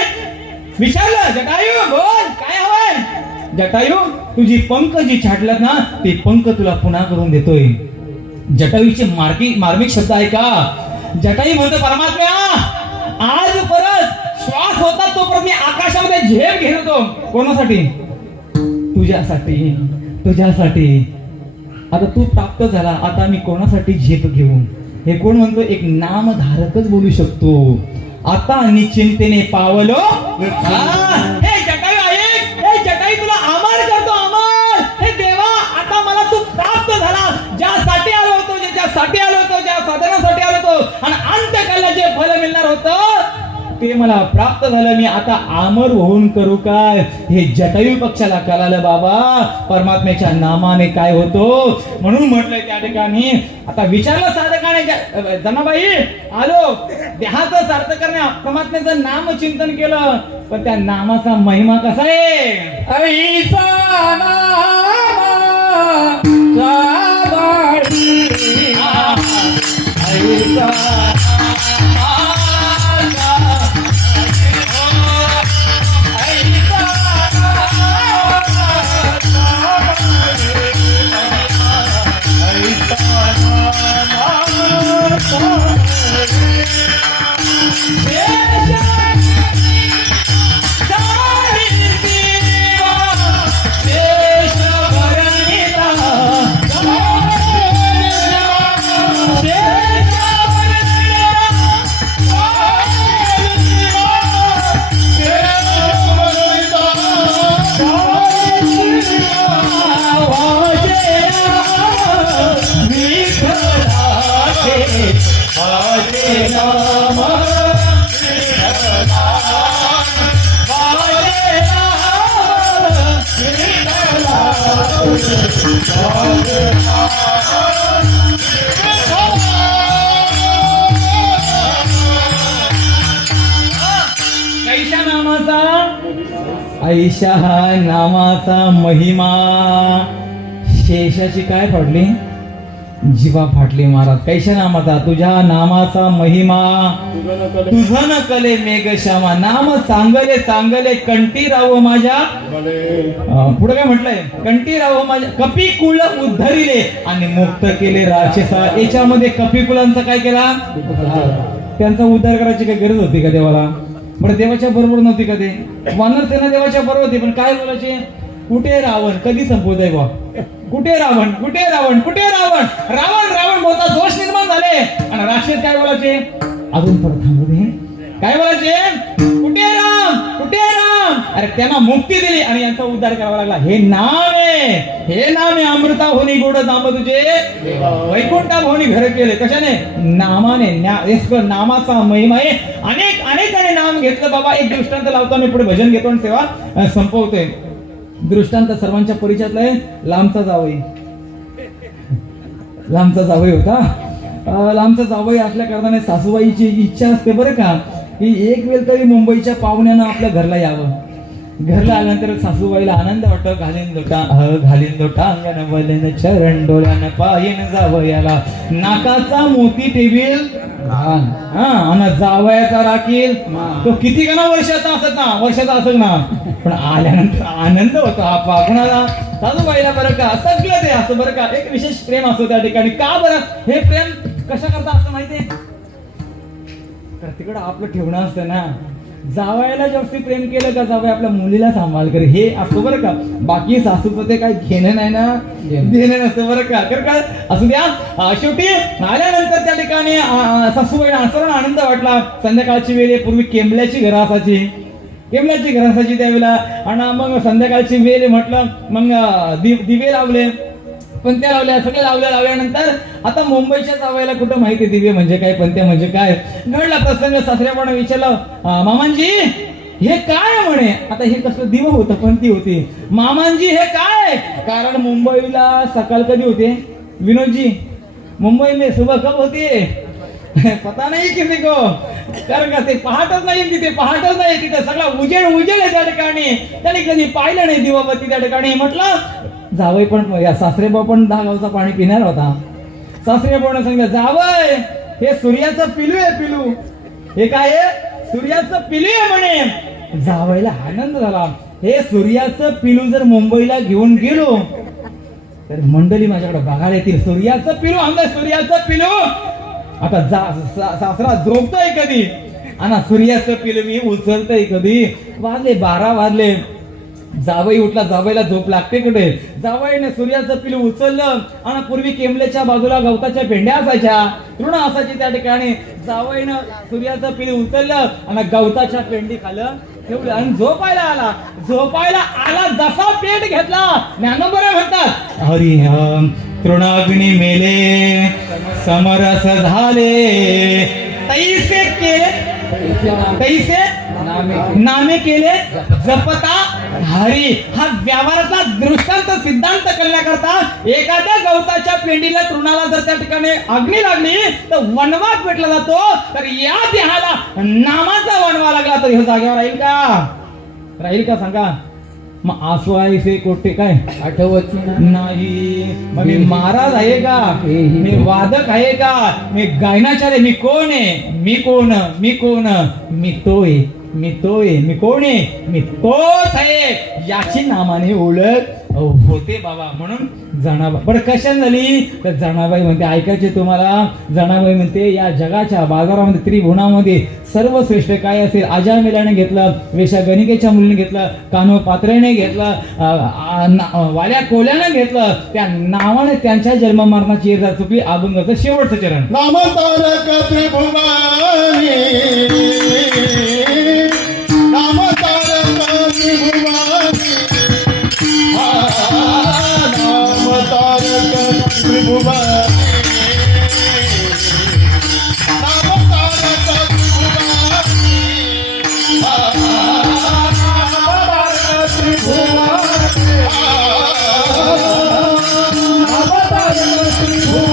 विचारलं, जटायू बोल काय हवंय? जटायू तुझी पंख जी छाटलं ना, ते पंख तुला पुन्हा करून देतोय. जटायूचे मार्मिक शब्द आहे का? जटायू म्हणतो, परमात्मा आज परत श्वास होता तोपर्यंत मी आकाशामध्ये झेप घेत होतो. कोणासाठी? तुझ्यासाठी, तुझ्यासाठी. आता तू प्राप्त झाला, आता मी कोणासाठी झेप घेऊ? हे कोण म्हणतो? एक नामधारकच बोलू शकतो. आता निश्चिंतेने पावलो. हे जटायू ऐक, हे जटायू तुला अमर करतो, अमर. हे देवा आता मला तू प्राप्त झाला. ज्यासाठी आलो होतो, ज्या साधनासाठी आलो होतो, आणि अंत्यकाला जे फल मिळणार होतं ते मला प्राप्त झालं. मी आता आमर होऊन करू काय? हे जटायू पक्षाला कळालं बाबा परमात्म्याच्या नामाने काय होतो. म्हणून म्हटलंय त्या ठिकाणी आता विचारलं साधकाने, जनाबाई आलो देहाचं सार्थ करण्या परमात्म्याचं नाम चिंतन केलं, पण त्या नामाचा महिमा कसा आहे? ऐसा कैशा नामाचा? ऐशा नामाचा महिमा. शेषाची काय फाटली? जीवा फाटली महाराज. कैशा नामाचा? तुझ्या नामाचा महिमा. तुझं न कले तुझं न कले मेघ श्यामा. नाम चांगले चांगले कंठी राहो माझ्या. भले पुढे काय म्हटलंय? कंठी राहो माझ्या. कपिकुल उद्धरिले आणि मुक्त केले राक्षसा. याच्यामध्ये कपिकुलांचा काय केला? त्यांचा उद्धार करायची काही गरज होती का देवाला? बरं देवाच्या बरोबर नव्हती का ते? वानर सेना देवाच्या बरोबर होती, पण काय बोलायचे? कुठे रावण? कधी संपवत आहे बा? कुठे रावण? कुठे रावण? कुठे रावण? रावण रावण बोलता दोष निर्माण झाले. आणि राक्षस काय बोलायचे? अजून परत थांबू दे. काय बोलायचे? कुठे राम? कुठे राम? अरे त्यांना मुक्ती दिली आणि यांचा उद्धार करावा लागला. हे नाम आहे, हे नाम आहे. अमृता होनी गोड नाम तुझे वैकुंठा होनी घर केले. कशाने? नामाने. नामाचा महिमा आहे. अनेक अनेकाने नाम घेतलं बाबा. एक दृष्टांत लावतो आणि पुढे भजन घेतो आणि सेवा संपवतोय. दृष्टांत सर्वांच्या परिचयातला आहे. लांबचा जावई. लांबचा जावई होता. लांबचा जावई असल्या कारणाने सासूबाईची इच्छा असते बरं का, की एक वेळ तरी मुंबईच्या पाहुण्यानं आपल्या घरला यावं. घरला आल्यानंतर सासूबाईला आनंद वाटतो. घालीन दोटा अंगण वलन चरण डोळ्यानं पायीन जावयाला. नाकाचा मोती ठेवील घाण, आणि जावयाचा राखील. तो किती का ना वर्षाचा असत ना, वर्षाचा असत ना, पण आल्यानंतर आनंद होतो हा पाहुणाला. सासूबाईला बरं का सगळं ते असतं बरं का. एक विशेष प्रेम असतो त्या ठिकाणी. का बरं? हे प्रेम कशा करता असतं माहितीये? तर तिकडं आपलं ठेवणं असतं ना. जावयाला जास्ती प्रेम केलं का जावया आपल्या मुलीला सांभाळ करे, हे असतो बरं का. बाकी सासूचं ते काय घेणं नाही ना, देणं नसतं बरं का. तर काय असू द्या. शेवटी आल्यानंतर त्या ठिकाणी सासूबाईला सर्व आनंद वाटला. संध्याकाळची वेळ, पूर्वी केंबल्याची घरं असायची. केंबल्याची घरं असायची त्यावेळेला. आणि मग संध्याकाळची वेळ म्हटलं, मग दिवे लावले, पंत्या लावल्या, सगळे लावल्यानंतर आता मुंबईच्या जावयाला कुठं माहिती दिवे म्हणजे काय, पंत्या म्हणजे काय. घडला प्रसंग. सासऱ्यापणे विचारलं, मामांजी हे काय म्हणे. आता हे कसलं दिवं होतं, पंथी होती. मामांजी हे काय? कारण मुंबईला सकाळ कधी होते विनोदजी? मुंबई में सुबह कब होती है पता नाही किसी को. कारण का ते पहाटच नाही तिथे, पहाटच नाही तिथे. सगळा उजेड आहे त्या ठिकाणी. त्याने कधी पाहिलं नाही दिवाबत्ती त्या ठिकाणी. म्हटलं जावई पण या सासरेबा पण 10 गावचा पाणी पिणार होता. सासरेबाने सांगितलं, जावई हे सूर्याचं पिलू आहे. पिलू हे काय आहे? सूर्याचं पिलू आहे म्हणे. जावईला आनंद झाला. हे सूर्याचं पिलू जर मुंबईला घेऊन गेलो तर मंडळी माझ्याकडे बघायला येतील. सूर्याचं पिलू आणलं, सूर्याचं पिलू. आता सासरा झोपतोय कधी आणि सूर्याचं पिलू मी उचलतोय कधी. वाजले 12 वाजले. जावई उठला. जावईला झोप लागते कुठे? जावईने सूर्याचं पिलू उचललं. आणि पूर्वी केमल्याच्या बाजूला गवताच्या पेंड्या असायच्या, तृण असायची त्या ठिकाणी. जावईनं सूर्याचं पिलू उचललं आणि गवताच्या पेंडी खालं ठेवलं आणि झोपायला आला. जसा पेट घेतला, ज्ञानोबा म्हणतात, हरिहम तृणाग्नी मेले समरस झाले. तैसे केले तैसे नामे केले जपता हरी. हा व्यवहाराचा दृष्टांत सिद्धांत करण्याकरता एखाद्या गवताच्या पेंडीला तृणाला जर त्या ठिकाणी अग्नी लागली तर वनवा पेटला जातो, तर या देहाला नामाचा वनवा लागला तर ह्यो जागेवर राहील का? राहील का सांगा? मग आसू आहे से कोटे काय आठवत नाही. मग मी महाराज आहे का? मी वादक आहे का? मी गायनाचार्य. मी कोण आहे? मी कोण? मी कोण? मी तोय. मी तोय. मी कोण आहे? मी तोच आहे. याची नामाने ओळख होते बाबा. म्हणून जनाबाई बरं कशाने झाली तर जनाबाई म्हणते ऐकायचे तुम्हाला. जनाबाई म्हणते या जगाच्या बाजारामध्ये त्रिभुवनामध्ये सर्वश्रेष्ठ काय असेल अजामिलाने घेतलं, वेशा गणिकेच्या मुलीने घेतलं, कान्हो पात्रेने घेतलं, वाल्या कोल्याने घेतलं. त्या नावाने त्यांच्या जन्म मरणाची जर चुकली अभंगाचं शेवटचं चरण. नाम तारक त्रिभुवानी, नाम तारक त्रिभुवानी, नाम तारक त्रिभुवानी, नाम तारक त्रिभुवानी, नाम तारक त्रिभुवानी, नाम तारक त्रिभुवानी.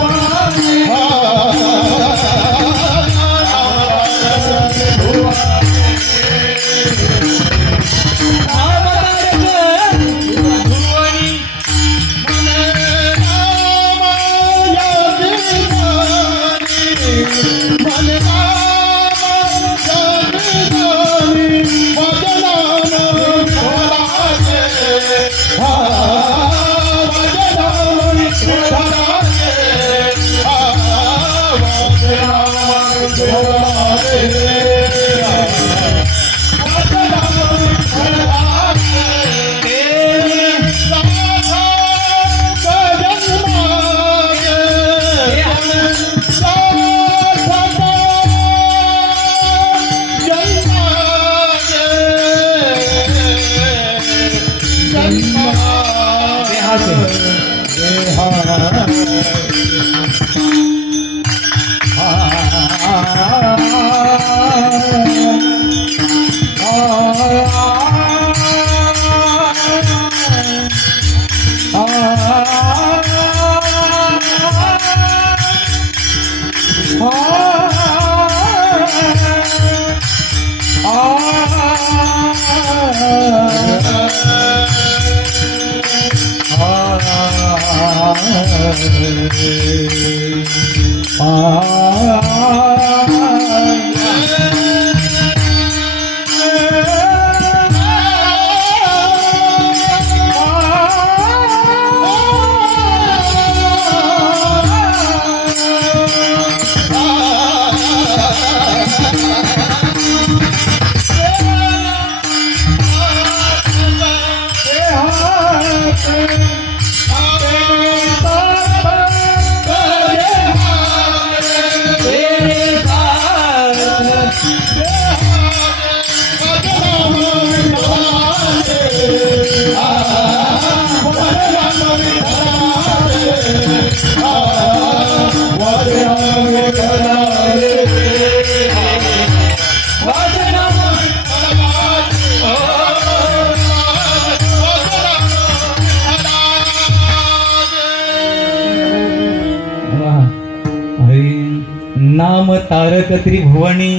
नाम तारक त्रिभुवनी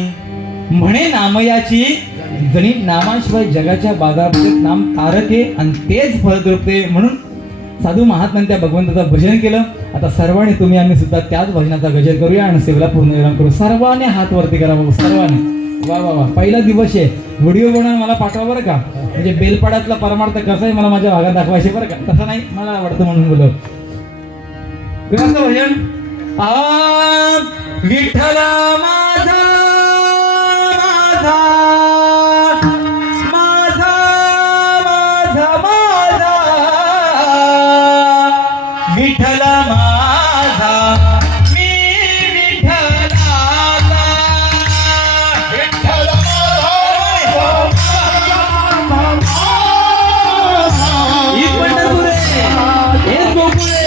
म्हणे नामयाची जणी नामाशिवाय जगाच्या बाजारामध्ये नाम तारक आहे आणि तेच फलद्रूपते. म्हणून साधू महात्म्यांनी त्या भगवंताचं भजन केलं. आता सर्वांनी तुम्ही आम्ही सुद्धा त्याच भजनाचा गजर करूया आणि सेवेला पूर्ण विराम करू. सर्वांनी हात वरती करा बघू सर्वांनी. वा वा वा. पहिला दिवस आहे. व्हिडिओ बनवून मला पाठवा बरं का. म्हणजे बेलपाड्यातला परमार्थ कसा आहे मला माझ्या भागात दाखवायचे बरं का. तसं नाही मला आवडतं म्हणून बोलव. कोणाचं भजन? विठ्ठला माझा माझा माझा माझा माझा विठ्ठला माझा मी विठ्ठलाचा विठ्ठल ही पंढरपूर आहे, हेच गोकुळ आहे.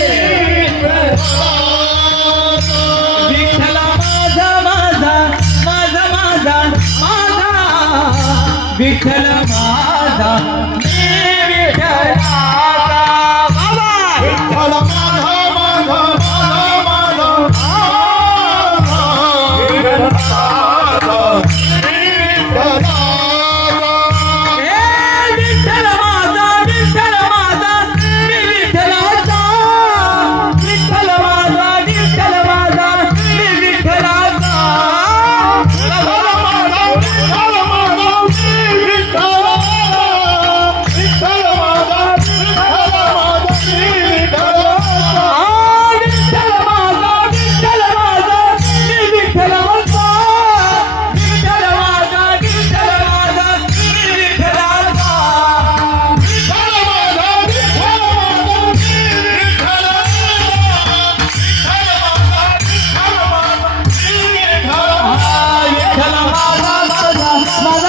विठ्ठला माझा माझा विठ्ठल माझा मी विठ्ठलाचा बाबा विठ्ठल माझा माझा माझा माझा विठ्ठल माझा विठ्ठलाचा विठ्ठल माझा विठ्ठल माझा मी विठ्ठलाचा विठ्ठल माझा विठ्ठल माझा मी विठ्ठलाचा विठ्ठल माझा माझा माझा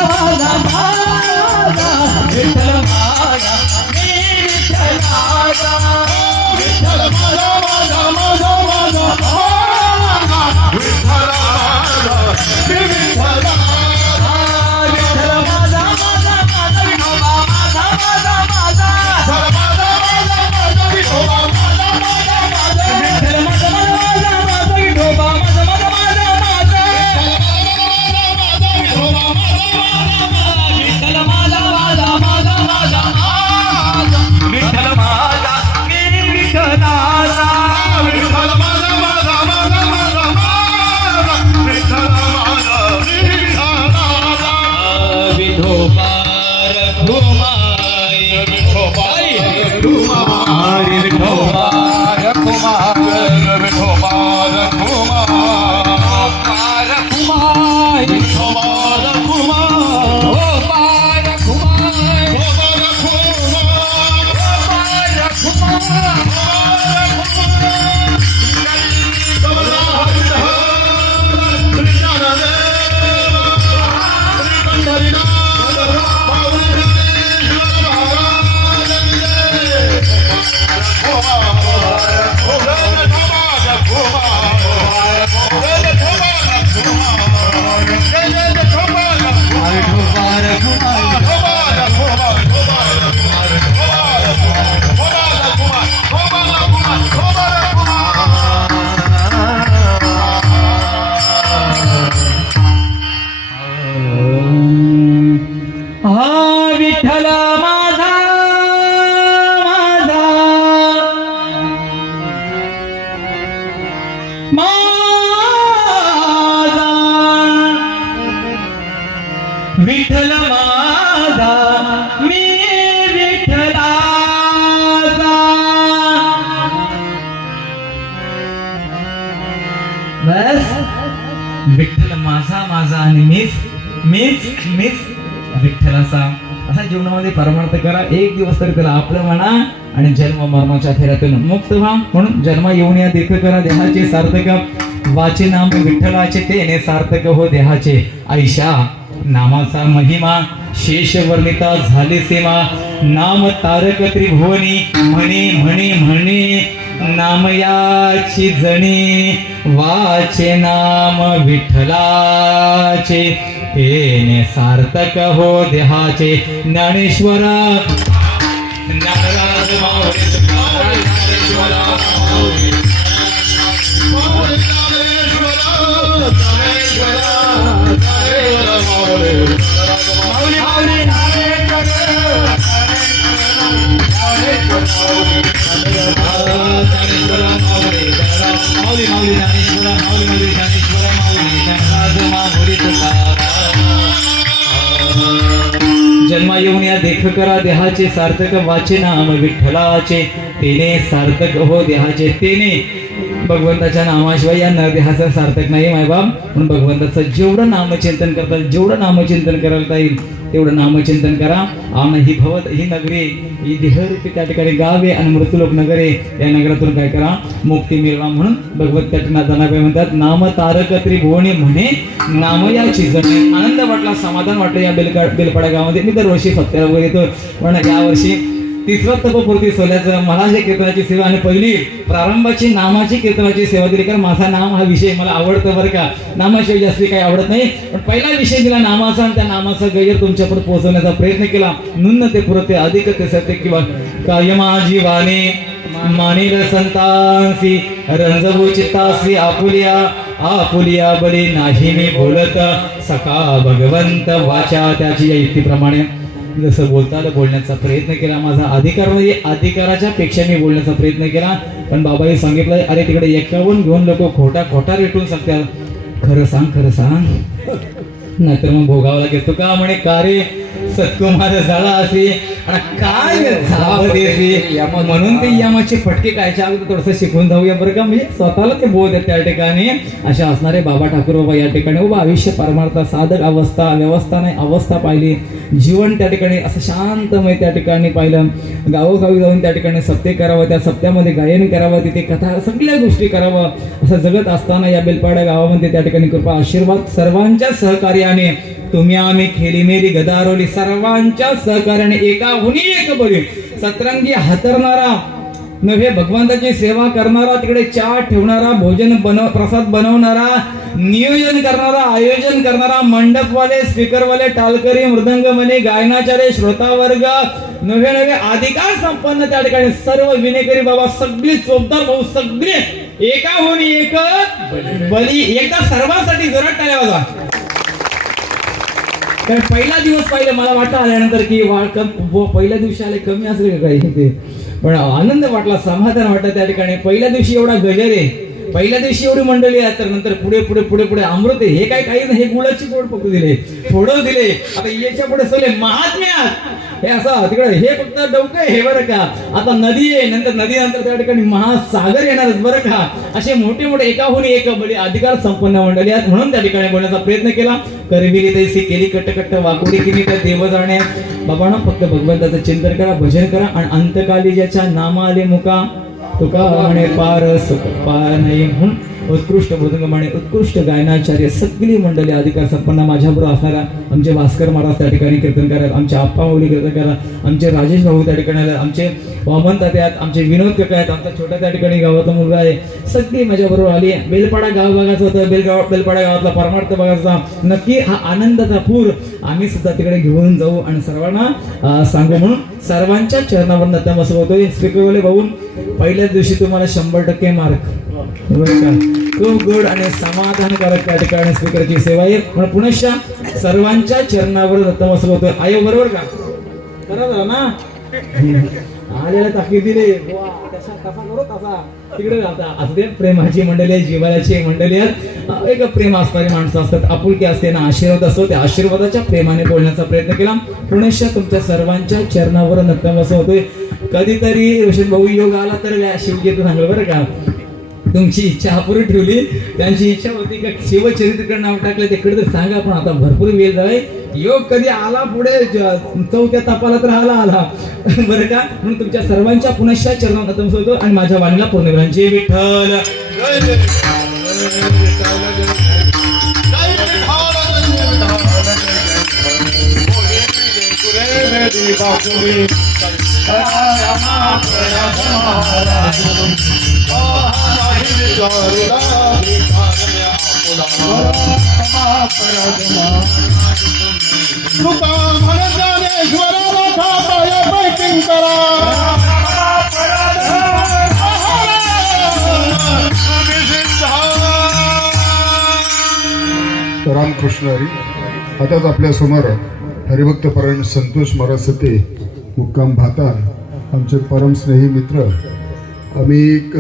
विठ्ठल माझा मी विठ्ठलाचा बस विठ्ठल माझा माझा आणि मीच विठ्ठलाचा असा जीवनामध्ये परमार्थ करा. एक दिवस तरी त्याला आपलं म्हणा आणि जन्म मरणाच्या फेऱ्यातून मुक्त व्हा. म्हणून जन्म येऊन या देख करा देहाचे सार्थक वाचे नाम विठ्ठलाचे तेने सार्थक हो देहाचे ऐशा नामाचा महिमा शेष वर्णिता झाले सेवा नाम तारक त्रिभुवनी म्हणे म्हणे म्हणे नामयाची जणी वाचे नाम विठ्ठलाचे तेने सार्थक हो देहाचे ज्ञानेश्वर ज्ञानराज माऊली ज्ञानेश्वर जन्मा येऊन या देख करा देहाचे सार्थक वाचे नाम विठ्ठलाचे तेने सार्थक हो देहाचे तेने भगवंताच्या नामाशिवाय या नरदेहाचं सार्थक नाही मायबाप. म्हणून भगवंताचं जेवढं नामचिंतन करता येईल जेवढं नामचिंतन करता येईल तेवढं नामचिंतन करा. आम ही भवत ही नगरी ही देहरूपी त्या ठिकाणी गाव आहे आणि मृत्यूलोक नगर आहे. या नगरातून काय करा मुक्ती मिळवा. म्हणून भगवत त्याना काय म्हणतात नाम तारक त्रिभुवनी म्हणे नाम याची जणी. आनंद वाटला समाधान वाटलं या बेलपाडा गावामध्ये. मी दरवर्षी सत्याला वगैरे येतो पण यावर्षी तिसरं तपपूर्ती सोल्याचं मला जे कीर्तनाची सेवा आणि पहिली प्रारंभाची नामाची कीर्तनाची सेवा दिली, कारण माझा नाम हा विषय मला आवडतं बरं का, नामाशिवाय जास्ती काही आवडत नाही, पण पहिला विषय दिला नामाचा आणि त्या नामाचा गैर तुमच्यापर्यंत पोहोचवण्याचा प्रयत्न केला. नुन्न ते पुरते अधिक ते सत्य किंवा कायमाजी वाणी मानिल संतांसी रंजभू चित्तासी आपुलिया आपुलिया बली नाही मी बोलत सखा भगवंत वाचा. त्याची या युक्तीप्रमाणे जसं बोलण्याचा प्रयत्न केला. माझा अधिकार म्हणजे अधिकाराच्या पेक्षा मी बोलण्याचा प्रयत्न केला. पण बाबाही सांगितलं, अरे तिकडे 51 घेऊन लोक खोटा रेटून सांगतात, खरं सांग नाहीतर मग भोगावं लागेल. तू का म्हणे का रे सत्कुमार झाला असे आणि काय देते म्हणून ते यमाचे फटके कायच्या अगोदर थोडंसं शिकून जाऊया बरं का, म्हणजे स्वतःला ते बोध आहेत त्या ठिकाणी. अशा असणारे बाबा ठाकूर बाबा या ठिकाणी उभा आयुष्य परमार्थ साधक अवस्था व्यवस्था नाही अवस्था पाहिली, जीवन त्या ठिकाणी असं शांतमय त्या ठिकाणी पाहिलं. गावोगावी जाऊन त्या ठिकाणी सत्य करावं, त्या सत्यामध्ये गायन करावं, तिथे कथा सगळ्या गोष्टी करावं. असं जगत असताना या बेलपाडा गावामध्ये त्या ठिकाणी कृपा आशीर्वाद सर्वांच्या सहकार्याने तुम्ही आम्ही खेली मेली गदारोली सर्वांच्या सहकार्याने एकाहून एक बळी सतरंगी हातरणारा नव्हे भगवंताची सेवा करणारा, तिकडे चहा ठेवणारा, भोजन प्रसाद बनवणारा, नियोजन करणारा, आयोजन करणारा, मंडपवाले, स्पीकरवाले, टालकरी, मृदंगमणी, गायनाचार्य, श्रोतावर्ग नव्हे अधिकार संपन्न त्या ठिकाणी सर्व विनेकरी बाबा सगळे चोपदार भाऊ सगळे एकाहून एक बली. एकदा सर्वांसाठी जोरात टाळ्या वाजवा. कारण पहिला दिवस पाहिलं मला वाटतं आल्यानंतर की पहिल्या दिवशी आले कमी असले का काही ते, पण आनंद वाटला, समाधान वाटलं त्या ठिकाणी. पहिल्या दिवशी एवढा गजर आहे, पहिल्या दिवशी एवढी मंडळी आहे, तर नंतर पुढे अमृत आहे. हे काय काही नाही, हे गुळाची पोट पकडू दिले, थोडं दिले. आता याच्या पुढे सगळे महात्म्या हे असं तिकडे हे फक्त डोकं आहे हे बरं का. आता नदी आहे, नंतर नदीनंतर त्या ठिकाणी महासागर येणारच बरं का. असे मोठे मोठे एकाहून एक बळी अधिकार संपन्न मंडळी आहेत, म्हणून त्या ठिकाणी बोलण्याचा प्रयत्न केला. करबिली तैसी केली कट्ट वाकुडी केली तर देव जाणे. बाबांना फक्त भगवंताचं चिंतन करा, भजन करा, आणि अंतकाली ज्याच्या नामा आले मुका तुका म्हणे पार सुख पार नाही. म्हणून उत्कृष्ट मृदंगमाने उत्कृष्ट गायनाचार्य सगळी मंडळी अधिकार संपन्न माझ्याबरोबर असणाऱ्या आमचे भास्कर महाराज त्या ठिकाणी कीर्तन करतात, आमचे आप्पा माऊली कीर्तन करतात, आमचे राजेश भाऊ त्या ठिकाणी आहेत, आमचे वामन ताते आहेत, आमचे विनोद काका आहेत, आमचा छोटा त्या ठिकाणी गावातला मुलगा आहे, सगळी माझ्याबरोबर आली. बेलपाडा गाव बघायचं होतं, बेलपाडा गावातला परमार्थ बघायचा. नक्की हा आनंदाचा पूर आम्ही सुद्धा तिकडे घेऊन जाऊ आणि सर्वांना सांगू. म्हणून सर्वांच्या चरणावर नतमस्तक होतोय. स्पीकरवाले भाऊ पहिल्याच दिवशी तुम्हाला 100% मार्क खूप गोड आणि समाधानकारक त्या ठिकाणी स्पीकरची सेवा आहे. म्हणून पुनश्च सर्वांच्या चरणावर नतमस्तक होतोय. आयो बरोबर का बरोबर ना आलेला ताकीद दिले तसा करो तसा तिकडे जाता. असते प्रेमाची मंडळी आहे, जिव्हाळ्याची मंडळी आहेत, एक प्रेम असणारी माणसं असतात, आपुलकी असते ना, आशीर्वाद असतो. त्या आशीर्वादाच्या प्रेमाने बोलण्याचा प्रयत्न केला. पुनश्च तुमच्या सर्वांच्या चरणावर नतमस्तक होतोय. कधीतरी रोशन भाऊ योग आला तर शिवगीत सांगलं बरं का. तुमची इच्छा अपुरी ठेवली, त्यांची इच्छा होती का शिवचरित्र नाव टाकलं तिकडे तर सांगा, पण आता भरपूर वेळ झालाय. योग कधी आला पुढे चौथ्या तपाला तर आला बरं का. म्हणून तुमच्या सर्वांच्या पुनश्च चरणावर नतमस्तक होतो आणि माझ्या वाणीला पूर्ण जय विठ्ठल. तुका ज्ञानेश्वराला खाताय बैठिंग करा. रामकृष्ण हरी. आताच आपल्या समोर हरिभक्त परायण संतोष महाराज सते मुक्काम भातार आमचे परम स्नेही मित्र. आम्ही एक